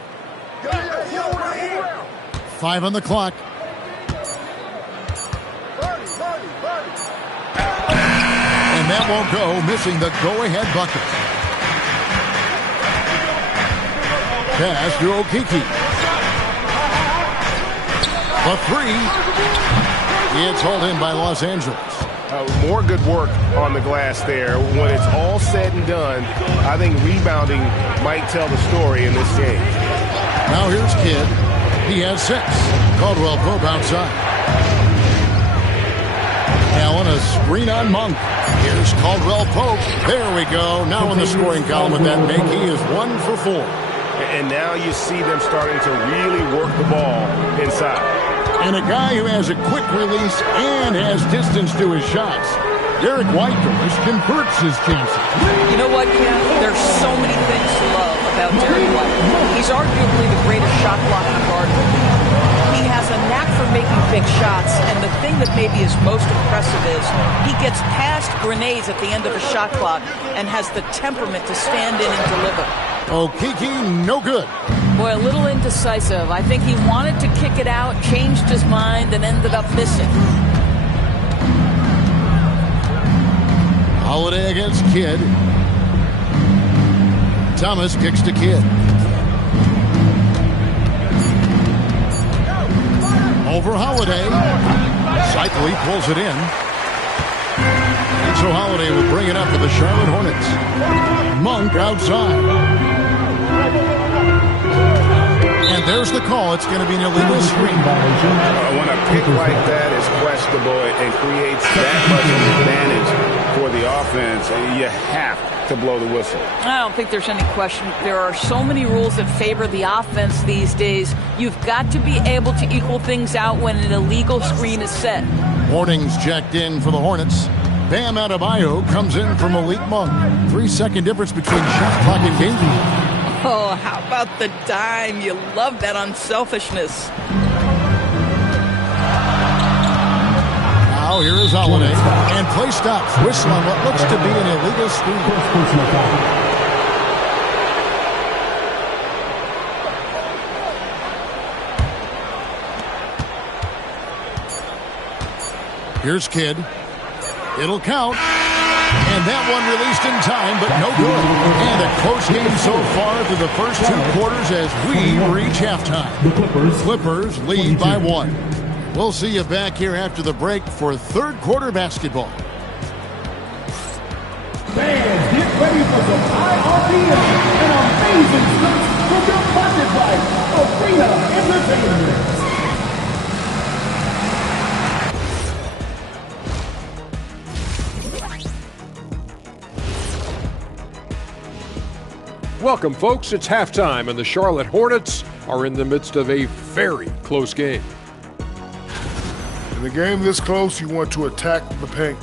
5 on the clock. And that won't go, missing the go-ahead bucket. Pass to Okiki. The 3. It's hauled in by Los Angeles. More good work on the glass there. When it's all said and done, I think rebounding might tell the story in this game. Now here's Kidd. He has 6. Caldwell Pope outside. Allen, a screen on Monk. Here's Caldwell Pope. There we go. Now in the scoring column with that make, he is 1 for 4. And now you see them starting to really work the ball inside. And a guy who has a quick release and has distance to his shots. Derek Whitehurst converts his chances. You know what, Ken? There's so many things to love about Derek White. He's arguably the greatest shot blocking guard in the league. He has a knack for making big shots, and the thing that maybe is most impressive is he gets past grenades at the end of a shot clock and has the temperament to stand in and deliver. Okiki, no good. Boy, a little indecisive. I think he wanted to kick it out, changed his mind, and ended up missing. Holiday against Kidd. Thomas kicks to Kidd. Over Holiday. Cycli pulls it in. And so Holiday will bring it up for the Charlotte Hornets. Monk outside. And there's the call. It's going to be an illegal screen. When a pick like that is questionable and creates that much of an advantage for the offense, you have to blow the whistle. I don't think there's any question. There are so many rules that favor the offense these days. You've got to be able to equal things out when an illegal screen is set. Warnings checked in for the Hornets. Bam Adebayo comes in for Malik Monk. 3-second difference between shot clock and game time. Oh, how about the dime? You love that unselfishness. Now here is Holiday. And play stops. Whistle on what looks to be an illegal screen. Here's Kidd. It'll count. And that one released in time, but no good. And a close game so far through the first 2 quarters as we reach halftime. The Clippers lead by 1. We'll see you back here after the break for third quarter basketball. Fans, get ready for some high RPM and amazing stunts from your pocket by Arena Entertainment. Welcome, folks. It's halftime, and the Charlotte Hornets are in the midst of a very close game. In a game this close, you want to attack the paint.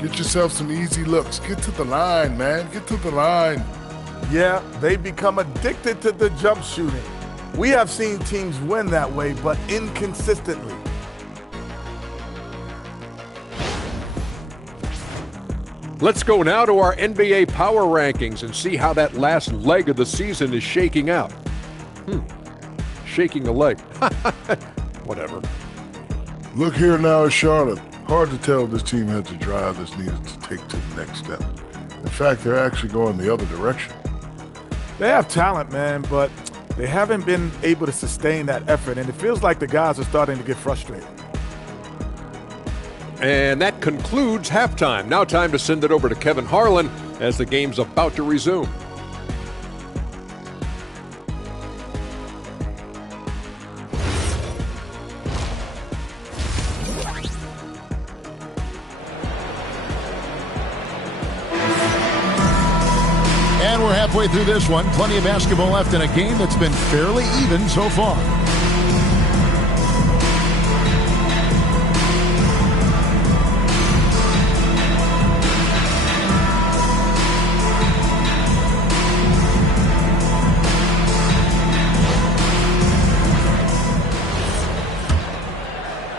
Get yourself some easy looks. Get to the line, man. Get to the line. Yeah, they become addicted to the jump shooting. We have seen teams win that way, but inconsistently. Let's go now to our NBA power rankings and see how that last leg of the season is shaking out. Shaking a leg. Whatever. Look here now at Charlotte. Hard to tell if this team has the drive that's needed to take to the next step. In fact, they're actually going the other direction. They have talent, man, but they haven't been able to sustain that effort, and it feels like the guys are starting to get frustrated. And that concludes halftime. Now time to send it over to Kevin Harlan as the game's about to resume. And we're halfway through this one. Plenty of basketball left in a game that's been fairly even so far.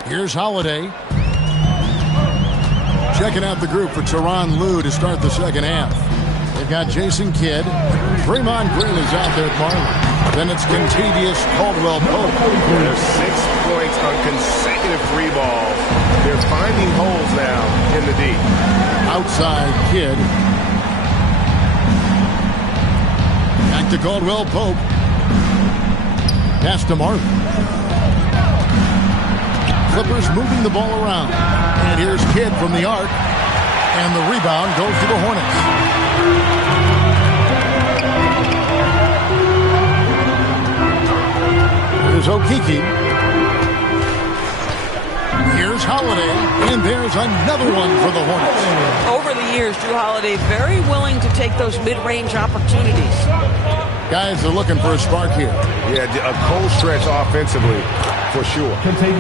Here's Holiday. Checking out the group for Tyronn Lue to start the second half. They've got Jason Kidd. Draymond Green is out there at Marlin. Then it's Contavious Caldwell-Pope. There's 6 points on consecutive 3 balls. They're finding holes now in the D. Outside Kidd. Back to Caldwell-Pope. Pass to Marlin. Clippers moving the ball around. And here's Kidd from the arc. And the rebound goes to the Hornets. Here's Okeke. Here's Holiday. And there's another one for the Hornets. Over the years, Drew Holiday very willing to take those mid-range opportunities. Guys are looking for a spark here. Yeah, a cold stretch offensively, for sure.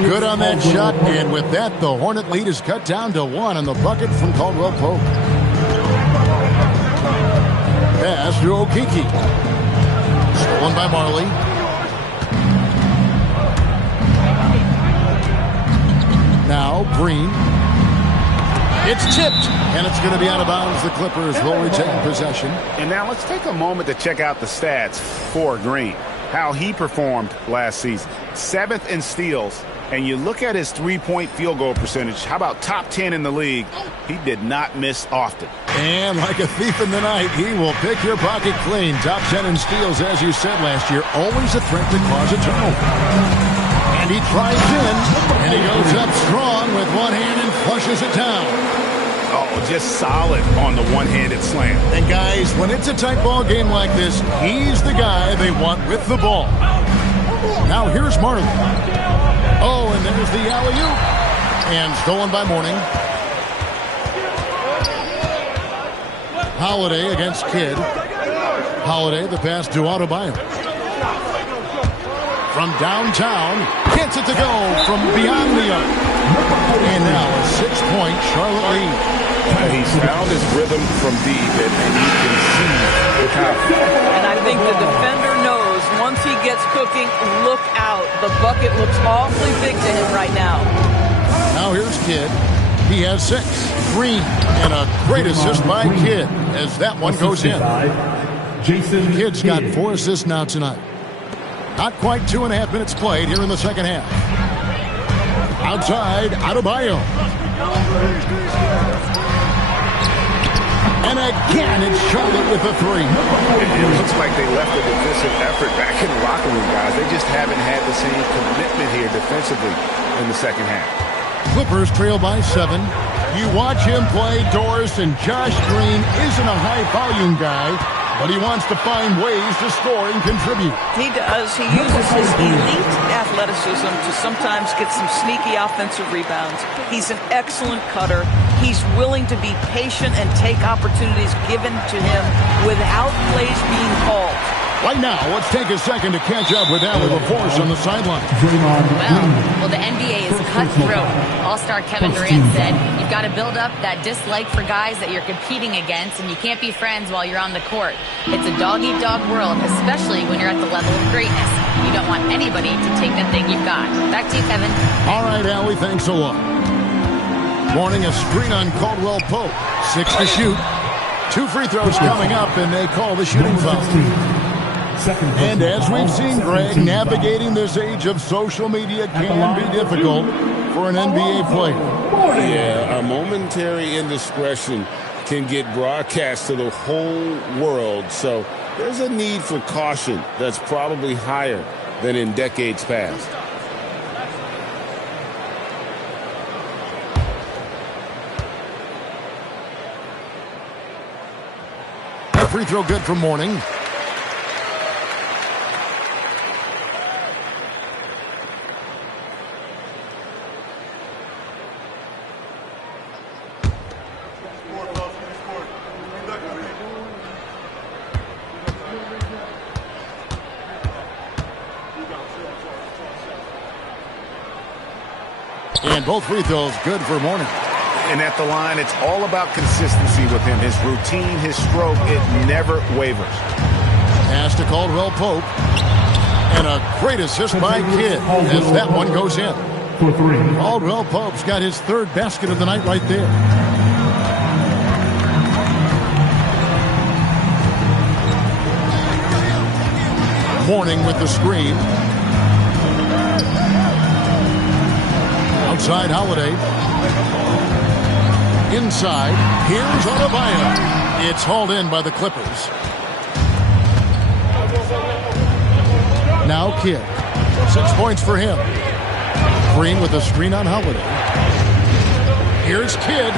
Good on that shot, and with that, the Hornet lead is cut down to 1 on the bucket from Caldwell-Pope. Pass to Okeke. Stolen by Marley. Now Green. It's tipped, and it's going to be out of bounds. The Clippers will retain possession. And now let's take a moment to check out the stats for Green. How he performed last season. 7th in steals. And you look at his 3-point field goal percentage. How about top 10 in the league? He did not miss often. And like a thief in the night, he will pick your pocket clean. Top 10 in steals, as you said last year. Always a threat to cause a turnover. And he tries in, and he goes up strong with one hand and flushes it down. Oh, just solid on the one-handed slam. And guys, when it's a tight ball game like this, he's the guy they want with the ball. Now here's Marley. Oh, and there's the alley-oop. And stolen by Mourning. Holiday against Kidd. Holiday, the pass to Adebayo. From downtown, gets it to go from beyond the arc. And now a 6-point Charlotte lead. He's found his rhythm from deep, and you can see the confidence. And I think the defender knows once he gets cooking, look out. The bucket looks awfully big to him right now. Now here's Kidd. He has 6. Green, and a great assist by Kidd as that one goes in. Kidd's got 4 assists now tonight. Not quite 2.5 minutes played here in the second half. Outside, Adebayo. And again, it's Charlotte with a three. It looks like they left the defensive effort back in the locker room, guys. They just haven't had the same commitment here defensively in the second half. Clippers trail by 7. You watch him play, Doris, and Josh Green isn't a high-volume guy, but he wants to find ways to score and contribute. He does. He uses his elite athleticism to sometimes get some sneaky offensive rebounds. He's an excellent cutter. He's willing to be patient and take opportunities given to him without plays being called. Right now, let's take a second to catch up with Allie LaForce on the sideline. Well, the NBA is cutthroat. All-star Kevin Durant said, you've got to build up that dislike for guys that you're competing against, and you can't be friends while you're on the court. It's a dog-eat-dog world, especially when you're at the level of greatness. You don't want anybody to take the thing you've got. Back to you, Kevin. All right, Allie, thanks a lot. Warning, a screen on Caldwell Pope. 6 to shoot. 2 free throws coming up, and they call the shooting foul. And as we've seen, Greg, navigating this age of social media can be difficult for an NBA player. Yeah, a momentary indiscretion can get broadcast to the whole world. So there's a need for caution that's probably higher than in decades past. That free throw good for Mourning. And both free throws good for Mourning. And at the line, it's all about consistency with him. His routine, his stroke, it never wavers. Pass to Caldwell Pope. And a great assist by Kidd as that one goes in. Caldwell Pope's got his 3rd basket of the night right there. Mourning with the screen. Outside Holiday. Inside. Here's Adebayo. It's hauled in by the Clippers. Now Kidd. 6 points for him. Green with a screen on Holiday. Here's Kidd.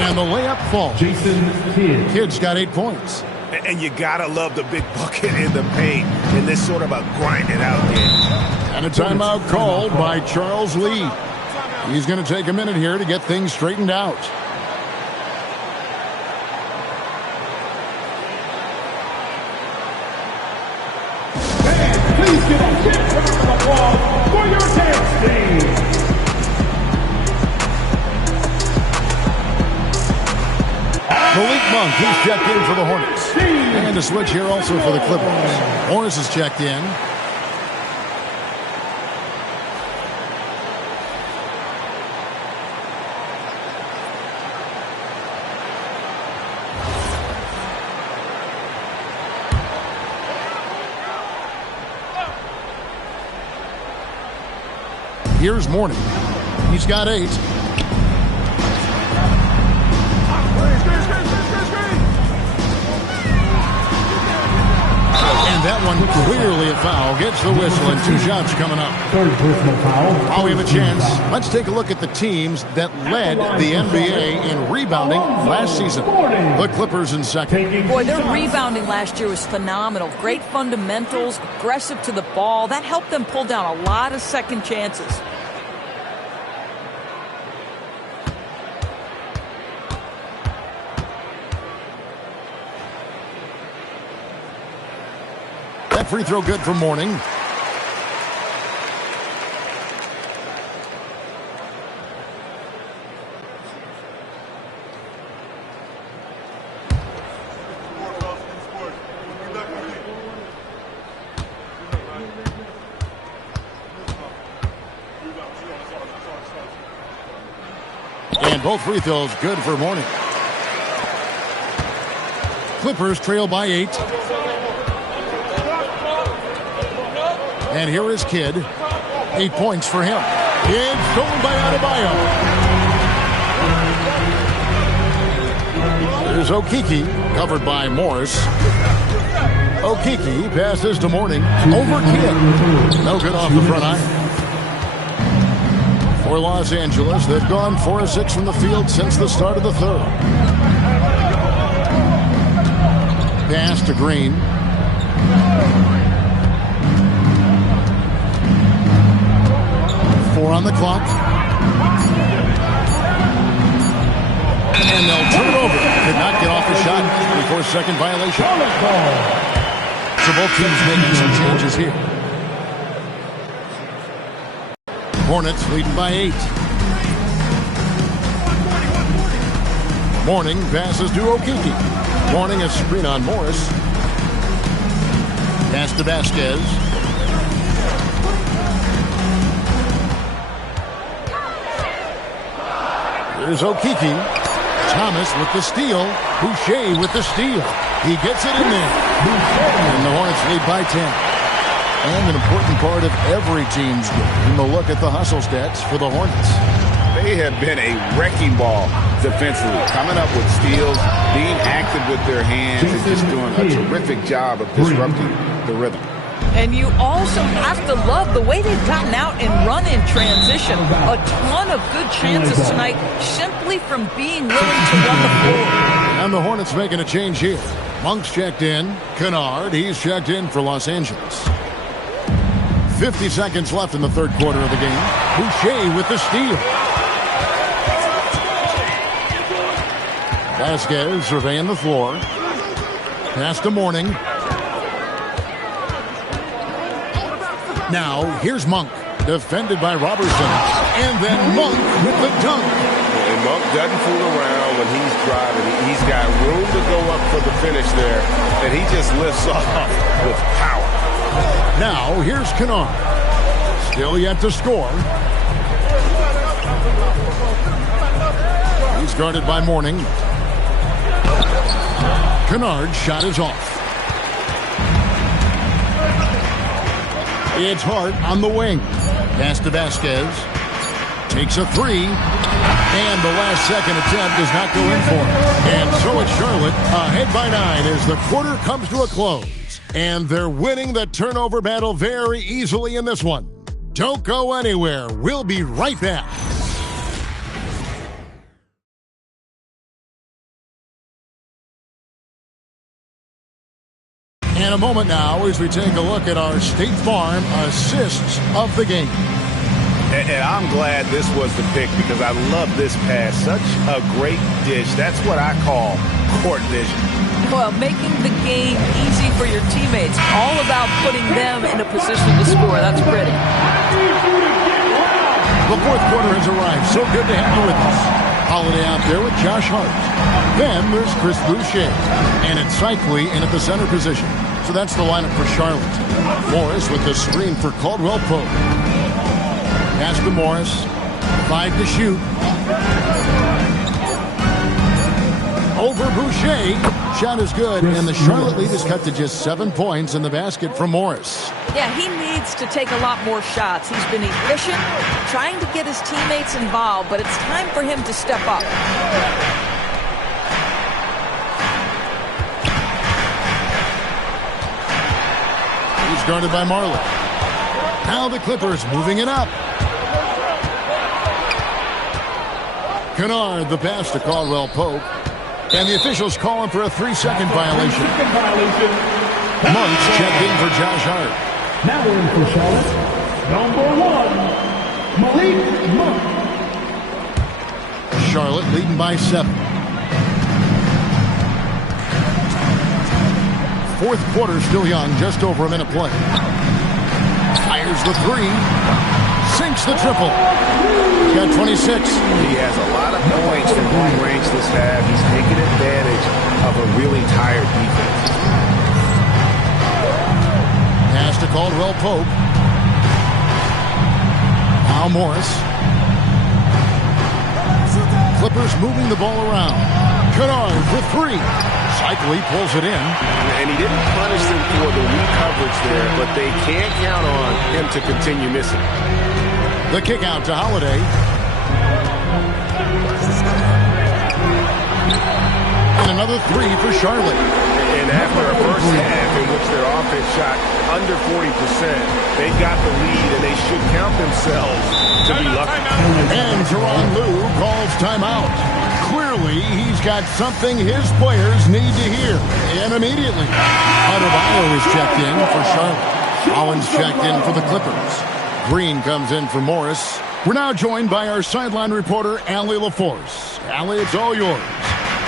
And the layup falls. Kidd's got 8 points. And you gotta love the big bucket in the paint in this sort of a grind it out game. And a timeout called by Charles Lee. He's going to take a minute here to get things straightened out. Please give a big round of applause for your dance team. Malik Monk, he's checked in for the Hornets. And a switch here also for the Clippers. Hornets is checked in. Here's Mourning. He's got 8. And that one clearly a foul. Gets the whistle and 2 shots coming up. 3rd personal foul. Oh, we have a chance. Let's take a look at the teams that led the NBA in rebounding last season. The Clippers in 2nd. Boy, their rebounding last year was phenomenal. Great fundamentals, aggressive to the ball. That helped them pull down a lot of second chances. That free throw good for Mourning. And both free throws good for Mourning. Clippers trail by 8. And here is Kidd. 8 points for him. It's stolen by Adebayo. There's Okeke, covered by Morris. Okeke passes to Mourning. Over Kidd. No good off the front iron. For Los Angeles, they've gone 4 of 6 from the field since the start of the third. Pass to Green. Four on the clock. And they'll turn it over. Could not get off the shot. 24-second violation. So both teams making some changes here. Hornets leading by 8. Mourning passes to Okeke. Mourning a screen on Morris. Pass to Vasquez. There's Okeke. Thomas with the steal. Boucher with the steal. He gets it in there. And the Hornets lead by 10. And an important part of every team's game. A look at the hustle stats for the Hornets. They have been a wrecking ball defensively, coming up with steals, being active with their hands, and just doing a terrific job of disrupting the rhythm. And you also have to love the way they've gotten out and run in transition. A ton of good chances tonight simply from being willing to run the floor. And the Hornets making a change here. Monk's checked in. Kennard, he's checked in for Los Angeles. 50 seconds left in the third quarter of the game. Boucher with the steal. Vasquez surveying the floor. Pass to Mourning. Now, here's Monk, defended by Robertson. And then Monk with the dunk. And Monk doesn't fool around when he's driving. He's got room to go up for the finish there, and he just lifts off with power. Now, here's Kennard. Still yet to score. He's guarded by Mourning. Kennard's shot is off. It's Hart on the wing. Pass to Vasquez. Takes a three. And the last second attempt does not go in for it. And so it's Charlotte ahead by 9 as the quarter comes to a close. And they're winning the turnover battle very easily in this one. Don't go anywhere. We'll be right back. In a moment now as we take a look at our State Farm assists of the game. And I'm glad this was the pick because I love this pass. Such a great dish. That's what I call court vision. Well, making the game easy for your teammates. All about putting them in a position to score. That's pretty. The fourth quarter has arrived. So good to have you with us. Holiday out there with Josh Hart. Then there's Chris Boucher. And it's Cycli in at the center position. So that's the lineup for Charlotte. Morris with the screen for Caldwell Pope. Pass to Morris. 5 to shoot. Over Boucher. Shot is good, and the Charlotte lead is cut to just 7 points in the basket from Morris. Yeah, he needs to take a lot more shots. He's been efficient, trying to get his teammates involved, but it's time for him to step up. He's guarded by Marley. Now the Clippers moving it up. Kennard, the pass to Caldwell Pope. And the officials calling for a 3-second violation. Monk's checked in for Josh Hart. Now in for Charlotte, number 1, Malik Monk. Charlotte leading by 7. Fourth quarter still young, just over a minute play. Fires the 3. Sinks the triple. He's got 26. He has a lot of points from long range this half. He's taking advantage of a really tired defense. Pass to Caldwell Pope. Now Morris. Clippers moving the ball around. Kennard for 3. Cycli pulls it in. And he didn't punish them for the weak coverage there, but they can't count on him to continue missing. The kick out to Holiday. And another three for Charlotte. And after a first half in which their offense shot under 40%, they got the lead, and they should count themselves to be lucky. And Tyronn Lue calls timeout. Clearly, he's got something his players need to hear. And immediately, Adebayo is checked in for Charlotte. Collins checked in for the Clippers. Green comes in for Morris. We're now joined by our sideline reporter, Allie LaForce. Allie, it's all yours.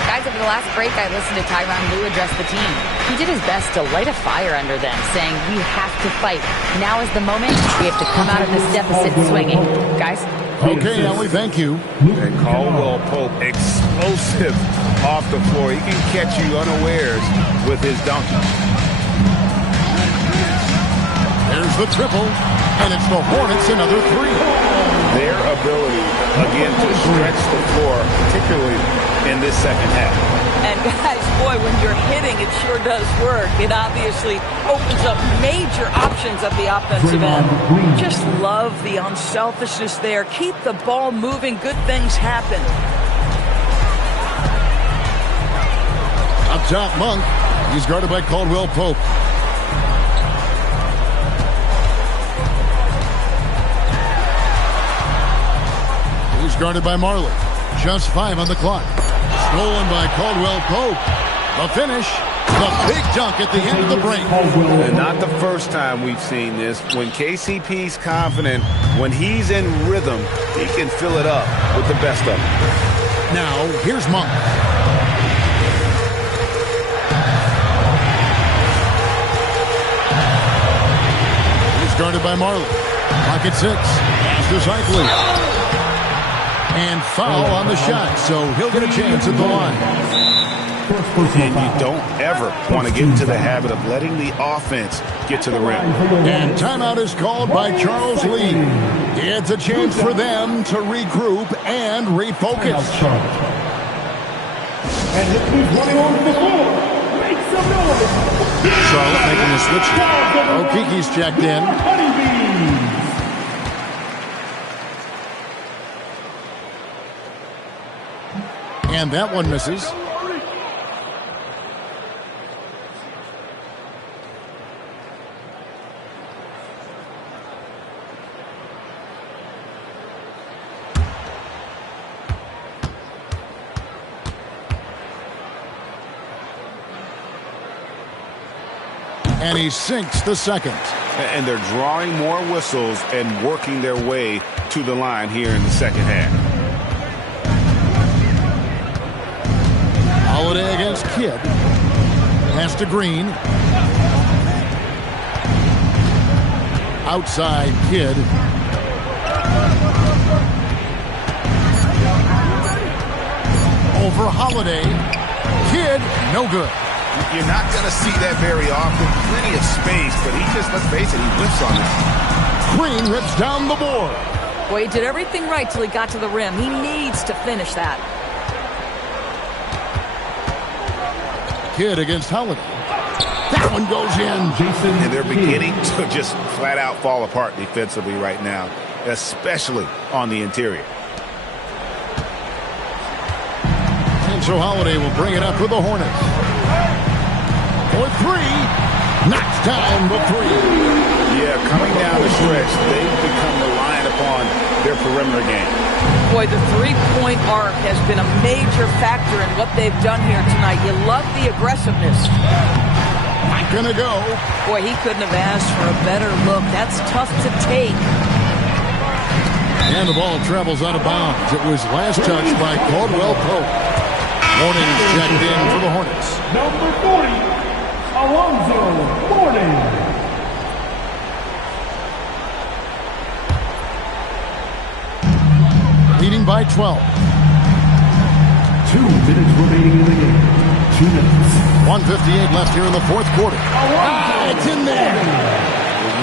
Guys, over the last break, I listened to Tyronn Lue address the team. He did his best to light a fire under them, saying, we have to fight. Now is the moment. We have to come out of this deficit swinging. Guys? Okay, Allie, thank you. And Caldwell Pope, explosive off the floor. He can catch you unawares with his dunking. There's the triple, and it's the Hornets another three. Their ability, again, to stretch the floor, particularly in this second half. And guys, boy, when you're hitting, it sure does work. It obviously opens up major options at the offensive end. Just love the unselfishness there. Keep the ball moving. Good things happen. Up top, Monk. He's guarded by Caldwell Pope. He's guarded by Marley. Just 5 on the clock. Stolen by Caldwell Pope. The finish, the big dunk at the end of the break. And not the first time we've seen this. When KCP's confident, when he's in rhythm, he can fill it up with the best of them. Now, here's Monk. He's guarded by Marley. Pocket 6. Pass to Cycling. And foul on the shot, so he'll get a chance at the line. And you don't ever want to get into the habit of letting the offense get to the rim. And timeout is called by Charles Lee. It's a chance for them to regroup and refocus. And who's running on the floor? Make some noise. Charlotte making a switch. Okiki's checked in. And that one misses. And he sinks the second. And they're drawing more whistles and working their way to the line here in the second half. Holiday against Kidd. Pass to Green. Outside Kidd. Over Holiday. Kidd, no good. You're not going to see that very often. Plenty of space, but he just, let's face it, he whips on it. Green rips down the board. Boy, he did everything right till he got to the rim. He needs to finish that. Kidd against Holiday. That one goes in. And they're beginning to just flat out fall apart defensively right now, especially on the interior. And so Holiday will bring it up for the Hornets. For three. Knocks down the three. Yeah, coming down the stretch, they've become reliant upon their perimeter game. Boy, the three-point arc has been a major factor in what they've done here tonight. You love the aggressiveness. Not gonna go. Boy, he couldn't have asked for a better look. That's tough to take. And the ball travels out of bounds. It was last touched by Caldwell Pope. Morning checked in for the Hornets. Number 40, Alonzo Mourning. Leading by 12. 2 minutes remaining in the game. 2 minutes. 1:58 left here in the fourth quarter. It's in there.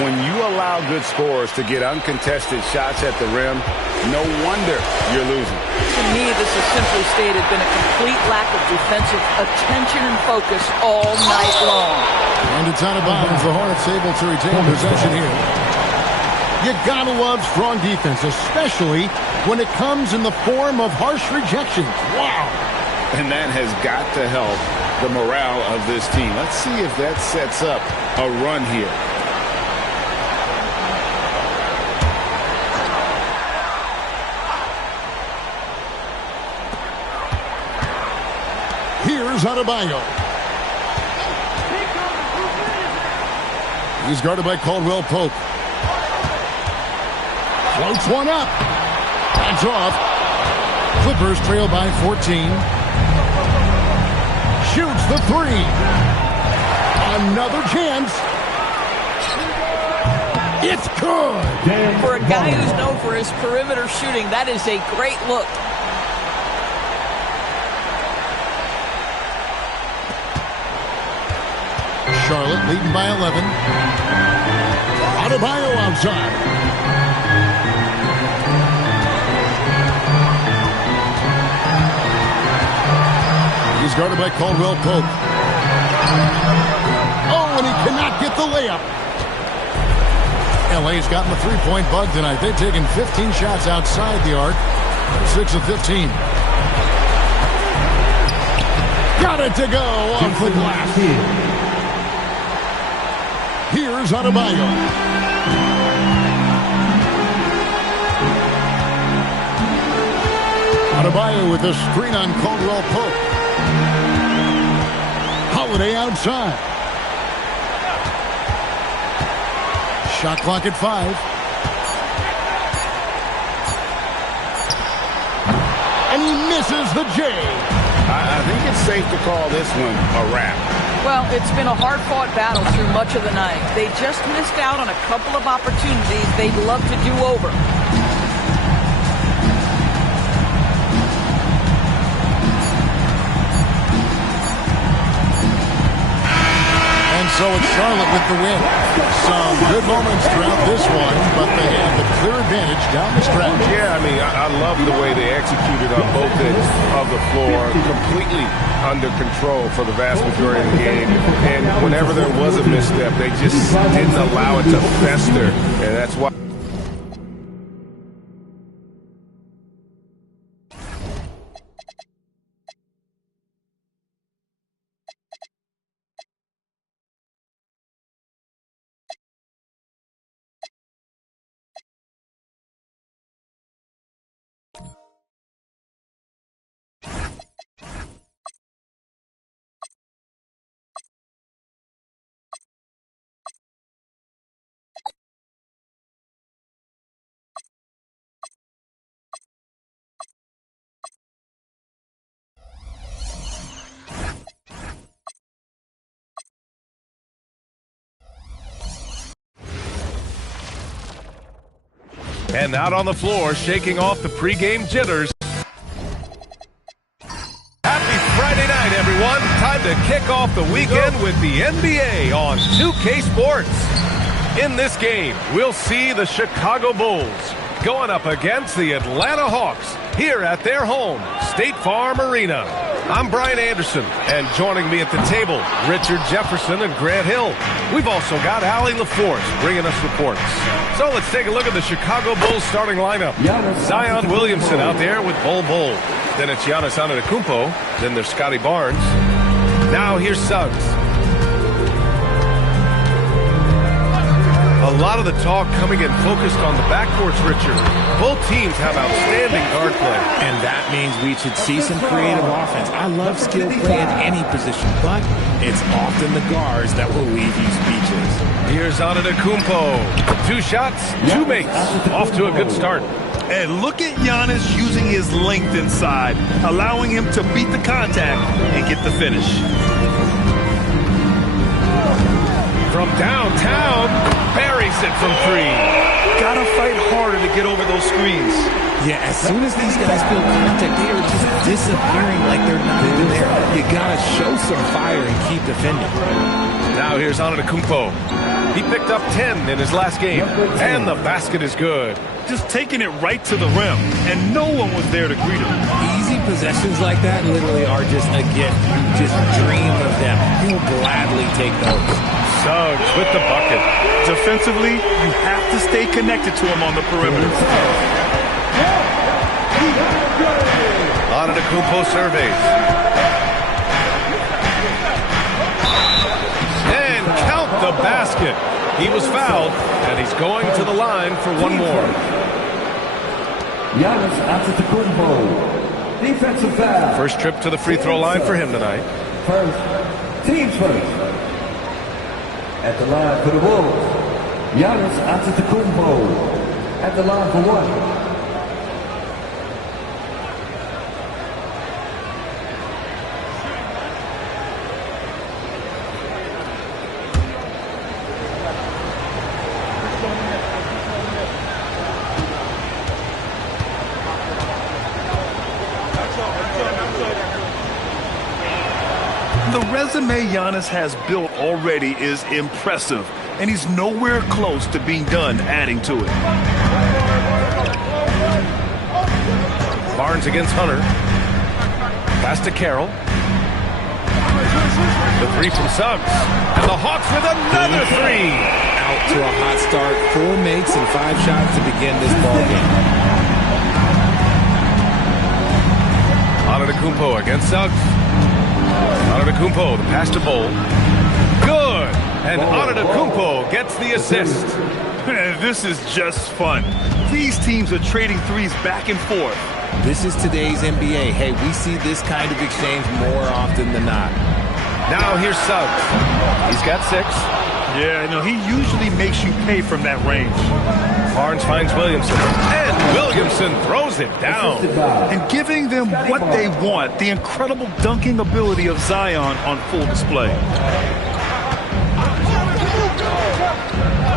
When you allow good scorers to get uncontested shots at the rim, no wonder you're losing. To me, this has simply stated been a complete lack of defensive attention and focus all night long. And it's out of bounds. The Hornets able to retain possession here. You gotta love strong defense, especially when it comes in the form of harsh rejections. Wow. and that has got to help the morale of this team. Let's see if that sets up a run here. Here's Adebayo. He's guarded by Caldwell Pope. Floats one up. Hands off. Clippers trail by 14. Shoots the three. Another chance. It's good. For a guy who's known for his perimeter shooting, that is a great look. Charlotte leading by 11. Adebayo outside. He's guarded by Caldwell Pope. Oh, and he cannot get the layup. LA's gotten the three-point bug tonight. They've taken 15 shots outside the arc. 6 of 15. Got it to go off the glass. Here's Adebayo. Adebayo with a screen on Caldwell Pope. Holiday outside. Shot clock at 5. And he misses the J. I think it's safe to call this one a wrap. Well, it's been a hard-fought battle through much of the night. They just missed out on a couple of opportunities they'd love to do over. And so it's Charlotte with the win. Some good moments throughout this one, but they have the clear advantage down the stretch. Yeah, I mean, I love the way they executed on both ends of the floor, completely under control for the vast majority of the game. And whenever there was a misstep, they just didn't allow it to fester. And that's why. And out on the floor, shaking off the pregame jitters. Happy Friday night, everyone. Time to kick off the weekend with the NBA on 2K Sports. In this game, we'll see the Chicago Bulls going up against the Atlanta Hawks here at their home, State Farm Arena. I'm Brian Anderson, and joining me at the table, Richard Jefferson and Grant Hill. We've also got Allie LaForce bringing us reports. So let's take a look at the Chicago Bulls starting lineup. Zion Williamson out there with Bol Bol. Then it's Giannis Antetokounmpo. Then there's Scotty Barnes. Now here's Suggs. A lot of the talk coming in focused on the backcourts, Richard. Both teams have outstanding guard play. And that means we should see some creative offense. I love skill play at any position, but it's often the guards that will leave you speechless. Here's Antetokounmpo. 2 shots, 2 makes. Off to a good start. And look at Giannis using his length inside, allowing him to beat the contact and get the finish. From downtown, buries it from 3. Gotta fight harder to get over those screens. Yeah, as soon as these guys feel contact, they are just disappearing like they're not even there. You gotta show some fire and keep defending. Now here's Antetokounmpo. He picked up 10 in his last game, and the basket is good. Just taking it right to the rim, and no one was there to greet him. Easy possessions like that literally are just a gift. You just dream of them. He'll gladly take those. Suggs with the bucket. Defensively, you have to stay connected to him on the perimeter. Antetokounmpo surveys. And count the basket. He was fouled, and he's going to the line for one more. Giannis Antetokounmpo, defensive foul. First trip to the free throw line for him tonight. First, team's first. At the line for the Wolves, Giannis Antetokounmpo. At the line for one. The resume Giannis has built already is impressive, and he's nowhere close to being done adding to it. Barnes against Hunter. Pass to Carroll. The three from Suggs. And the Hawks with another three. Out to a hot start. 4 makes and 5 shots to begin this ballgame. Antetokounmpo against Suggs. Antetokounmpo, the pass to Bowl. Good! And Antetokounmpo gets the assist. This is just fun. These teams are trading threes back and forth. This is today's NBA. Hey, we see this kind of exchange more often than not. Now here's Suggs. He's got 6. Yeah, I know. He usually makes you pay from that range. Barnes finds Williamson. And Williamson throws it down. And giving them what they want, the incredible dunking ability of Zion on full display.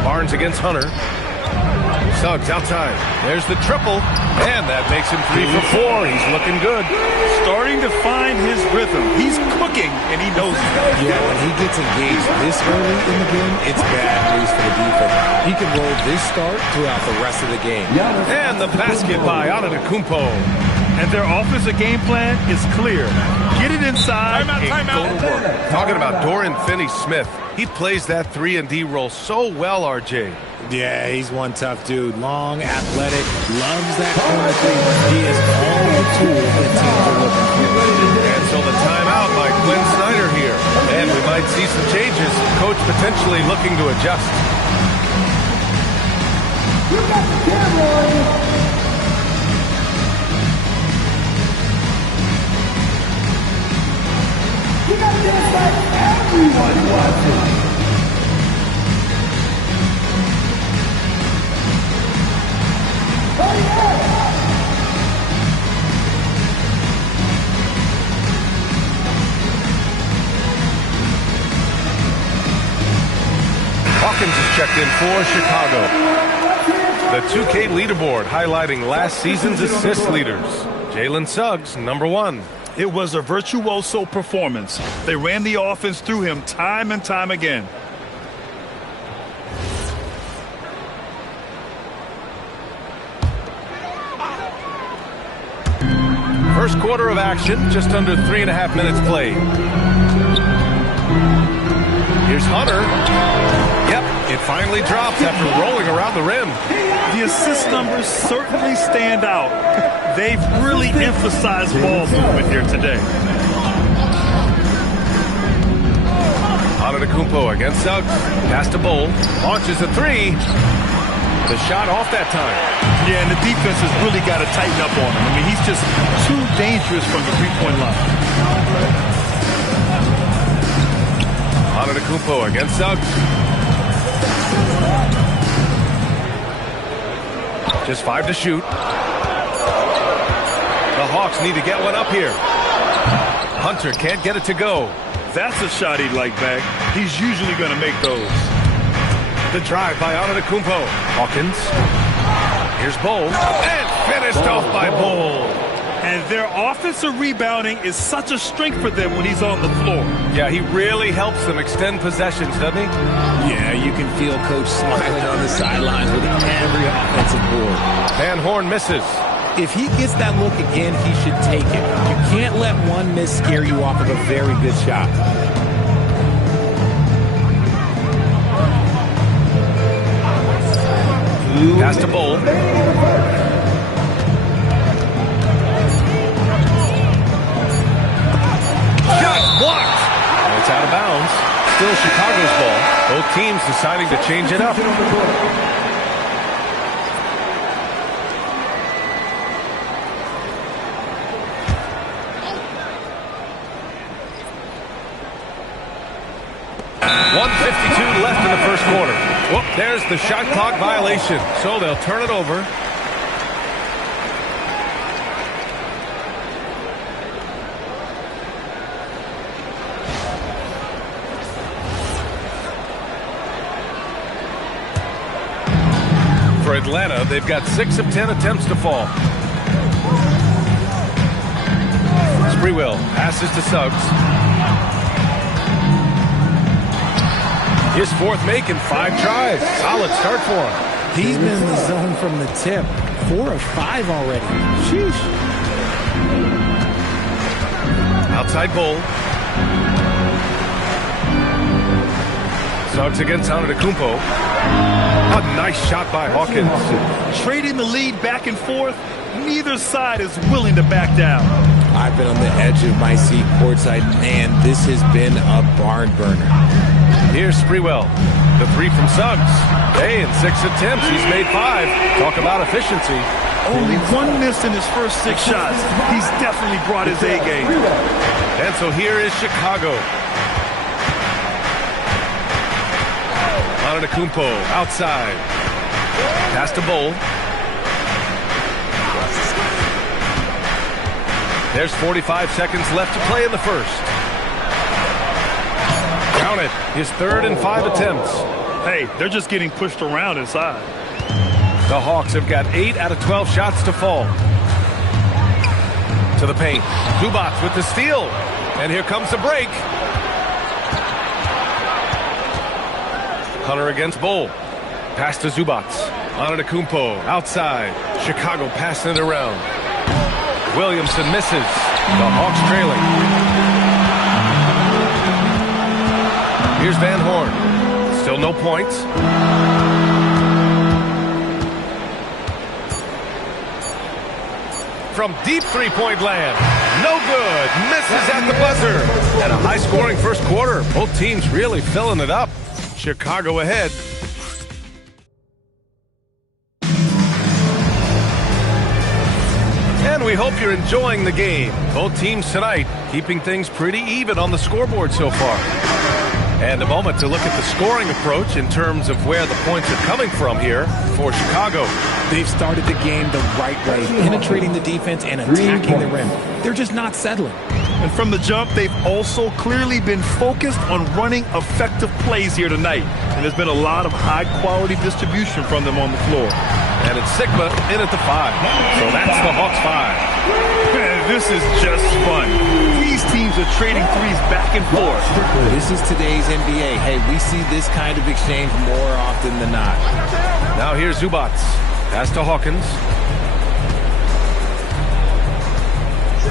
Barnes against Hunter. Suggs outside. There's the triple. And that makes him 3 for 4. He's looking good. Starting to find his rhythm. He's cooking, and he knows it. Yeah, when he gets engaged this early in the game, it's bad news for the defense. He can roll this start throughout the rest of the game. And the basket by Antetokounmpo. And their offensive game plan is clear. Get it inside and go to work. Talking about Dorian Finney-Smith. He plays that 3-and-D role so well, RJ. Yeah, he's one tough dude. Long, athletic, loves that corner three. He has all the tools that teams are looking for. And so the timeout by Quinn Snyder here. And we might see some changes. Coach potentially looking to adjust. You got the camera. You got this like everyone watching. Hawkins is checked in for Chicago. The 2K leaderboard highlighting last season's assist leaders. Jalen Suggs, number 1. It was a virtuoso performance. They ran the offense through him time and time again. First quarter of action, just under 3.5 minutes played. Here's Hunter. Yep, it finally drops after rolling around the rim. The assist numbers certainly stand out. They've really emphasized ball movement here today. Antetokounmpo against Suggs. Pass to Bowl. Launches a 3. The shot off that time. Yeah, and the defense has really got to tighten up on him. I mean, he's just too dangerous from the three-point line. Antetokounmpo against Suggs. Just 5 to shoot. The Hawks need to get one up here. Hunter can't get it to go. That's a shot he'd like back. He's usually going to make those. The drive by Antetokounmpo. Hawkins. Here's Bowl. And finished off by Bowl. And their offensive rebounding is such a strength for them when he's on the floor. Yeah, he really helps them extend possessions, doesn't he? Yeah, you can feel Coach smiling on the sidelines with every offensive board. Van Horn misses. If he gets that look again, he should take it. You can't let one miss scare you off of a very good shot. Pass to Bowl. deciding to change it up. .152 left in the first quarter. Whoop, there's the shot clock violation, so they'll turn it over. For Atlanta, they've got 6 of 10 attempts to fall. Sprewell passes to Suggs. His fourth make in 5 tries. Solid start for him. He's been in the zone from the tip. 4 of 5 already. Sheesh. Outside Bull. Suggs against Antetokounmpo. A nice shot by Hawkins. Trading the lead back and forth. Neither side is willing to back down. I've been on the edge of my seat courtside. Man, this has been a barn burner. Here's Sprewell. The 3 from Suggs. Hey, in 6 attempts, he's made 5. Talk about efficiency. Only 1 miss in his first 6 shots. He's definitely brought his A game. And so here is Chicago. Antetokounmpo outside. Pass to Bull. There's 45 seconds left to play in the first. Count it. His 3rd and 5 attempts. Hey, they're just getting pushed around inside. The Hawks have got 8 out of 12 shots to fall. To the paint. Zubac with the steal. And here comes the break. Hunter against Bull. Pass to Zubac. Antetokounmpo outside. Chicago passing it around. Williamson misses. The Hawks trailing. Here's Van Horn. Still no points. From deep three-point land. No good. Misses at the buzzer. And a high-scoring first quarter. Both teams really filling it up. Chicago ahead. And we hope you're enjoying the game. Both teams tonight keeping things pretty even on the scoreboard so far. And a moment to look at the scoring approach in terms of where the points are coming from here for Chicago. They've started the game the right way, penetrating the defense and attacking the rim. They're just not settling. And from the jump, they've also clearly been focused on running effective plays here tonight. And there's been a lot of high-quality distribution from them on the floor. And it's Sigma in at the 5. So that's the Hawks 5. Man, this is just fun. These teams are trading threes back and forth. This is today's NBA. Hey, we see this kind of exchange more often than not. Now here's Zubac. Pass to Hawkins.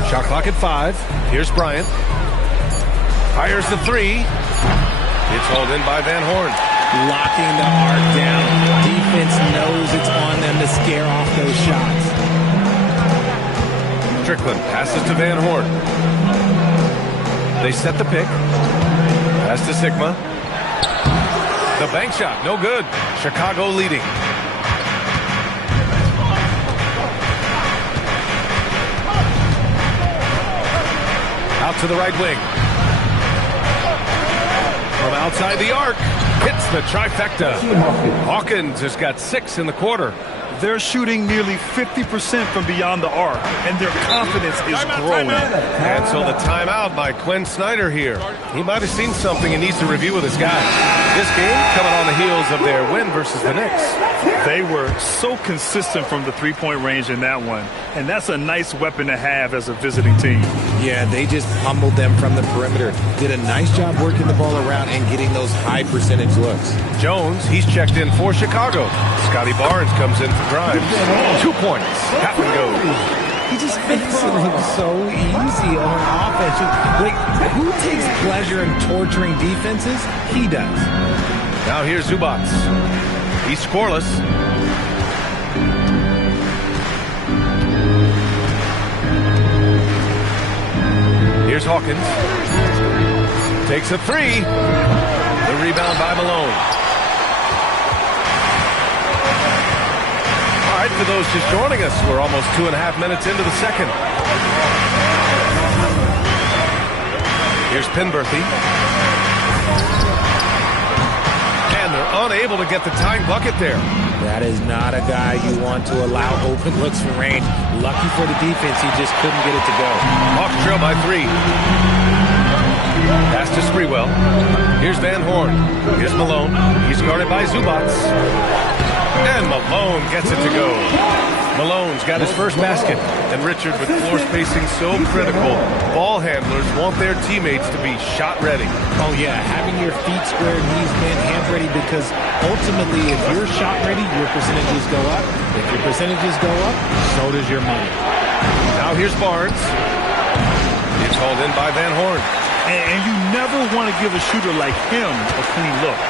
Shot clock at 5. Here's Bryant. Fires the 3. It's hauled in by Van Horn. Locking the arc down. Defense knows it's on them to scare off those shots. Strickland passes to Van Horn. They set the pick. Pass to Sigma. The bank shot, no good. Chicago leading. Out to the right wing. From outside the arc, hits the trifecta. Hawkins has got 6 in the quarter. They're shooting nearly 50% from beyond the arc, and their confidence is growing. And so the timeout by Quinn Snyder here. He might have seen something he needs to review with his guys. This game coming on the heels of their win versus the Knicks. They were so consistent from the three-point range in that one, and that's a nice weapon to have as a visiting team. Yeah, they just pummeled them from the perimeter. Did a nice job working the ball around and getting those high percentage looks. Jones, he's checked in for Chicago. Scotty Barnes comes in for Grimes. 2 points. Tap and go. He just makes it look so easy on offense. Like, who takes pleasure in torturing defenses? He does. Now here's Zubac. He's scoreless. Here's Hawkins. Takes a 3. The rebound by Malone. to those just joining us. We're almost 2.5 minutes into the second. Here's Penberthy. And they're unable to get the tying bucket there. That is not a guy you want to allow open looks from range. Lucky for the defense, he just couldn't get it to go. Hawks trail by 3. Pass to Sprewell. Here's Van Horn. Here's Malone. He's guarded by Zubats. And Malone gets it to go. Malone's got his first basket. And Richard, with floor spacing so critical, ball handlers want their teammates to be shot ready. Oh, yeah, having your feet square, knees bent, hands ready, because ultimately, if you're shot ready, your percentages go up. If your percentages go up, so does your money. Now here's Barnes. He's called in by Van Horn. And you never want to give a shooter like him a clean look.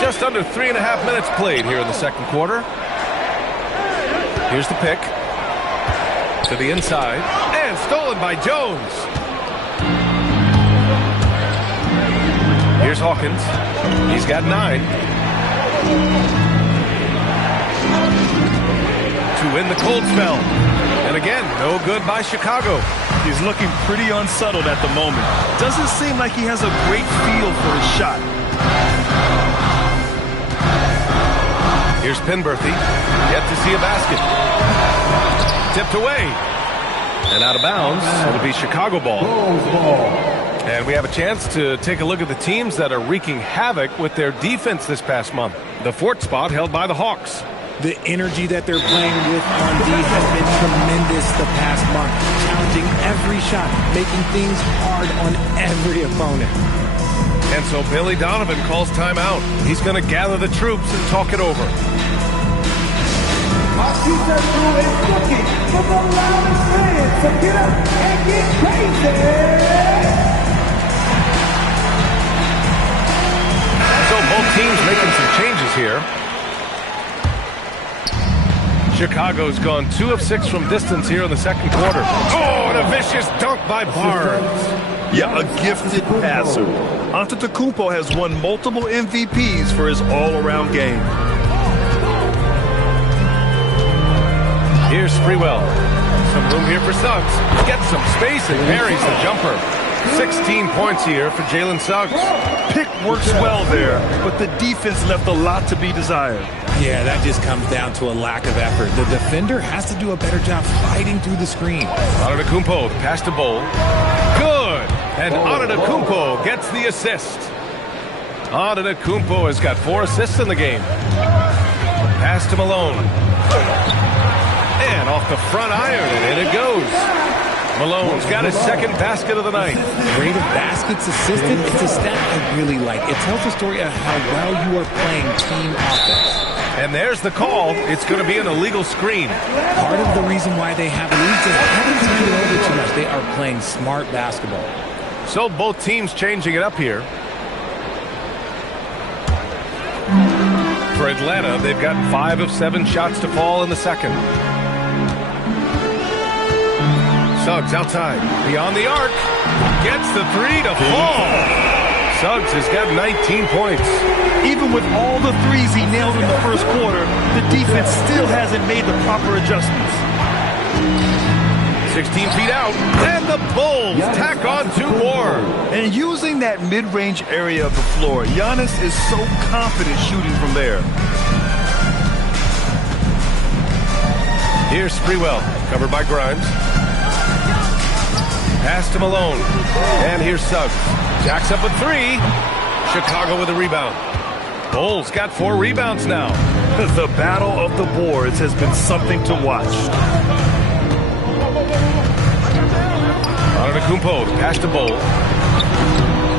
Just under 3.5 minutes played here in the second quarter. Here's the pick. To the inside. And stolen by Jones. Here's Hawkins. He's got 9. To win the cold spell. And again, no good by Chicago. He's looking pretty unsettled at the moment. Doesn't seem like he has a great feel for his shot. Here's Penberthy. Yet to see a basket. Tipped away. And out of bounds. It'll be Chicago ball. And we have a chance to take a look at the teams that are wreaking havoc with their defense this past month. The 4th spot held by the Hawks. The energy that they're playing with on D has been tremendous the past month. Challenging every shot. Making things hard on every opponent. And so Billy Donovan calls timeout. He's going to gather the troops and talk it over. Our defense crew is looking for the loudest fans to get up and get crazy. So both teams making some changes here. Chicago's gone 2 of 6 from distance here in the second quarter. Oh, and a vicious dunk by Barnes. Yeah, a gifted passer. Antetokounmpo has won multiple MVPs for his all-around game. Here's Sprewell. Some room here for Suggs. Gets some space and buries the jumper. 16 points here for Jalen Suggs. Pick works well there, but the defense left a lot to be desired. Yeah, that just comes down to a lack of effort. The defender has to do a better job fighting through the screen. Antetokounmpo pass to Bowl. Good! And Antetokounmpo gets the assist. Antetokounmpo has got 4 assists in the game. Pass to Malone. And off the front iron, and in it goes. Malone's got his second basket of the night. Rate of baskets assisted, it's a stat I really like. It tells the story of how well you are playing team offense. And there's the call. It's going to be an illegal screen. Part of the reason why they have leads is haven't turned it over too much. They are playing smart basketball. So both teams changing it up here. For Atlanta, they've got 5 of 7 shots to fall in the second. Suggs outside, beyond the arc, gets the 3 to fall. Suggs has got 19 points. Even with all the threes he nailed in the first quarter, the defense still hasn't made the proper adjustments. 16 feet out, and the Bulls tack on 2 more. And using that mid-range area of the floor, Giannis is so confident shooting from there. Here's Sprewell, covered by Grimes. Pass to Malone. And here's Suggs. Jacks up with 3. Chicago with a rebound. Bulls got 4 rebounds now. The battle of the boards has been something to watch. Antetokounmpo, pass to Bowl.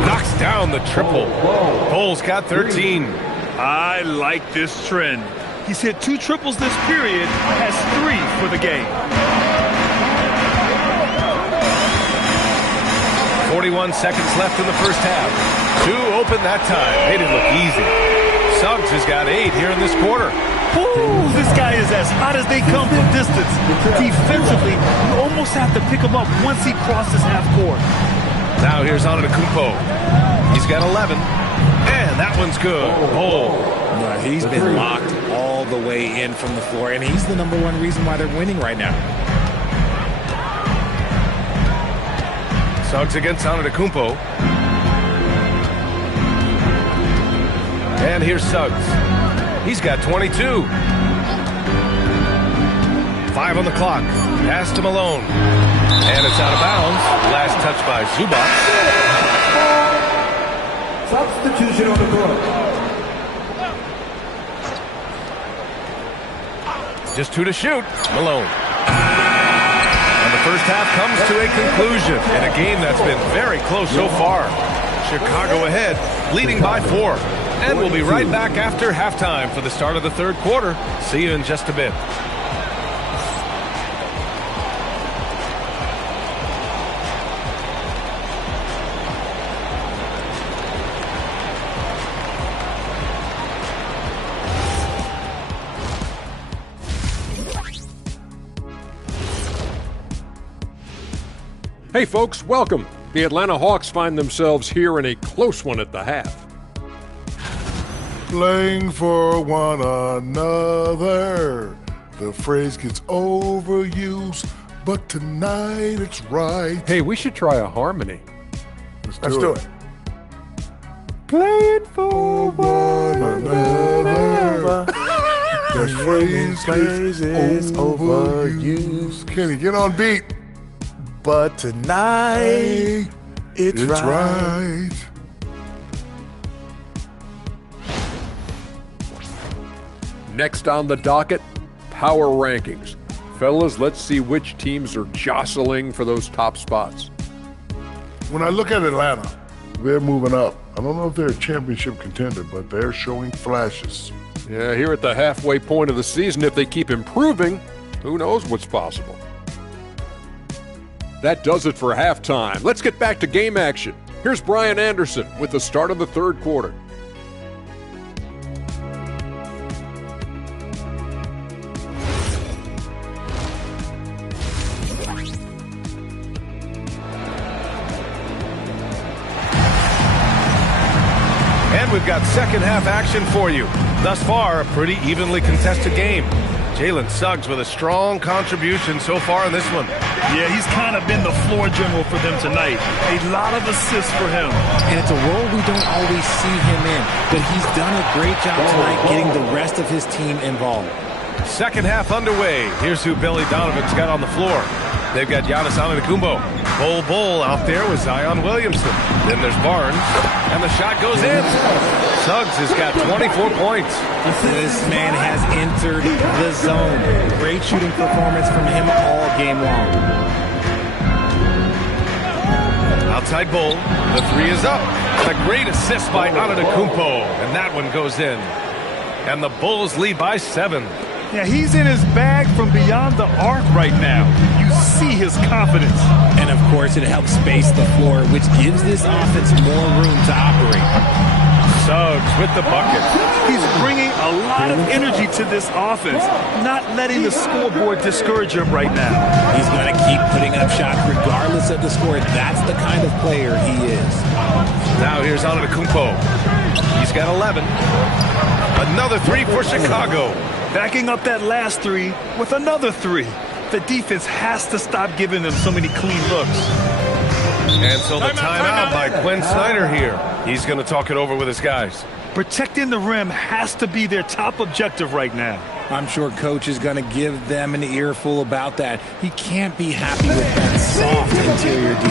Knocks down the triple. Bulls got 13. I like this trend. He's hit 2 triples this period, has 3 for the game. 41 seconds left in the first half. 2 open that time. They didn't look easy. Suggs has got 8 here in this quarter. Ooh, this guy is as hot as they come from distance. Defensively, you almost have to pick him up once he crosses half court. Now here's Antetokounmpo. He's got 11. And that one's good. Bol. No, he's been locked all the way in from the floor, and he's the #1 reason why they're winning right now. Suggs against Antetokounmpo. And here's Suggs. He's got 22. 5 on the clock. Pass to Malone. And it's out of bounds. Last touch by Zubac. Substitution on the court. Just 2 to shoot. Malone. And the first half comes to a conclusion in a game that's been very close so far. Chicago ahead, leading by 4. And we'll be right back after halftime for the start of the third quarter. See you in just a bit. Hey folks, welcome. The Atlanta Hawks find themselves here in a close one at the half. Playing for one another. The phrase gets overused, but tonight it's right. Hey, we should try a harmony. Let's do it. Playing for one another. The phrase gets overused. Kenny, get on beat. But tonight, it's right. Next on the docket, power rankings. Fellas, let's see which teams are jostling for those top spots. When I look at Atlanta, they're moving up. I don't know if they're a championship contender, but they're showing flashes. Yeah, here at the halfway point of the season, if they keep improving, who knows what's possible. That does it for halftime. Let's get back to game action. Here's Brian Anderson with the start of the third quarter. And we've got second half action for you. Thus far, a pretty evenly contested game. Jalen Suggs with a strong contribution so far in this one. Yeah, he's kind of been the floor general for them tonight. A lot of assists for him. And it's a role we don't always see him in, but he's done a great job tonight getting the rest of his team involved. Second half underway. Here's who Billy Donovan's got on the floor. They've got Giannis Antetokounmpo. Bol out there with Zion Williamson. Then there's Barnes, and the shot goes in. Suggs has got 24 points. This man has entered the zone. Great shooting performance from him all game long. Outside Bol. The three is up. And a great assist by Antetokounmpo. And that one goes in. And the Bulls lead by 7. Yeah, he's in his bag from beyond the arc right now. You see his confidence. And, of course, it helps space the floor, which gives this offense more room to operate. Suggs with the bucket. He's bringing a lot of energy to this offense, not letting the scoreboard discourage him right now. He's going to keep putting up shots regardless of the score. That's the kind of player he is. Now here's Antetokounmpo. He's got 11. Another three for Chicago. Backing up that last three with another three. The defense has to stop giving them so many clean looks. And so the timeout by Quinn Snyder here. He's going to talk it over with his guys. Protecting the rim has to be their top objective right now. I'm sure Coach is going to give them an earful about that. He can't be happy with that soft interior D.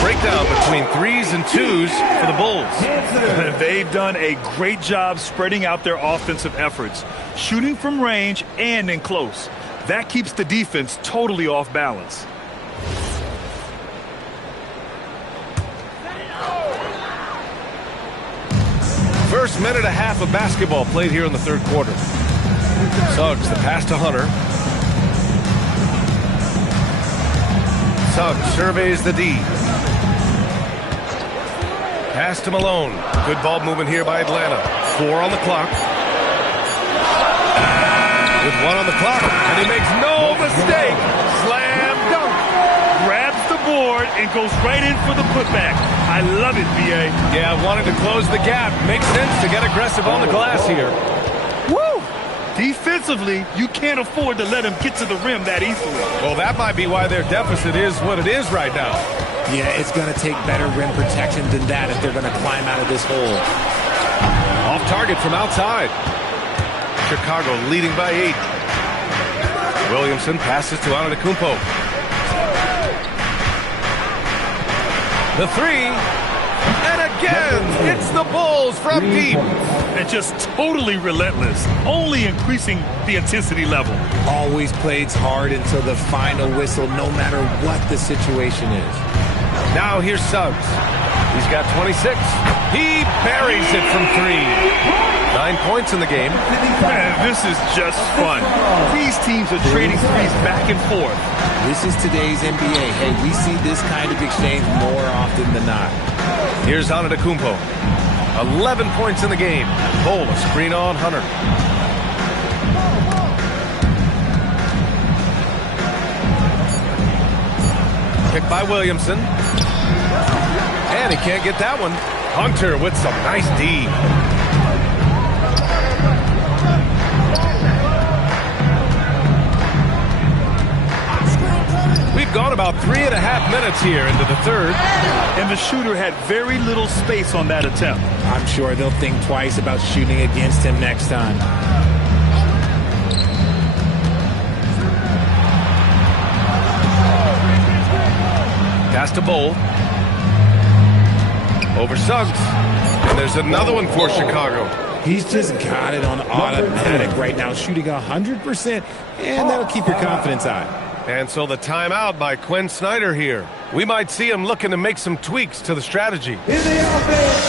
breakdown between 3s and 2s for the Bulls. They've done a great job spreading out their offensive efforts, shooting from range and in close. That keeps the defense totally off balance. First minute and a half of basketball played here in the third quarter. Suggs, the pass to Hunter. Suggs surveys the D. Pass to Malone. Good ball movement here by Atlanta. 4 on the clock. With 1 on the clock, and he makes no mistake. Slam dunk. Grabs the board and goes right in for the putback. I love it, B.A. Yeah, wanted to close the gap. Makes sense to get aggressive on the glass here. Woo! Defensively, you can't afford to let him get to the rim that easily. Well, that might be why their deficit is what it is right now. Yeah, it's going to take better rim protection than that if they're going to climb out of this hole. Off target from outside. Chicago leading by 8. Williamson passes to Antetokounmpo. The 3. And again, it's the Bulls from deep. And just totally relentless, only increasing the intensity level. Always plays hard until the final whistle, no matter what the situation is. Now here's Suggs. He's got 26. He buries it from 3. 9 points in the game. Man, this is just fun. These teams are trading threes back and forth. This is today's NBA. Hey, we see this kind of exchange more often than not. Here's Antetokounmpo. 11 points in the game. Bull, a screen on Hunter. Picked by Williamson. And he can't get that one. Hunter with some nice D. We've gone about 3.5 minutes here into the third. And the shooter had very little space on that attempt. I'm sure they'll think twice about shooting against him next time. Pass to Bull. Over Suggs. And there's another one for Chicago. He's just got it on automatic right now, shooting 100%, and that'll keep your confidence high. And so the timeout by Quinn Snyder here. We might see him looking to make some tweaks to the strategy. In the offense,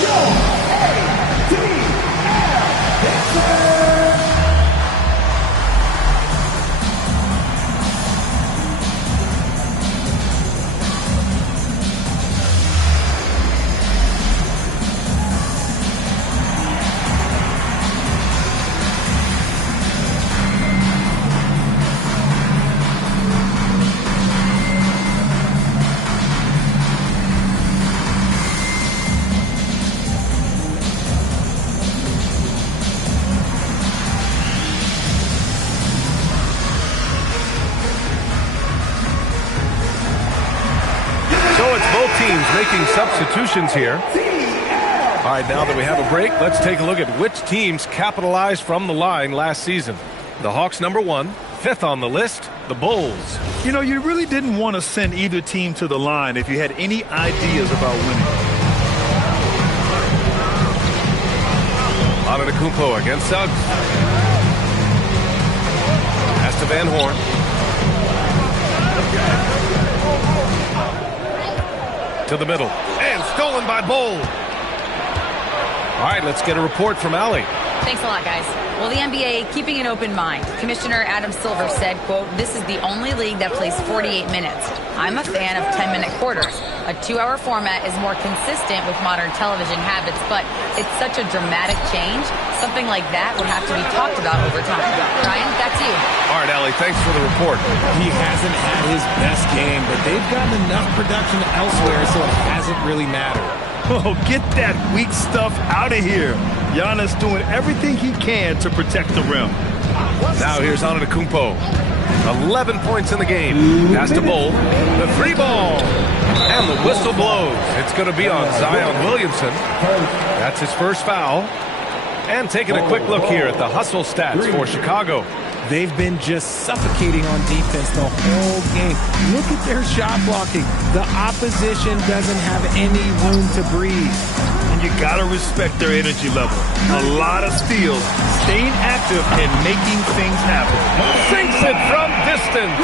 making substitutions here. All right, now that we have a break, let's take a look at which teams capitalized from the line last season. The Hawks, number 1, 5th on the list, the Bulls. You know, you really didn't want to send either team to the line if you had any ideas about winning. Antetokounmpo against Suggs. Pass to Van Horn. To the middle. And stolen by Bull. All right, let's get a report from Allie. Thanks a lot, guys. Well, the NBA keeping an open mind. Commissioner Adam Silver said, quote, "This is the only league that plays 48 minutes. I'm a fan of 10-minute quarters. A 2-hour format is more consistent with modern television habits, but it's such a dramatic change. Something like that would have to be talked about over time." Ryan, that's you. All right, Allie, thanks for the report. He hasn't had his best game, but they've gotten enough production elsewhere, so it hasn't really mattered. Oh, get that weak stuff out of here. Giannis doing everything he can to protect the rim. Now here's Antetokounmpo. 11 points in the game. Pass to Bull. The 3 ball. And the whistle blows. It's going to be on Zion Williamson. That's his first foul. And taking a quick look here at the hustle stats for Chicago. They've been just suffocating on defense the whole game. Look at their shot blocking. The opposition doesn't have any room to breathe. And you got to respect their energy level. A lot of steals, staying active and making things happen. Sinks it from distance.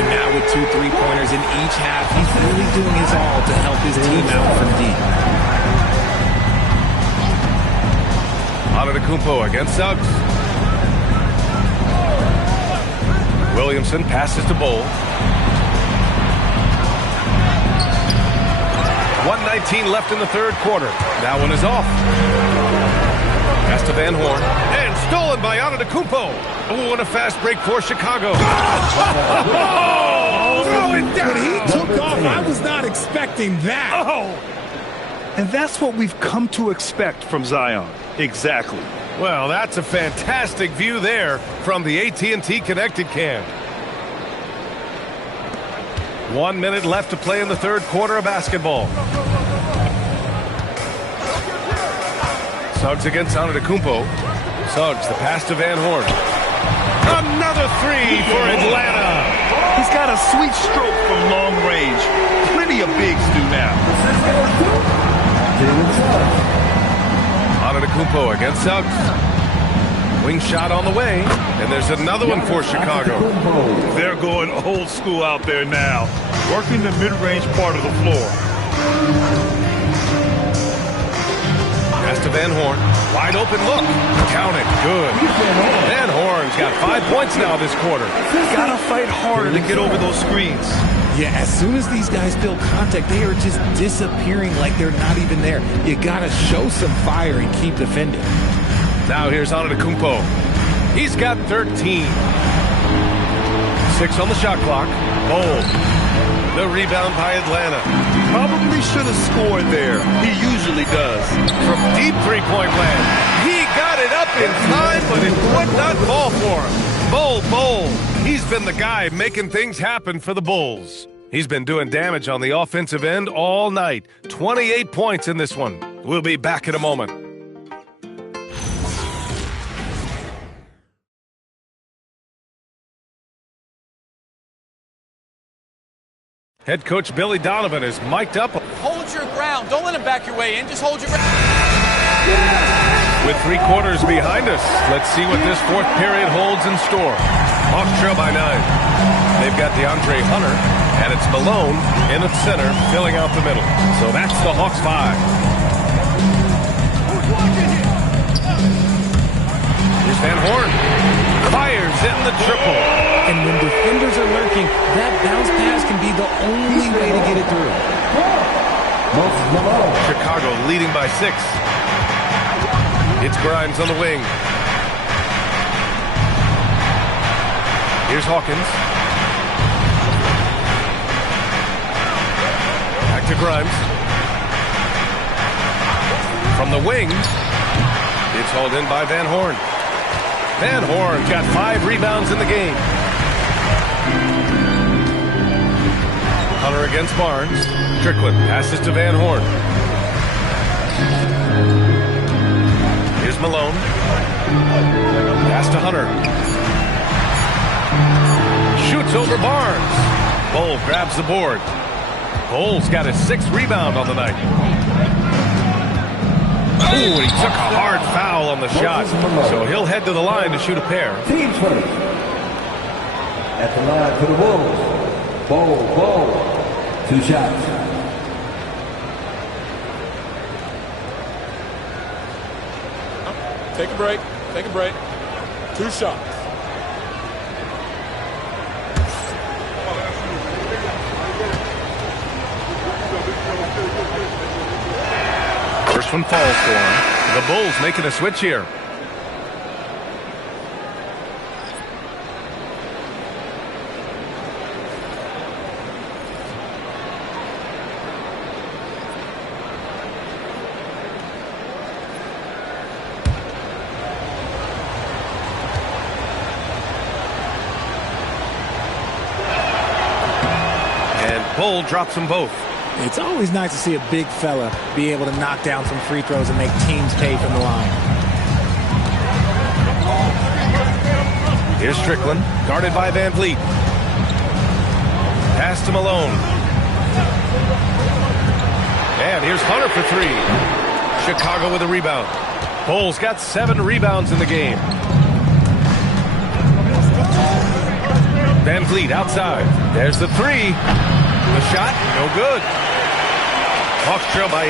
And now with 2 3-pointers in each half, he's really doing his all to help his team out from deep. Antetokounmpo against Suggs. Williamson passes to Bowl. 1:19 left in the third quarter. That one is off. Pass to Van Horn. And stolen by Antetokounmpo. Oh, and a fast break for Chicago. Throw it down. When he took off, I was not expecting that. Oh! And that's what we've come to expect from Zion. Exactly. Well, that's a fantastic view there from the AT&T Connected Cam. 1 minute left to play in the third quarter of basketball. Suggs against Antetokounmpo. Suggs, the pass to Van Horn. Another three for Atlanta. He's got a sweet stroke from long range. Plenty of bigs do now. Antetokounmpo against Suggs. Wing shot on the way, and there's another one for Chicago. They're going old school out there now, working the mid-range part of the floor. Pass to Van Horn. Wide open look. Count it. Good. Van Horn's got 5 points now this quarter. Gotta fight harder to get over those screens. Yeah, as soon as these guys feel contact, they are just disappearing like they're not even there. You gotta show some fire and keep defending. Now here's Antetokounmpo. He's got 13. 6 on the shot clock. Bold. The rebound by Atlanta. Probably should have scored there. He usually does. From deep three-point land. He got it up in time, but it would not fall for him. Bold. He's been the guy making things happen for the Bulls. He's been doing damage on the offensive end all night. 28 points in this one. We'll be back in a moment. Head coach Billy Donovan is mic'd up. Hold your ground. Don't let him back your way in. Just hold your ground. With 3 quarters behind us, let's see what this fourth period holds in store. Hawks trail by 9. They've got DeAndre Hunter, and it's Malone in at center, filling out the middle. So that's the Hawks 5. Here's Van Horn. Fires in the triple. And when defenders are lurking, that bounce pass can be the only way to get it through. Chicago leading by 6. It's Grimes on the wing. Here's Hawkins. Back to Grimes. From the wing, it's hauled in by Van Horn. Van Horn's got 5 rebounds in the game. Hunter against Barnes. Strickland passes to Van Horn. Here's Malone. Pass to Hunter. Shoots over Barnes. Bull grabs the board. Bull's got his 6th rebound on the night. Ooh, he took a hard foul on the shot. So he'll head to the line to shoot a pair. Team 20. At the line for the Wolves. Ball. 2 shots. Take a break. 2 shots. First one falls for him. The Bulls making a switch here. Bull drops them both. It's always nice to see a big fella be able to knock down some free throws and make teams pay from the line. Here's Strickland, guarded by Van Vliet. Pass to Malone. And here's Hunter for three. Chicago with a rebound. Bulls got 7 rebounds in the game. Van Vliet outside. There's the three. The shot, no good. Hawks trail by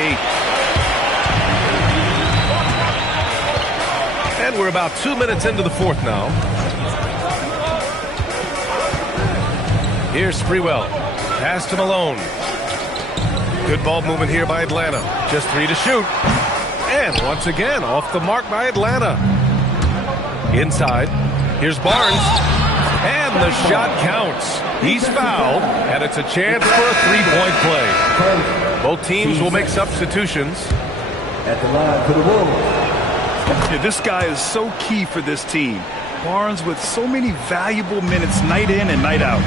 8. And we're about 2 minutes into the fourth now. Here's Sprewell. Pass to Malone. Good ball movement here by Atlanta. Just 3 to shoot. And once again, off the mark by Atlanta. Inside. Here's Barnes. And the shot counts. He's fouled, and it's a chance for a three-point play. Both teams will make substitutions. At the line for the Wolves. Yeah, this guy is so key for this team. Barnes with so many valuable minutes night in and night out.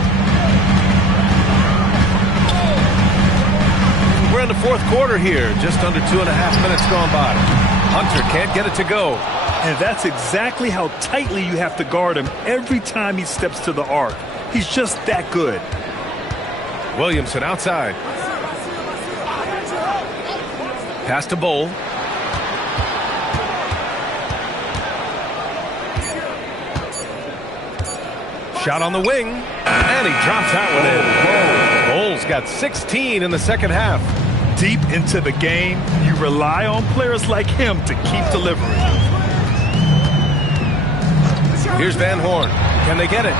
We're in the fourth quarter here. Just under 2.5 minutes gone by. Hunter can't get it to go. And that's exactly how tightly you have to guard him every time he steps to the arc. He's just that good. Williamson outside. Pass to Bowl. Shot on the wing. And he drops that one in. Bowles got 16 in the second half. Deep into the game, you rely on players like him to keep delivering. Here's Van Horn. Can they get it?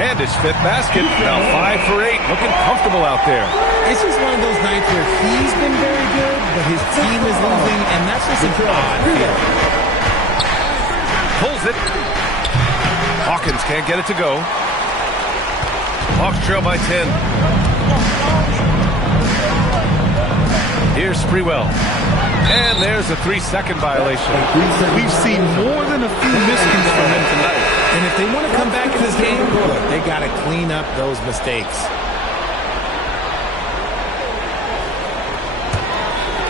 And his 5th basket. Now 5 for 8. Looking comfortable out there. It's just one of those nights where he's been very good, but his team is losing, and that's just an odd feeling. Pulls it. Hawkins can't get it to go. Hawks trail by 10. Here's Sprewell. And there's a 3-second violation. We've seen more than a few miscues from him tonight. And if they want to come back in this game, they got to clean up those mistakes.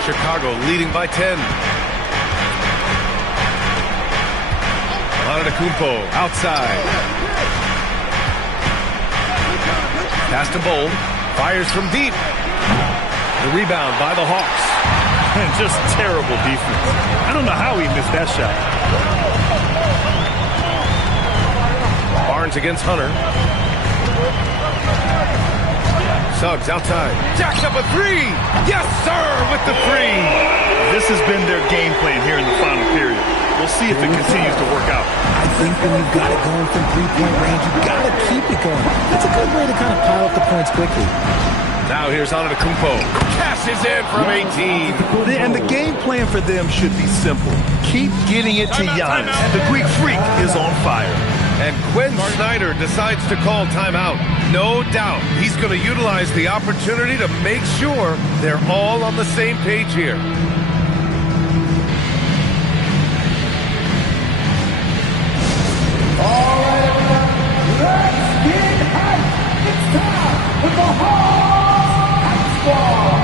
Chicago leading by 10. Antetokounmpo outside. Pass to Bowl. Fires from deep. The rebound by the Hawks. And just terrible defense. I don't know how he missed that shot. Barnes against Hunter. Suggs outside. Jacks up a 3. Yes, sir, with the 3. This has been their game plan here in the final period. We'll see if it continues to work out. I think when you've got it going from three-point range, you've got to keep it going. It's a good way to kind of pile up the points quickly. Now here's Antetokounmpo. Cashes in from 18. And the game plan for them should be simple. Keep getting it to Giannis. The Greek Freak is on fire. And Quinn Snyder decides to call timeout. No doubt he's going to utilize the opportunity to make sure they're all on the same page here. All right, everyone, let's get hyped. It's time for the Hawks Hype Squad.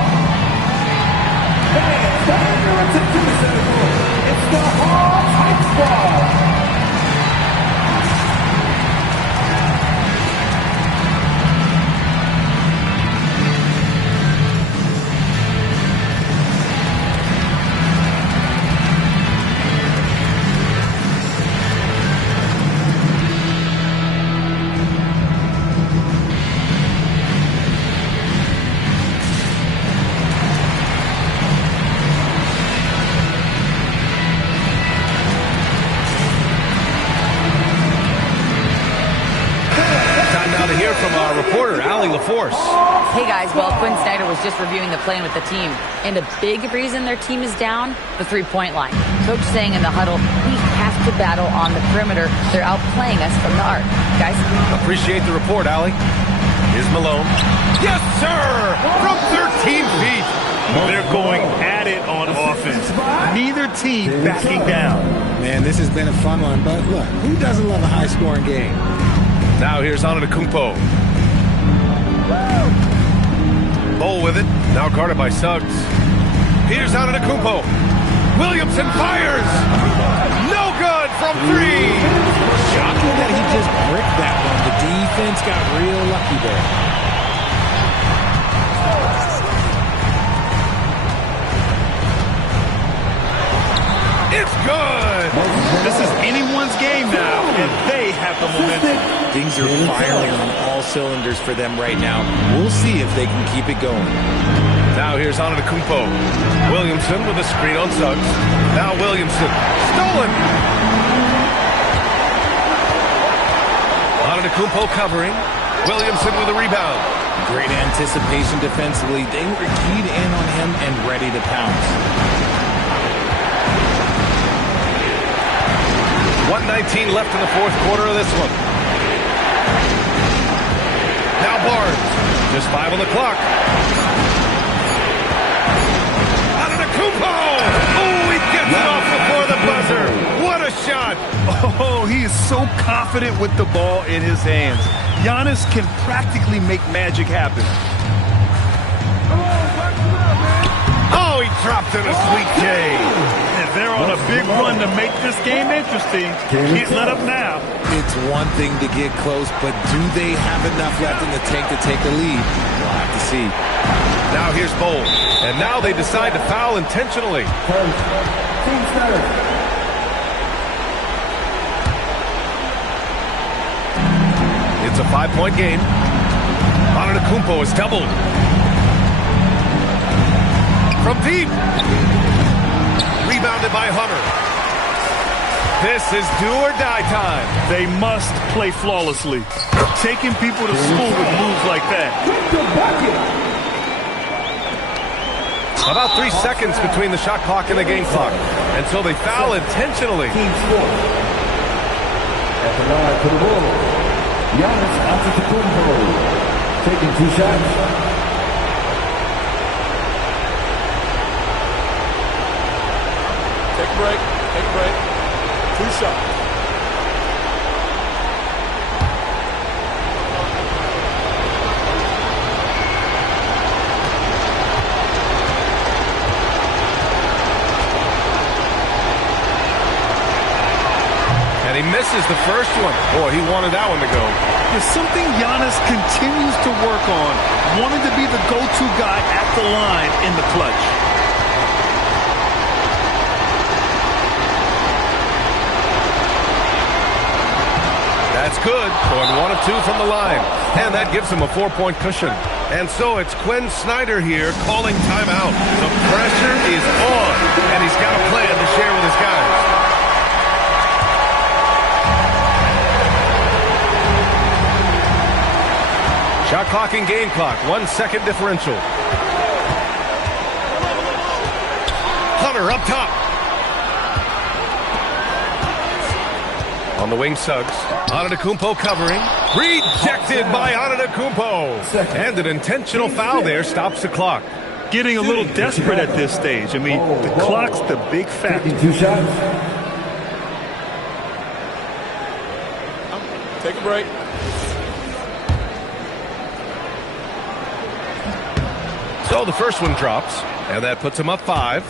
Fans, turn your attention to the court. It's the Hawks Hype Squad. Hey guys, well, Quinn Snyder was just reviewing the plan with the team, and a big reason their team is down, the three-point line. Coach saying in the huddle, we have to battle on the perimeter. They're outplaying us from the arc. Guys? Appreciate the report, Allie. Here's Malone. Yes, sir! From 13 feet. They're going at it on offense. Neither team backing down. Man, this has been a fun one, but look, who doesn't love a high-scoring game? Now here's Antetokounmpo. Bowl with it. Now guarded by Suggs. Here's Antetokounmpo. Williamson fires. No good from 3. Shot thinking that he just bricked that one. The defense got real lucky there. It's good. This is anyone's game now, and they have the momentum. Things are firing on all cylinders for them right now. We'll see if they can keep it going. Now here's Antetokounmpo. Williamson with a screen on Suggs. Now Williamson. Stolen. Antetokounmpo covering. Williamson with a rebound. Great anticipation defensively. They were keyed in on him and ready to pounce. 1:19 left in the fourth quarter of this one. Now Barnes. Just 5 on the clock. Antetokounmpo! Oh, he gets it off before the buzzer. What a shot! Oh, he is so confident with the ball in his hands. Giannis can practically make magic happen. Oh, he dropped in a sweet J. And they're on a big run to make this game interesting. Can't let up now. It's one thing to get close, but do they have enough left in the tank to take the lead? We'll have to see. Now here's Bowl. And now they decide to foul intentionally. It's a 5-point game. Antetokounmpo is doubled. From deep. Rebounded by Hunter. This is do or die time. They must play flawlessly. Taking people to school with moves like that. About 3 seconds between the shot clock and the game clock. And so they foul intentionally. Team score. At the line for the Bulls, Giannis Antetokounmpo taking 2 shots. Take a break. Take a break. 2 shots. And he misses the first one. Boy, he wanted that one to go. There's something Giannis continues to work on, wanting to be the go-to guy at the line in the clutch. That's good. Going 1 of 2 from the line. And that gives him a 4-point cushion. And so it's Quinn Snyder here calling timeout. The pressure is on, and he's got a plan to share with his guys. Shot clock and game clock. 1 second differential. Hunter up top. On the wing, Suggs. Antetokounmpo covering. Rejected by Antetokounmpo. And an intentional foul there stops the clock. Getting a little desperate at this stage. I mean, the clock's the big factor. 2 shots. Take a break. So the first one drops, and that puts him up 5.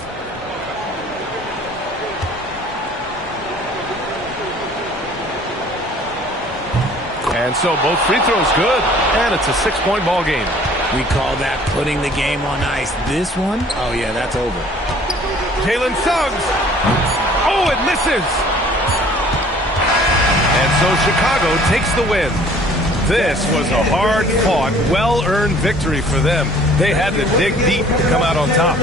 And so both free throws good, and it's a 6-point ball game. We call that putting the game on ice. This one, oh yeah, that's over. Jalen Suggs. Oh, it misses. And so Chicago takes the win. This was a hard-fought, well-earned victory for them. They had to dig deep to come out on top.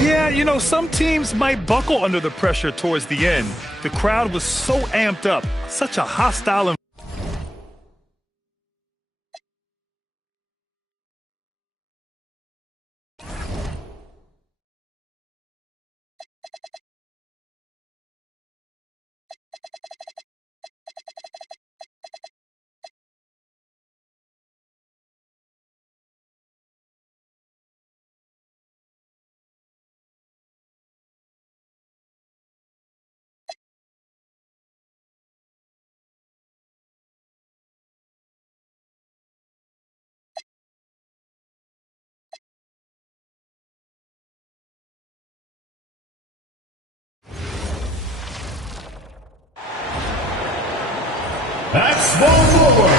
Yeah, you know, some teams might buckle under the pressure towards the end. The crowd was so amped up, such a hostile environment. Small forward.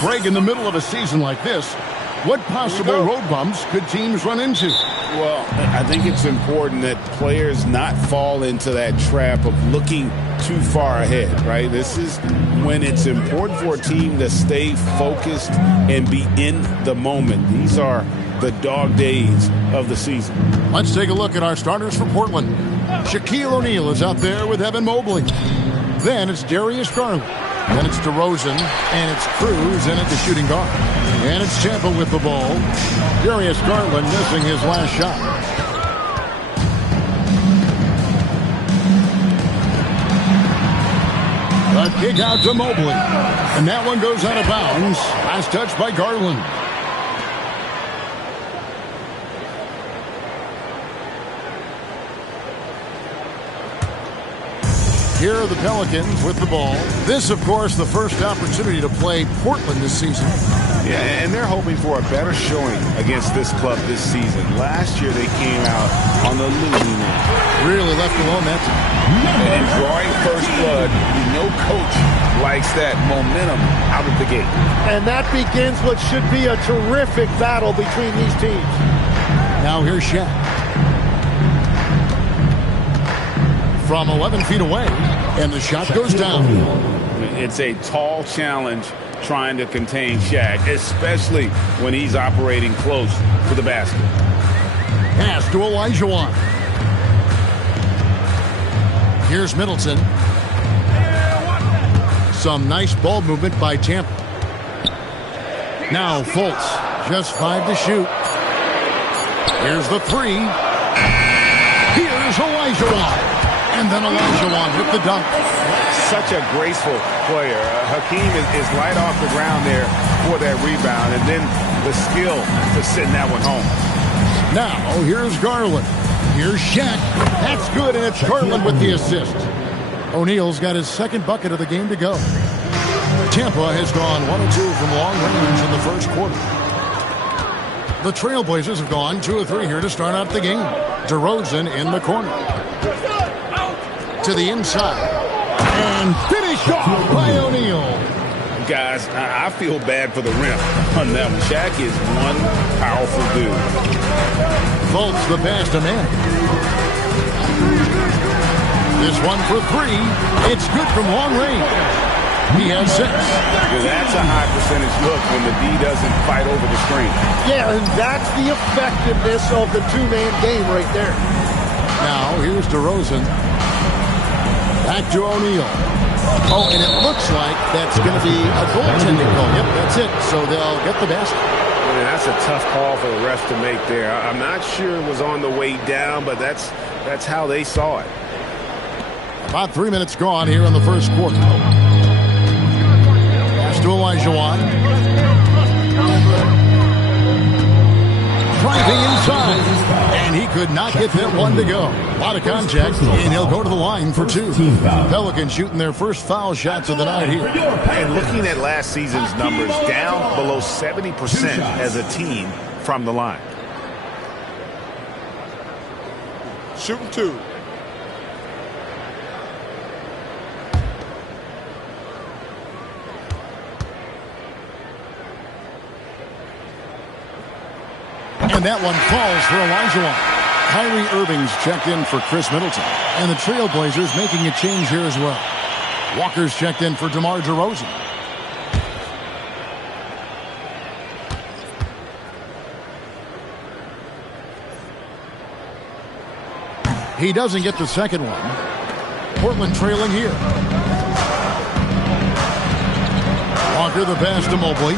Greg, in the middle of a season like this, what possible road bumps could teams run into? Well, I think it's important that players not fall into that trap of looking too far ahead, right? This is when it's important for a team to stay focused and be in the moment. These are the dog days of the season. Let's take a look at our starters for Portland. Shaquille O'Neal is out there with Evan Mobley. Then it's Darius Garland. Then it's DeRozan, and it's Cruz, and it's the shooting guard. And it's Tampa with the ball. Darius Garland missing his last shot. The kick out to Mobley. And that one goes out of bounds. Last touch by Garland. Here are the Pelicans with the ball. This, of course, the first opportunity to play Portland this season. Yeah, and they're hoping for a better showing against this club this season. Last year, they came out on the losing end. Really left alone that time. And drawing first blood, you know coach likes that momentum out of the gate. And that begins what should be a terrific battle between these teams. Now here's Shaq. From 11 feet away, and the shot goes down. It's a tall challenge trying to contain Shaq, especially when he's operating close to the basket. Pass to Olajuwon. Here's Middleton. Some nice ball movement by Tampa. Now Fultz, just 5 to shoot. Here's the 3. Here's Olajuwon. And then Olajuwon with the dunk. Such a graceful player. Hakeem is light off the ground there for that rebound. And then the skill to send that one home. Now, here's Garland. Here's Shaq. That's good, and it's Garland with the assist. O'Neal's got his second bucket of the game to go. Tampa has gone 1 of 2 from long range in the first quarter. The Trailblazers have gone 2 of 3 here to start out the game. DeRozan in the corner. To the inside. And finished off by O'Neal. Guys, I feel bad for the rim on that one. Shaq is one powerful dude. Fultz the pass to man. This one for 3. It's good from long range. He has 6. That's a high percentage look when the D doesn't fight over the screen. Yeah, and that's the effectiveness of the two-man game right there. Now, here's DeRozan. Back to O'Neal. Oh, and it looks like that's going to be a goaltending call. Yep, that's it. So they'll get the basket. Well, that's a tough call for the ref to make there. I'm not sure it was on the way down, but that's how they saw it. About 3 minutes gone here in the first quarter. Pass to Olajuwon. Driving inside. And he could not get that one to go. A lot of contact, and he'll go to the line for 2. Pelicans shooting their first foul shots of the night here. And looking at last season's numbers, down below 70% as a team from the line. Shooting 2. And that one falls for Olajuwon. Kyrie Irving's checked in for Chris Middleton. And the Trailblazers making a change here as well. Walker's checked in for DeMar DeRozan. He doesn't get the second one. Portland trailing here. Walker the pass to Mobley.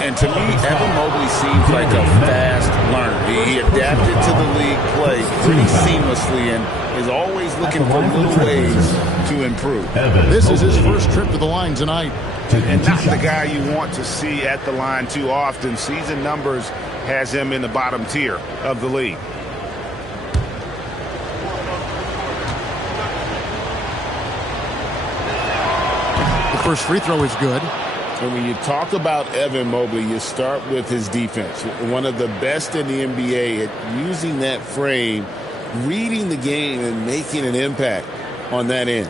And to me, Evan Mobley seems like a fast learner. He adapted to the league play pretty seamlessly and is always looking for little ways to improve. This is his first trip to the line tonight. And not the guy you want to see at the line too often. Season numbers has him in the bottom tier of the league. The first free throw is good. And when you talk about Evan Mobley, you start with his defense. One of the best in the NBA at using that frame, reading the game, and making an impact on that end.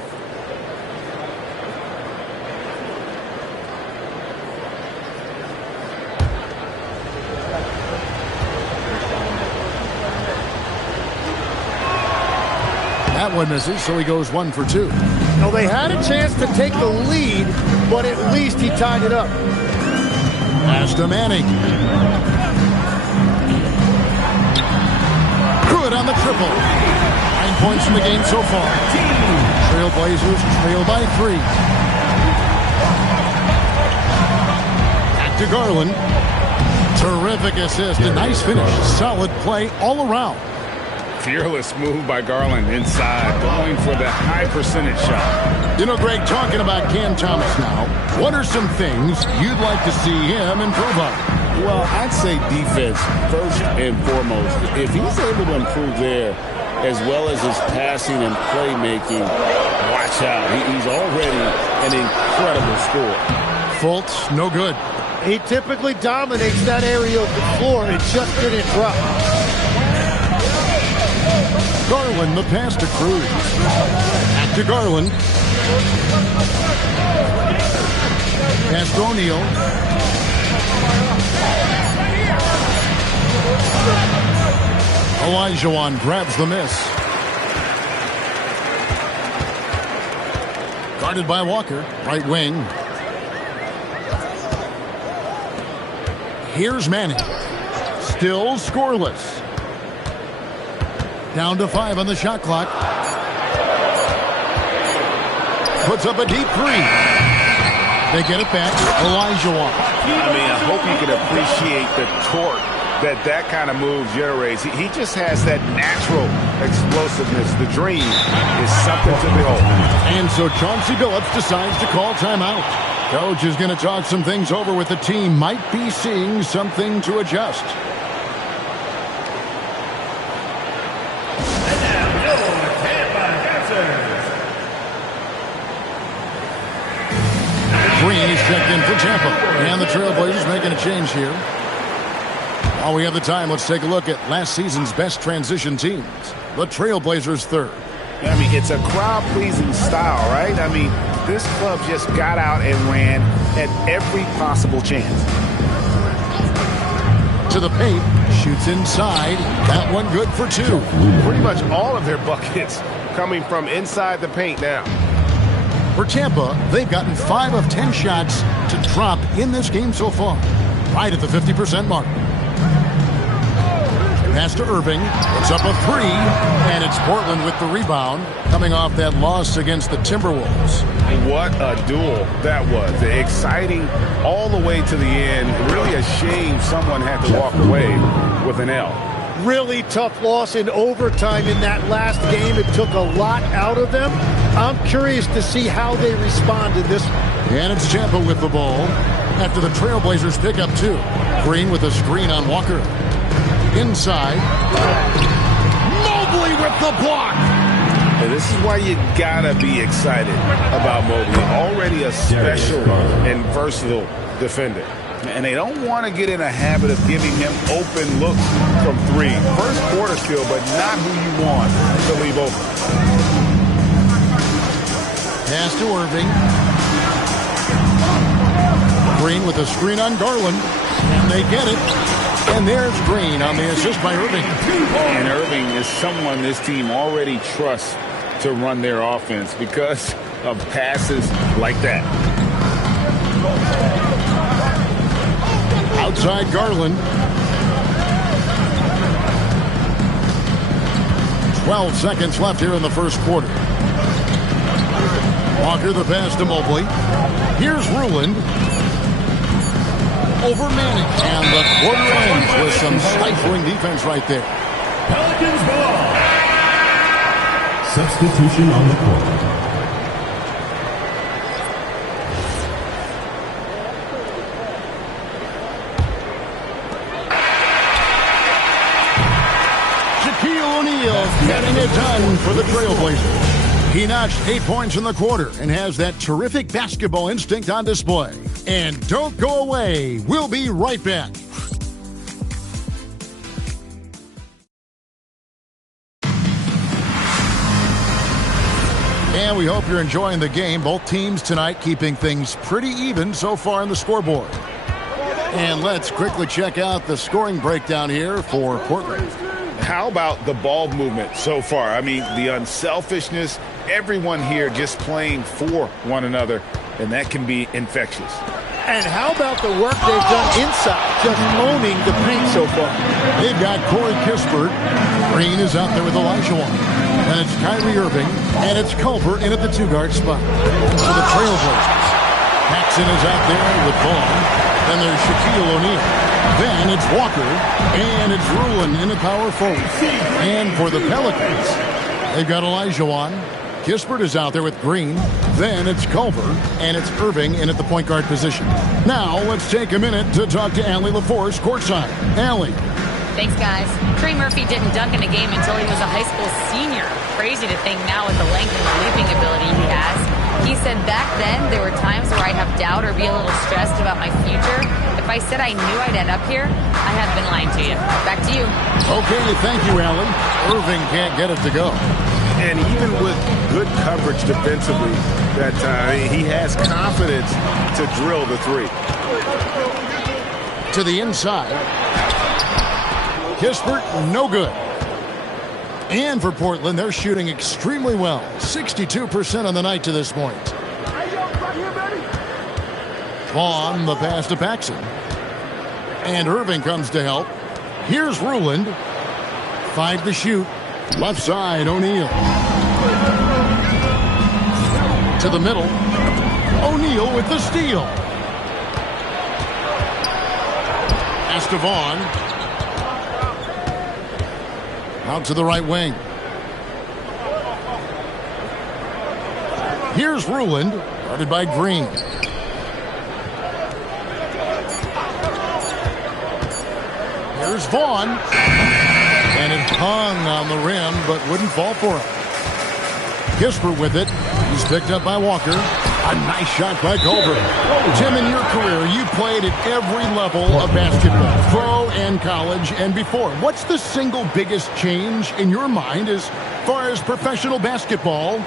That one misses, so he goes 1 for 2. Now, they had a chance to take the lead, but at least he tied it up. Pass to Manning. Good on the triple. 9 points in the game so far. Trailblazers trail by 3. Back to Garland. Terrific assist. A nice finish. Solid play all around. Fearless move by Garland inside, going for the high percentage shot. You know, Greg, talking about Cam Thomas now, what are some things you'd like to see him improve on? Well, I'd say defense first and foremost. If he's able to improve there, as well as his passing and playmaking, watch out. He's already an incredible scorer. Fultz, no good. He typically dominates that area of the floor. It just didn't drop. Garland, the pass to Cruz. Back to Garland. Pass to O'Neal. Olajuwon grabs the miss. Guarded by Walker, right wing. Here's Manning. Still scoreless. Down to 5 on the shot clock. Puts up a deep 3. They get it back. Olajuwon. I mean, I hope you can appreciate the torque that kind of move generates. He just has that natural explosiveness. The dream is something to behold. And so Chauncey Billups decides to call timeout. Coach is going to talk some things over with the team. Might be seeing something to adjust. Green is checked in for Tampa. And the Trailblazers making a change here. While we have the time, let's take a look at last season's best transition teams. The Trailblazers third. I mean, it's a crowd-pleasing style, right? I mean, this club just got out and ran at every possible chance. To the paint, shoots inside. That one good for 2. Pretty much all of their buckets coming from inside the paint now. For Tampa, they've gotten 5 of 10 shots to drop in this game so far. Right at the 50% mark. Pass to Irving. It's up a 3. And it's Portland with the rebound. Coming off that loss against the Timberwolves. What a duel that was. Exciting all the way to the end. Really a shame someone had to walk away with an L. Really tough loss in overtime in that last game. It took a lot out of them. I'm curious to see how they respond to this one. And it's Tampa with the ball after the Trailblazers pick up 2. Green with a screen on Walker. Inside. Mobley with the block. And this is why you gotta be excited about Mobley. Already a special and versatile defender. And they don't want to get in a habit of giving him open looks from 3. First quarter still, but not who you want to leave open. Pass to Irving. Green with a screen on Garland. And they get it. And there's Green on the assist by Irving. And Irving is someone this team already trusts to run their offense because of passes like that. Outside Garland. 12 seconds left here in the first quarter. Walker the pass to Mobley. Here's Ruland. Over Manning. And the quarter ends with some stifling defense right there. Pelicans ball. Substitution on the court. Getting it done for the Trailblazers. He notched 8 points in the quarter and has that terrific basketball instinct on display. And don't go away. We'll be right back. And we hope you're enjoying the game. Both teams tonight keeping things pretty even so far on the scoreboard. And let's quickly check out the scoring breakdown here for Portland. How about the ball movement so far? I mean, the unselfishness, everyone here just playing for one another, and that can be infectious. And how about the work they've done inside, just owning the paint so far? They've got Corey Kispert. Green is out there with Olajuwon. And it's Kyrie Irving, and it's Culver in at the two-guard spot. For the Trailblazers. Paxson is out there with Vaughn. Then there's Shaquille O'Neal. Then it's Walker, and it's Rulin in at power forward. And for the Pelicans, they've got Olajuwon. Kispert is out there with Green. Then it's Culver, and it's Irving in at the point guard position. Now let's take a minute to talk to Allie LaForce courtside. Allie. Thanks, guys. Trey Murphy didn't dunk in a game until he was a high school senior. Crazy to think now with the length and the leaping ability he has. He said back then there were times where I'd have doubt or be a little stressed about my future. If I said I knew I'd end up here, I have been lying to you. Back to you. Okay, thank you, Allie. Irving can't get it to go. And even with good coverage defensively, that he has confidence to drill the three. To the inside. Kispert, no good. And for Portland, they're shooting extremely well. 62% on the night to this point. Vaughn, the pass to Paxson. And Irving comes to help. Here's Ruland. 5 to shoot. Left side, O'Neal. To the middle. O'Neal with the steal. Pass to Vaughn. Out to the right wing. Here's Ruland, guarded by Green. Here's Vaughn. And it hung on the rim, but wouldn't fall for him. Kispert with it. He's picked up by Walker. A nice shot by Culver. Tim, in your career, you played at every level of basketball, pro and college and before. What's the single biggest change in your mind as far as professional basketball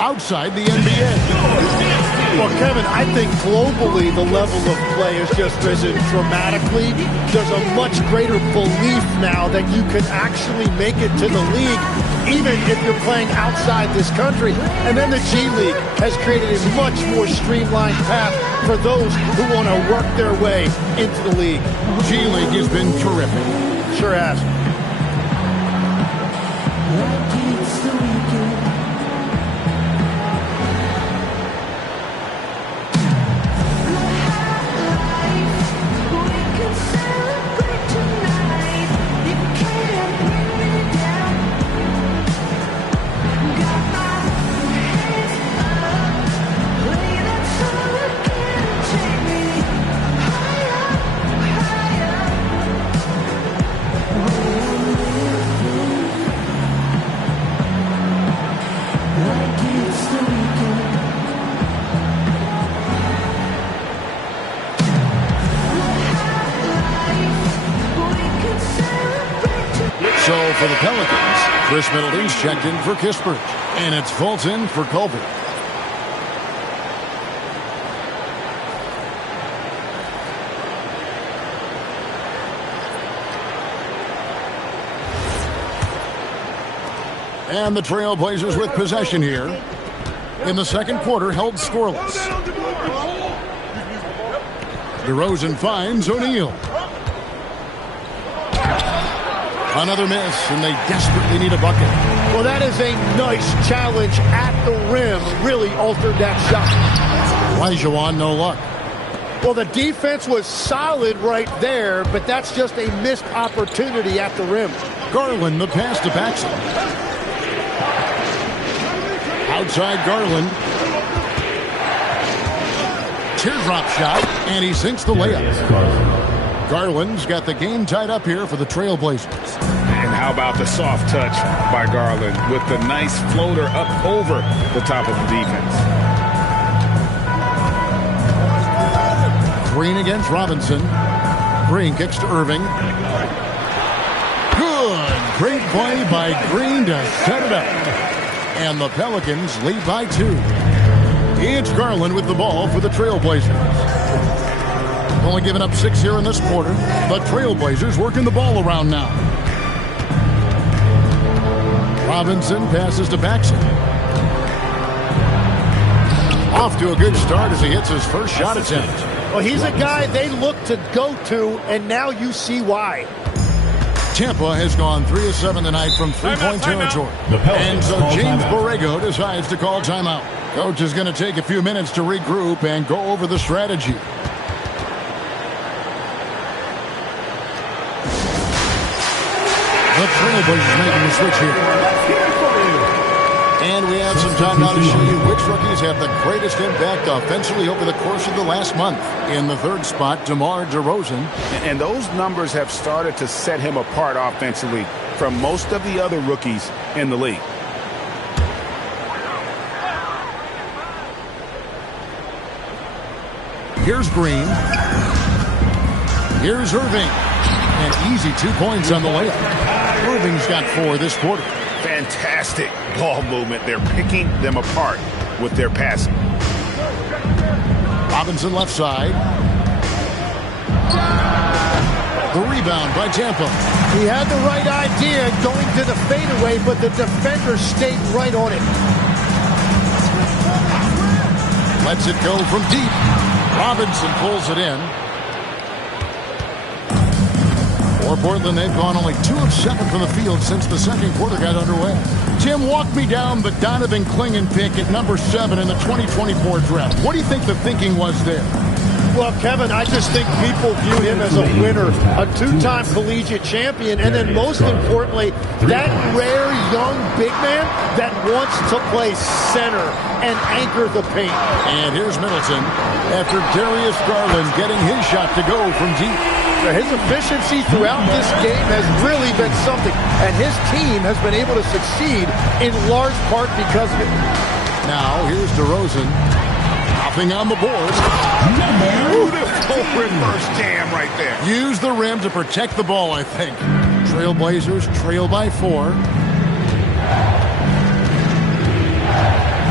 outside the NBA? Well, Kevin, I think globally the level of play has just risen dramatically. There's a much greater belief now that you can actually make it to the league, even if you're playing outside this country. And then the G League has created a much more streamlined path for those who want to work their way into the league. G League has been terrific. Sure has. So for the Pelicans, Chris Middleton's checked in for Kispert. And it's Fulton for Culver. And the Trailblazers with possession here. In the second quarter, held scoreless. DeRozan finds O'Neal. Another miss, and they desperately need a bucket. Well, that is a nice challenge at the rim. Really altered that shot. Olajuwon, no luck. Well, the defense was solid right there, but that's just a missed opportunity at the rim. Garland, the pass to Paxson. Outside Garland. Teardrop shot, and he sinks the layup. Garland's got the game tied up here for the Trailblazers. And how about the soft touch by Garland with the nice floater up over the top of the defense. Green against Robinson. Green kicks to Irving. Good. Great play by Green to set it up. And the Pelicans lead by 2. It's Garland with the ball for the Trailblazers. Only giving up 6 here in this quarter, but Trailblazers working the ball around now. Robinson passes to Paxson. Off to a good start as he hits his first shot attempt. Well, he's a guy they look to go to, and now you see why. Tampa has gone 3 of 7 tonight from three-point territory. And so James Borrego decides to call timeout. Coach is going to take a few minutes to regroup and go over the strategy. The Trailblazers making the switch here. And we have some time now to show you which rookies have the greatest impact offensively over the course of the last month. In the third spot, DeMar DeRozan. And those numbers have started to set him apart offensively from most of the other rookies in the league. Here's Green. Here's Irving. And easy 2 points on the layup. Irving's got 4 this quarter. Fantastic ball movement. They're picking them apart with their passing. Robinson left side. The rebound by Tampa. He had the right idea going to the fadeaway, but the defender stayed right on it. Lets it go from deep. Robinson pulls it in. For Portland, they've gone only 2 of 7 from the field since the second quarter got underway. Tim, walk me down the Donovan Clingan pick at number 7 in the 2024 draft. What do you think the thinking was there? Well, Kevin, I just think people view him as a winner, a 2-time collegiate champion, and then most importantly, that rare young big man that wants to play center and anchor the paint. And here's Middleton after Darius Garland getting his shot to go from deep. His efficiency throughout this game has really been something, and his team has been able to succeed in large part because of it. Now, here's DeRozan. Hopping on the board. Beautiful reverse jam right there. Use the rim to protect the ball, I think. Trailblazers trail by 4.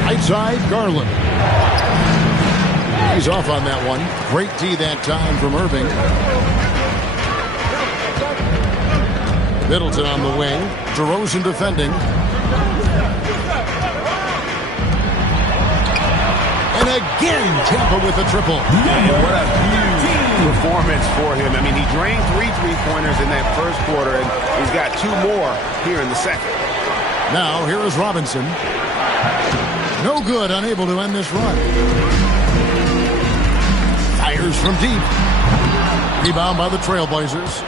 Right side, Garland. He's off on that one. Great D that time from Irving. Middleton on the wing. DeRozan defending. And again, Tampa with a triple. And what a huge performance for him. I mean, he drained 3 3-pointers in that first quarter, and he's got 2 more here in the second. Now, here is Robinson. No good, unable to end this run. Fires from deep. Rebound by the Trailblazers.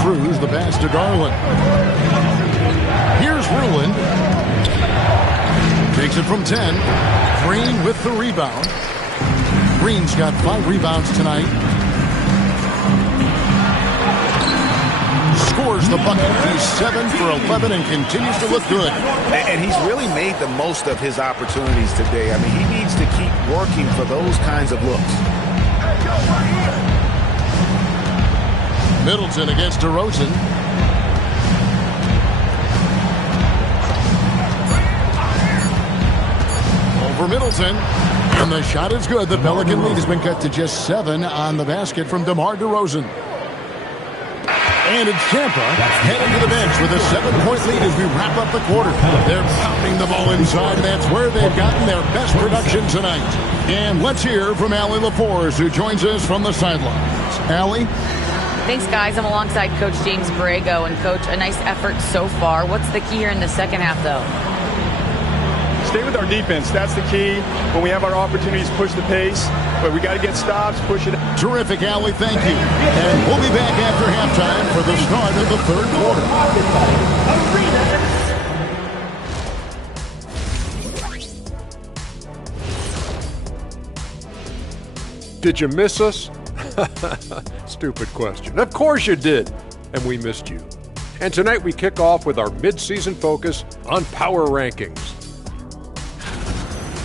Cruz, the pass to Garland. Here's Ruland. Takes it from 10. Green with the rebound. Green's got 5 rebounds tonight. Scores the bucket. He's 7 for 11 and continues to look good. And he's really made the most of his opportunities today. I mean, he needs to keep working for those kinds of looks. Middleton against DeRozan. Over Middleton. And the shot is good. The Pelican lead has been cut to just 7 on the basket from DeMar DeRozan. And it's Tampa heading to the bench with a 7-point lead as we wrap up the quarter. They're pounding the ball inside, and that's where they've gotten their best production tonight. And let's hear from Allie LaForce, who joins us from the sidelines. Allie? Thanks, guys. I'm alongside Coach James Borrego. And, Coach, a nice effort so far. What's the key here in the second half, though? Stay with our defense. That's the key. When we have our opportunities, push the pace. But we got to get stops, push it. Terrific, Allie. Thank you. And we'll be back after halftime for the start of the third quarter. Did you miss us? Stupid question. Of course you did. And we missed you. And tonight we kick off with our mid-season focus on power rankings.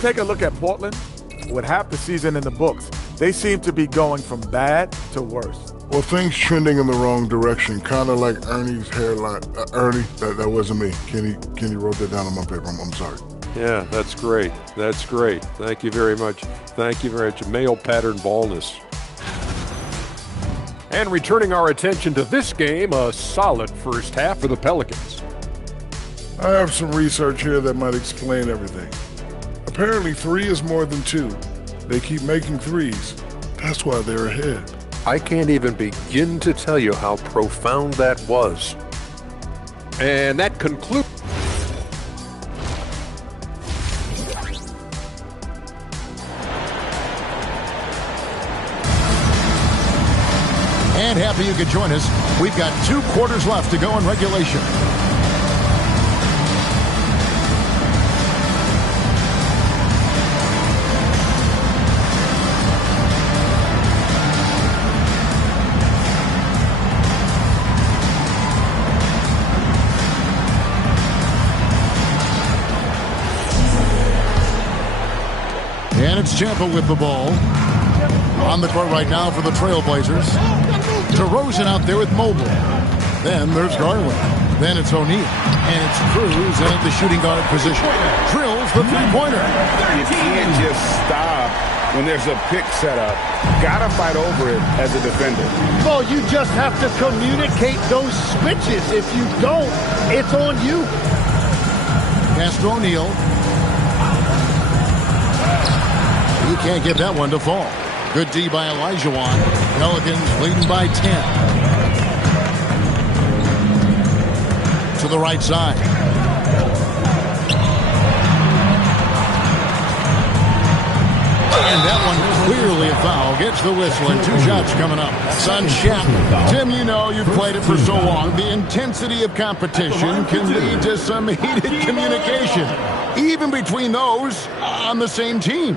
Take a look at Portland. With half the season in the books, they seem to be going from bad to worse. Well, things trending in the wrong direction, kind of like Ernie's hairline. Ernie, that wasn't me. Kenny wrote that down on my paper. I'm sorry. Yeah, that's great. That's great. Thank you very much. Thank you very much. Male pattern baldness. And returning our attention to this game, a solid first half for the Pelicans. I have some research here that might explain everything. Apparently 3 is more than 2. They keep making threes. That's why they're ahead. I can't even begin to tell you how profound that was. And that concludes. And happy you could join us. We've got 2 quarters left to go in regulation. And it's Ciampa with the ball. On the court right now for the Trailblazers. DeRozan out there with Mobley. Then there's Garland. Then it's O'Neal. And it's Cruz at the shooting guard position. Drills the three-pointer. You can't just stop when there's a pick set up. Gotta fight over it as a defender. Well, you just have to communicate those switches. If you don't, it's on you. Pass to O'Neal. He can't get that one to fall. Good D by Olajuwon. Pelicans leading by 10. To the right side. And that one clearly a foul. Gets the whistle and 2 shots coming up. Sun Shat. Tim, you know you've played it for so long. The intensity of competition can lead to some heated communication. Even between those on the same team.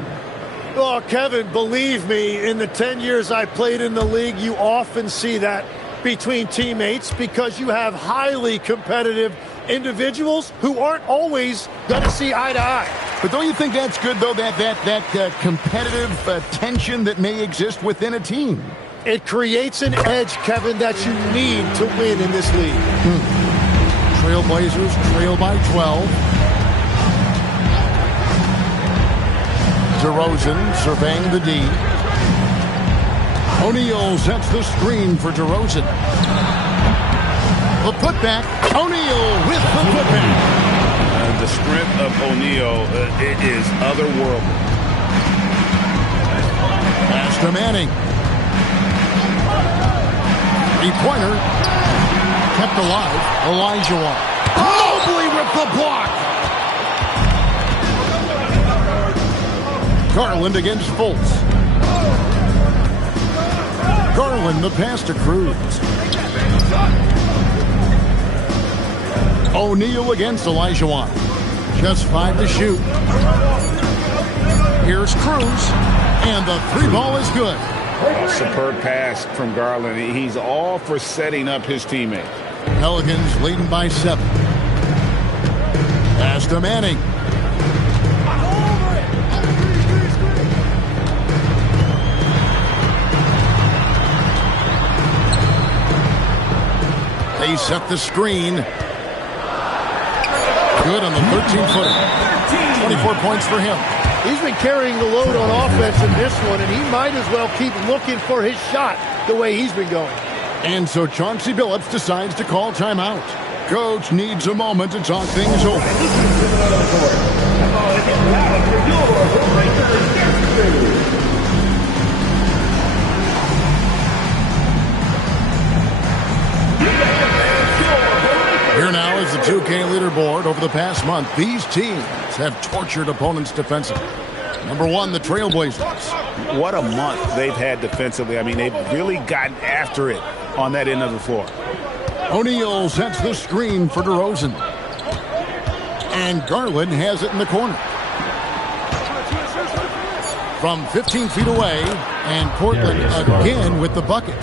Oh, Kevin, believe me, in the 10 years I played in the league, you often see that between teammates because you have highly competitive individuals who aren't always going to see eye to eye. But don't you think that's good, though, that competitive tension that may exist within a team? It creates an edge, Kevin, that you need to win in this league. Trailblazers trail by 12. DeRozan surveying the D. O'Neal sets the screen for DeRozan. The putback. O'Neal with the putback. The strength of O'Neal it is otherworldly. Pass to Manning. 3-pointer. Kept alive. Olajuwon. Mobley with the block. Garland against Fultz. Garland the pass to Cruz. O'Neal against Olajuwon. Just 5 to shoot. Here's Cruz. And the 3-ball is good. Superb pass from Garland. He's all for setting up his teammate. Pelicans leading by 7. Pass to Manning. They set the screen. Good on the 13-footer. 24 points for him. He's been carrying the load on offense in this one, and he might as well keep looking for his shot the way he's been going. And so Chauncey Billups decides to call timeout. Coach needs a moment to talk things over. Here now is the 2K leaderboard. Over the past month, these teams have tortured opponents defensively. Number 1, the Trailblazers. What a month they've had defensively. I mean, they've really gotten after it on that end of the floor. O'Neal sets the screen for DeRozan. And Garland has it in the corner. From 15 feet away, and Portland again with the bucket.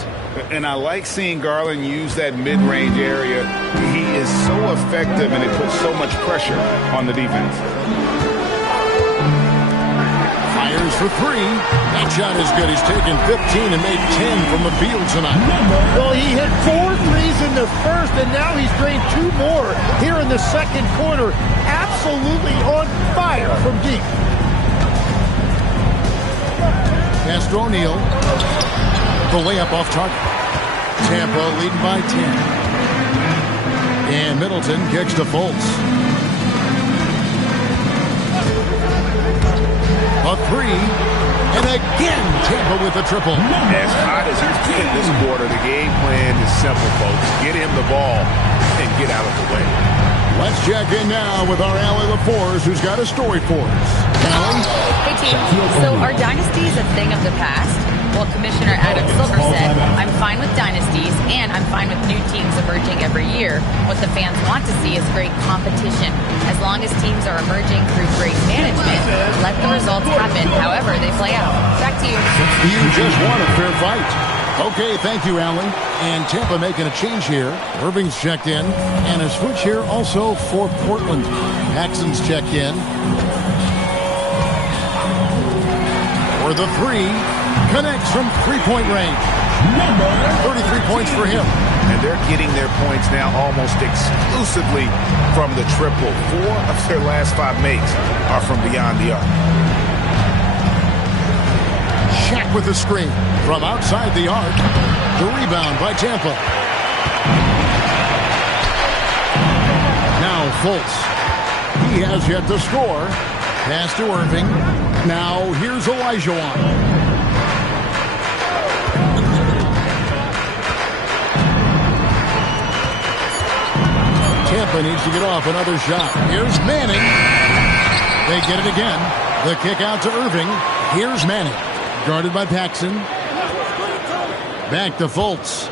And I like seeing Garland use that mid-range area. He is so effective, and it puts so much pressure on the defense. Fires for 3. That shot is good. He's taken 15 and made 10 from the field tonight. Well, he hit 4 threes in the first, and now he's drained 2 more here in the second quarter. Absolutely on fire from deep. Pass to O'Neal. The layup off target. Tampa leading by 10. And Middleton kicks to Fultz. A three. And again, Tampa with a triple. As hot as he's been this quarter, the game plan is simple, folks. Get him the ball and get out of the way. Let's check in now with our Allie LaForce, who's got a story for us. Allie? Hey, team. So are dynasties a thing of the past? Well, Commissioner Adam Silver said, I'm fine with dynasties, and I'm fine with new teams emerging every year. What the fans want to see is great competition. As long as teams are emerging through great management, let the results happen however they play out. Back to you. You just want a fair fight. Okay, thank you, Allie. And Tampa making a change here. Irving's checked in, and a switch here also for Portland. Paxson's checked in. For the three. Connects from three-point range. 33 points for him. And they're getting their points now almost exclusively from the triple. 4 of their last 5 makes are from beyond the arc. Shaq with the screen from outside the arc. The rebound by Tampa. Now Fultz. He has yet to score. Pass to Irving. Now here's Olajuwon. Tampa needs to get off another shot. Here's Manning. They get it again. The kick out to Irving. Here's Manning. Guarded by Paxson. Back to Fultz.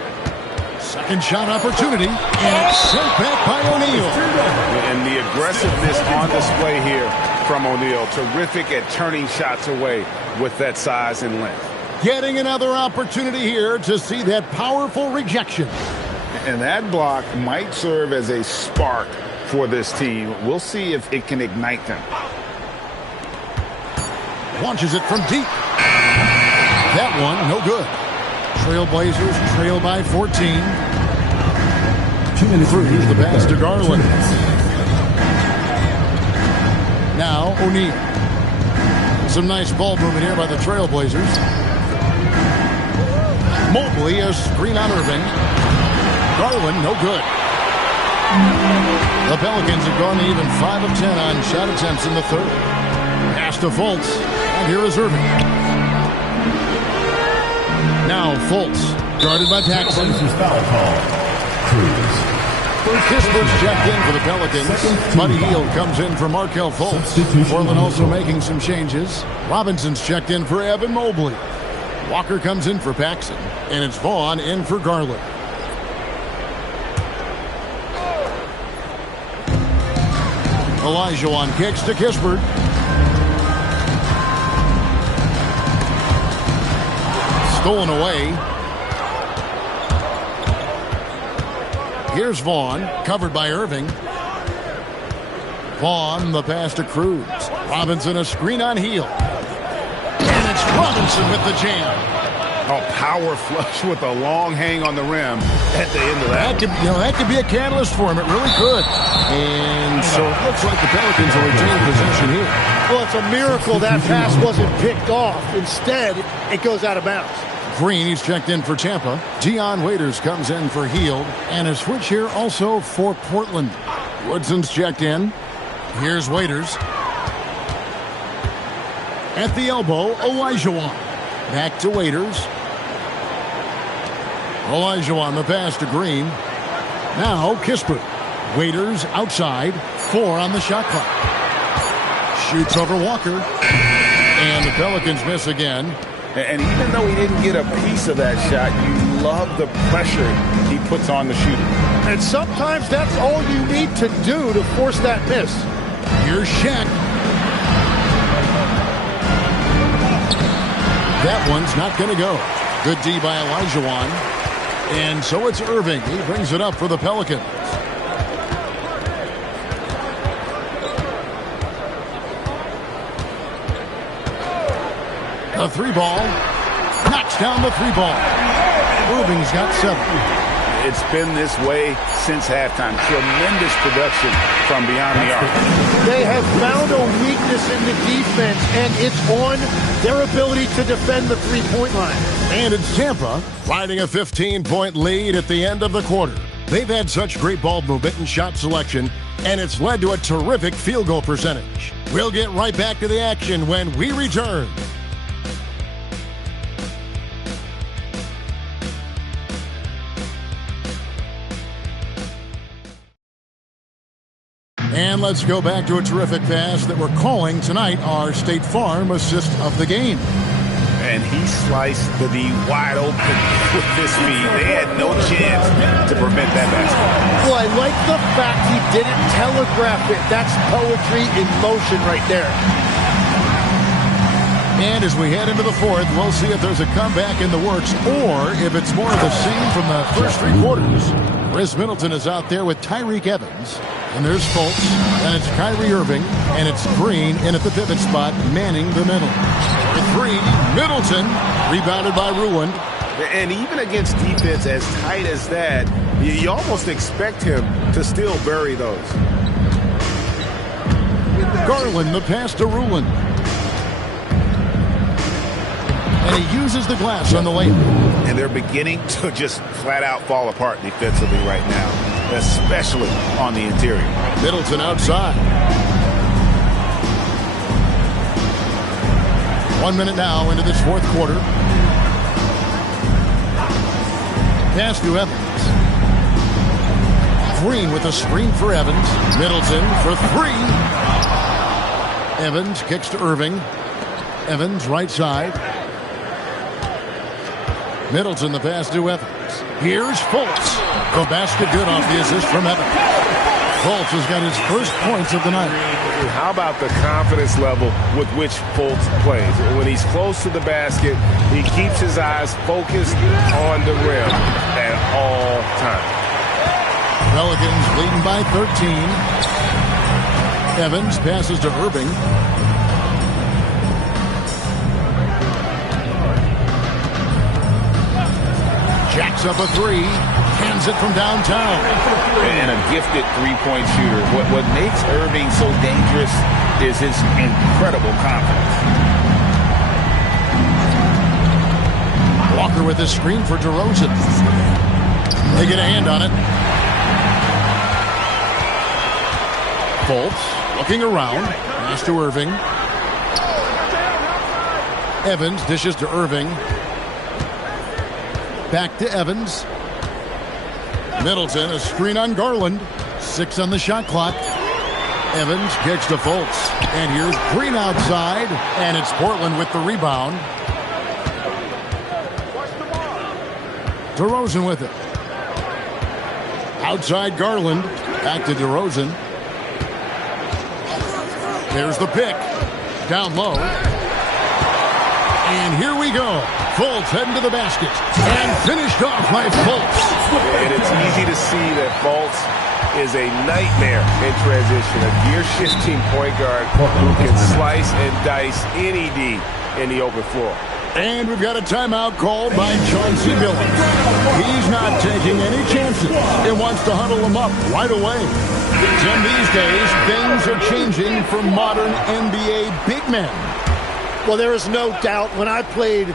Second shot opportunity. And sent back by O'Neal. And the aggressiveness on display here from O'Neal. Terrific at turning shots away with that size and length. Getting another opportunity here to see that powerful rejection. And that block might serve as a spark for this team. We'll see if it can ignite them. Launches it from deep. That one, no good. Trailblazers trail by 14. 2 minutes. Here's the pass to Garland. Now O'Neal. Some nice ball movement here by the Trailblazers. Mobley, a screen on Irving. Garland, no good. The Pelicans have gone to even 5 of 10 on shot attempts in the third. Pass to Fultz. And here is Irving. Now Fultz, guarded by Paxson. Kisper's checked in for the Pelicans. Buddy Hield comes in for Markelle Fultz. Portland also making some changes. Robinson's checked in for Evan Mobley. Walker comes in for Paxson. And it's Vaughn in for Garland. Olajuwon kicks to Kispert. Stolen away. Here's Vaughn, covered by Irving. Vaughn, the pass to Cruz. Robinson, a screen on Hield. And it's Robinson with the jam. A power flush with a long hang on the rim at the end of that. That could be a catalyst for him. It really could. And so it looks like the Pelicans will retain possession here. Well, it's a miracle that pass wasn't picked off. Instead, it goes out of bounds. Green, he's checked in for Tampa. Dion Waiters comes in for Hield. And a switch here also for Portland. Woodson's checked in. Here's Waiters. At the elbow, Olajuwon. Back to Waiters. Olajuwon, the pass to Green. Now Kispert. Waiters outside. 4 on the shot clock. Shoots over Walker. And the Pelicans miss again. And even though he didn't get a piece of that shot, you love the pressure he puts on the shooter. And sometimes that's all you need to do to force that miss. Here's Shaq. That one's not going to go. Good D by Olajuwon. And so it's Irving. He brings it up for the Pelicans. The 3 ball. Knocks down the 3 ball. Irving's got 7. It's been this way since halftime. Tremendous production from beyond the arc. They have found a weakness in the defense, and it's on their ability to defend the three-point line. And it's Tampa riding a 15-point lead at the end of the quarter. They've had such great ball movement and shot selection, and it's led to a terrific field goal percentage. We'll get right back to the action when we return. And let's go back to a terrific pass that we're calling tonight our State Farm assist of the game. And he sliced the D wide open with this speed. They had no chance to prevent that basket. Well, I like the fact he didn't telegraph it. That's poetry in motion right there. And as we head into the fourth, we'll see if there's a comeback in the works or if it's more of the same from the first three quarters. Chris Middleton is out there with Tyreek Evans. And there's Fultz. And it's Kyrie Irving. And it's Green in at the pivot spot, manning the middle. For three, Middleton. Rebounded by Ruland. And even against defense as tight as that, you almost expect him to still bury those. Garland, the pass to Ruland. And he uses the glass on the lane. And they're beginning to just flat out fall apart defensively right now, especially on the interior. Middleton outside. 1 minute now into this fourth quarter. Pass to Evans. Green with a screen for Evans. Middleton for three. Evans kicks to Irving. Evans right side. Middleton the pass to Evans. Here's Fultz. The basket good off the assist from Evans. Fultz has got his first points of the night. How about the confidence level with which Fultz plays? When he's close to the basket, he keeps his eyes focused on the rim at all times. Pelicans leading by 13. Evans passes to Irving. Jacks up a three. Hands it from downtown. And a gifted three-point shooter. What makes Irving so dangerous is his incredible confidence. Walker with a screen for DeRozan. They get a hand on it. Fultz looking around. Pass to Irving. Evans dishes to Irving. Back to Evans. Middleton, a screen on Garland. 6 on the shot clock. Evans kicks to Fultz. And here's Green outside. And it's Portland with the rebound. DeRozan with it. Outside Garland. Back to DeRozan. There's the pick. Down low. And here we go. Fultz heading to the basket. And finished off by Fultz. And it's easy to see that Fultz is a nightmare in transition. A gear-shifting point guard who can slice and dice any D in the open floor. And we've got a timeout called by Chauncey Billups. He's not taking any chances and wants to huddle them up right away. Tim, these days, things are changing for modern NBA big men. Well, there is no doubt when I played,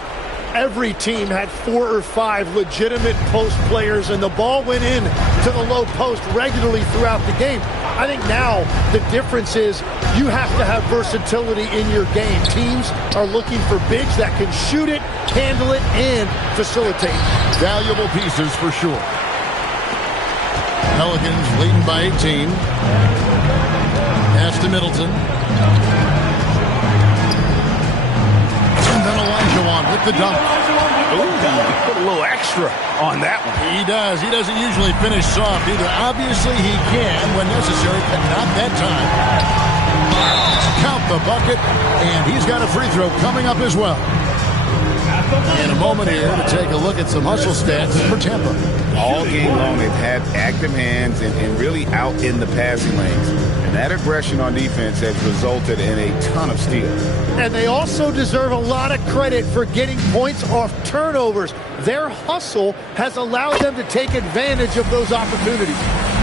every team had 4 or 5 legitimate post players, and the ball went in to the low post regularly throughout the game. I think now the difference is you have to have versatility in your game. Teams are looking for bigs that can shoot it, handle it, and facilitate. Valuable pieces for sure. Pelicans leading by 18. Pass to Middleton. With the dunk. Ooh, put a little extra on that one. He does. He doesn't usually finish soft either. Obviously, he can when necessary, but not that time. Count the bucket, and he's got a free throw coming up as well. In a moment here to take a look at some hustle stats for Tampa. All game long, they've had active hands and really out in the passing lanes. And that aggression on defense has resulted in a ton of steals. And they also deserve a lot of credit for getting points off turnovers. Their hustle has allowed them to take advantage of those opportunities.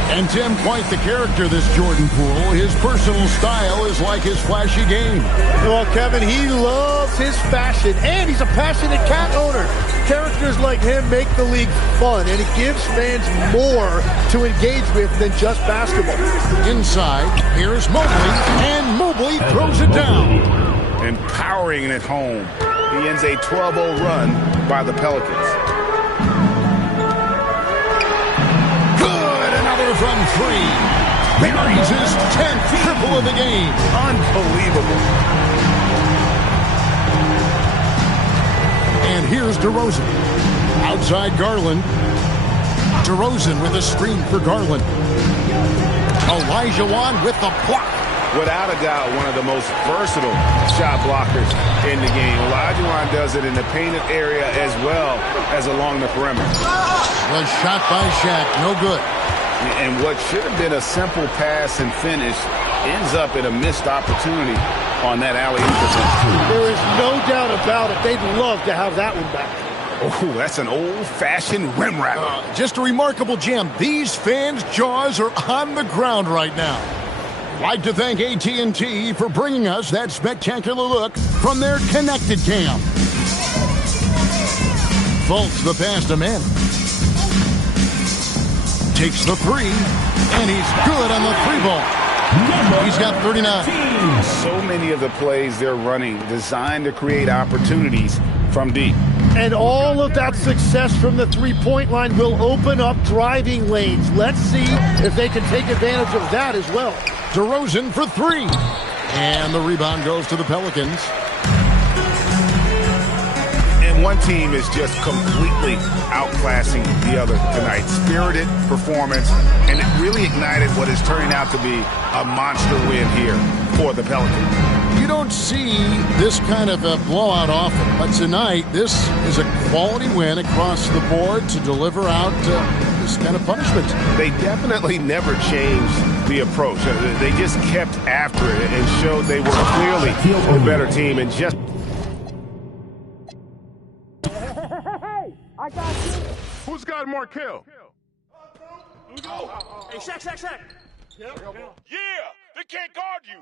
And Tim, quite the character, this Jordan Poole. His personal style is like his flashy game. Well, Kevin, he loves his fashion, and he's a passionate cat owner. Characters like him make the league fun, and it gives fans more to engage with than just basketball. Inside, here's Mobley, and Mobley throws it down. Empowering it home. He ends a 12-0 run by the Pelicans. From three. Buries his 10th triple of the game. Unbelievable. And here's DeRozan. Outside Garland. DeRozan with a screen for Garland. Elijah Wan with the block. Without a doubt, one of the most versatile shot blockers in the game. Elijah Wan does it in the painted area as well as along the perimeter. Was shot by Shaq. No good. And what should have been a simple pass and finish ends up in a missed opportunity on that alley-oop. There is no doubt about it. They'd love to have that one back. Oh, that's an old-fashioned rim wrapper. Just a remarkable jam. These fans' jaws are on the ground right now. I'd like to thank AT&T for bringing us that spectacular look from their connected cam. Fultz the pass to Manning. Takes the three, and he's good on the three ball. He's got 39. So many of the plays they're running designed to create opportunities from deep. And all of that success from the three-point line will open up driving lanes. Let's see if they can take advantage of that as well. DeRozan for three. And the rebound goes to the Pelicans. One team is just completely outclassing the other tonight. Spirited performance, and it really ignited what is turning out to be a monster win here for the Pelicans. You don't see this kind of a blowout often, but tonight this is a quality win across the board to deliver out this kind of punishment. They definitely never changed the approach. They just kept after it and showed they were clearly the better team and just... I got you. Who's got more kill? Hey, Shaq. Yeah, they can't guard you.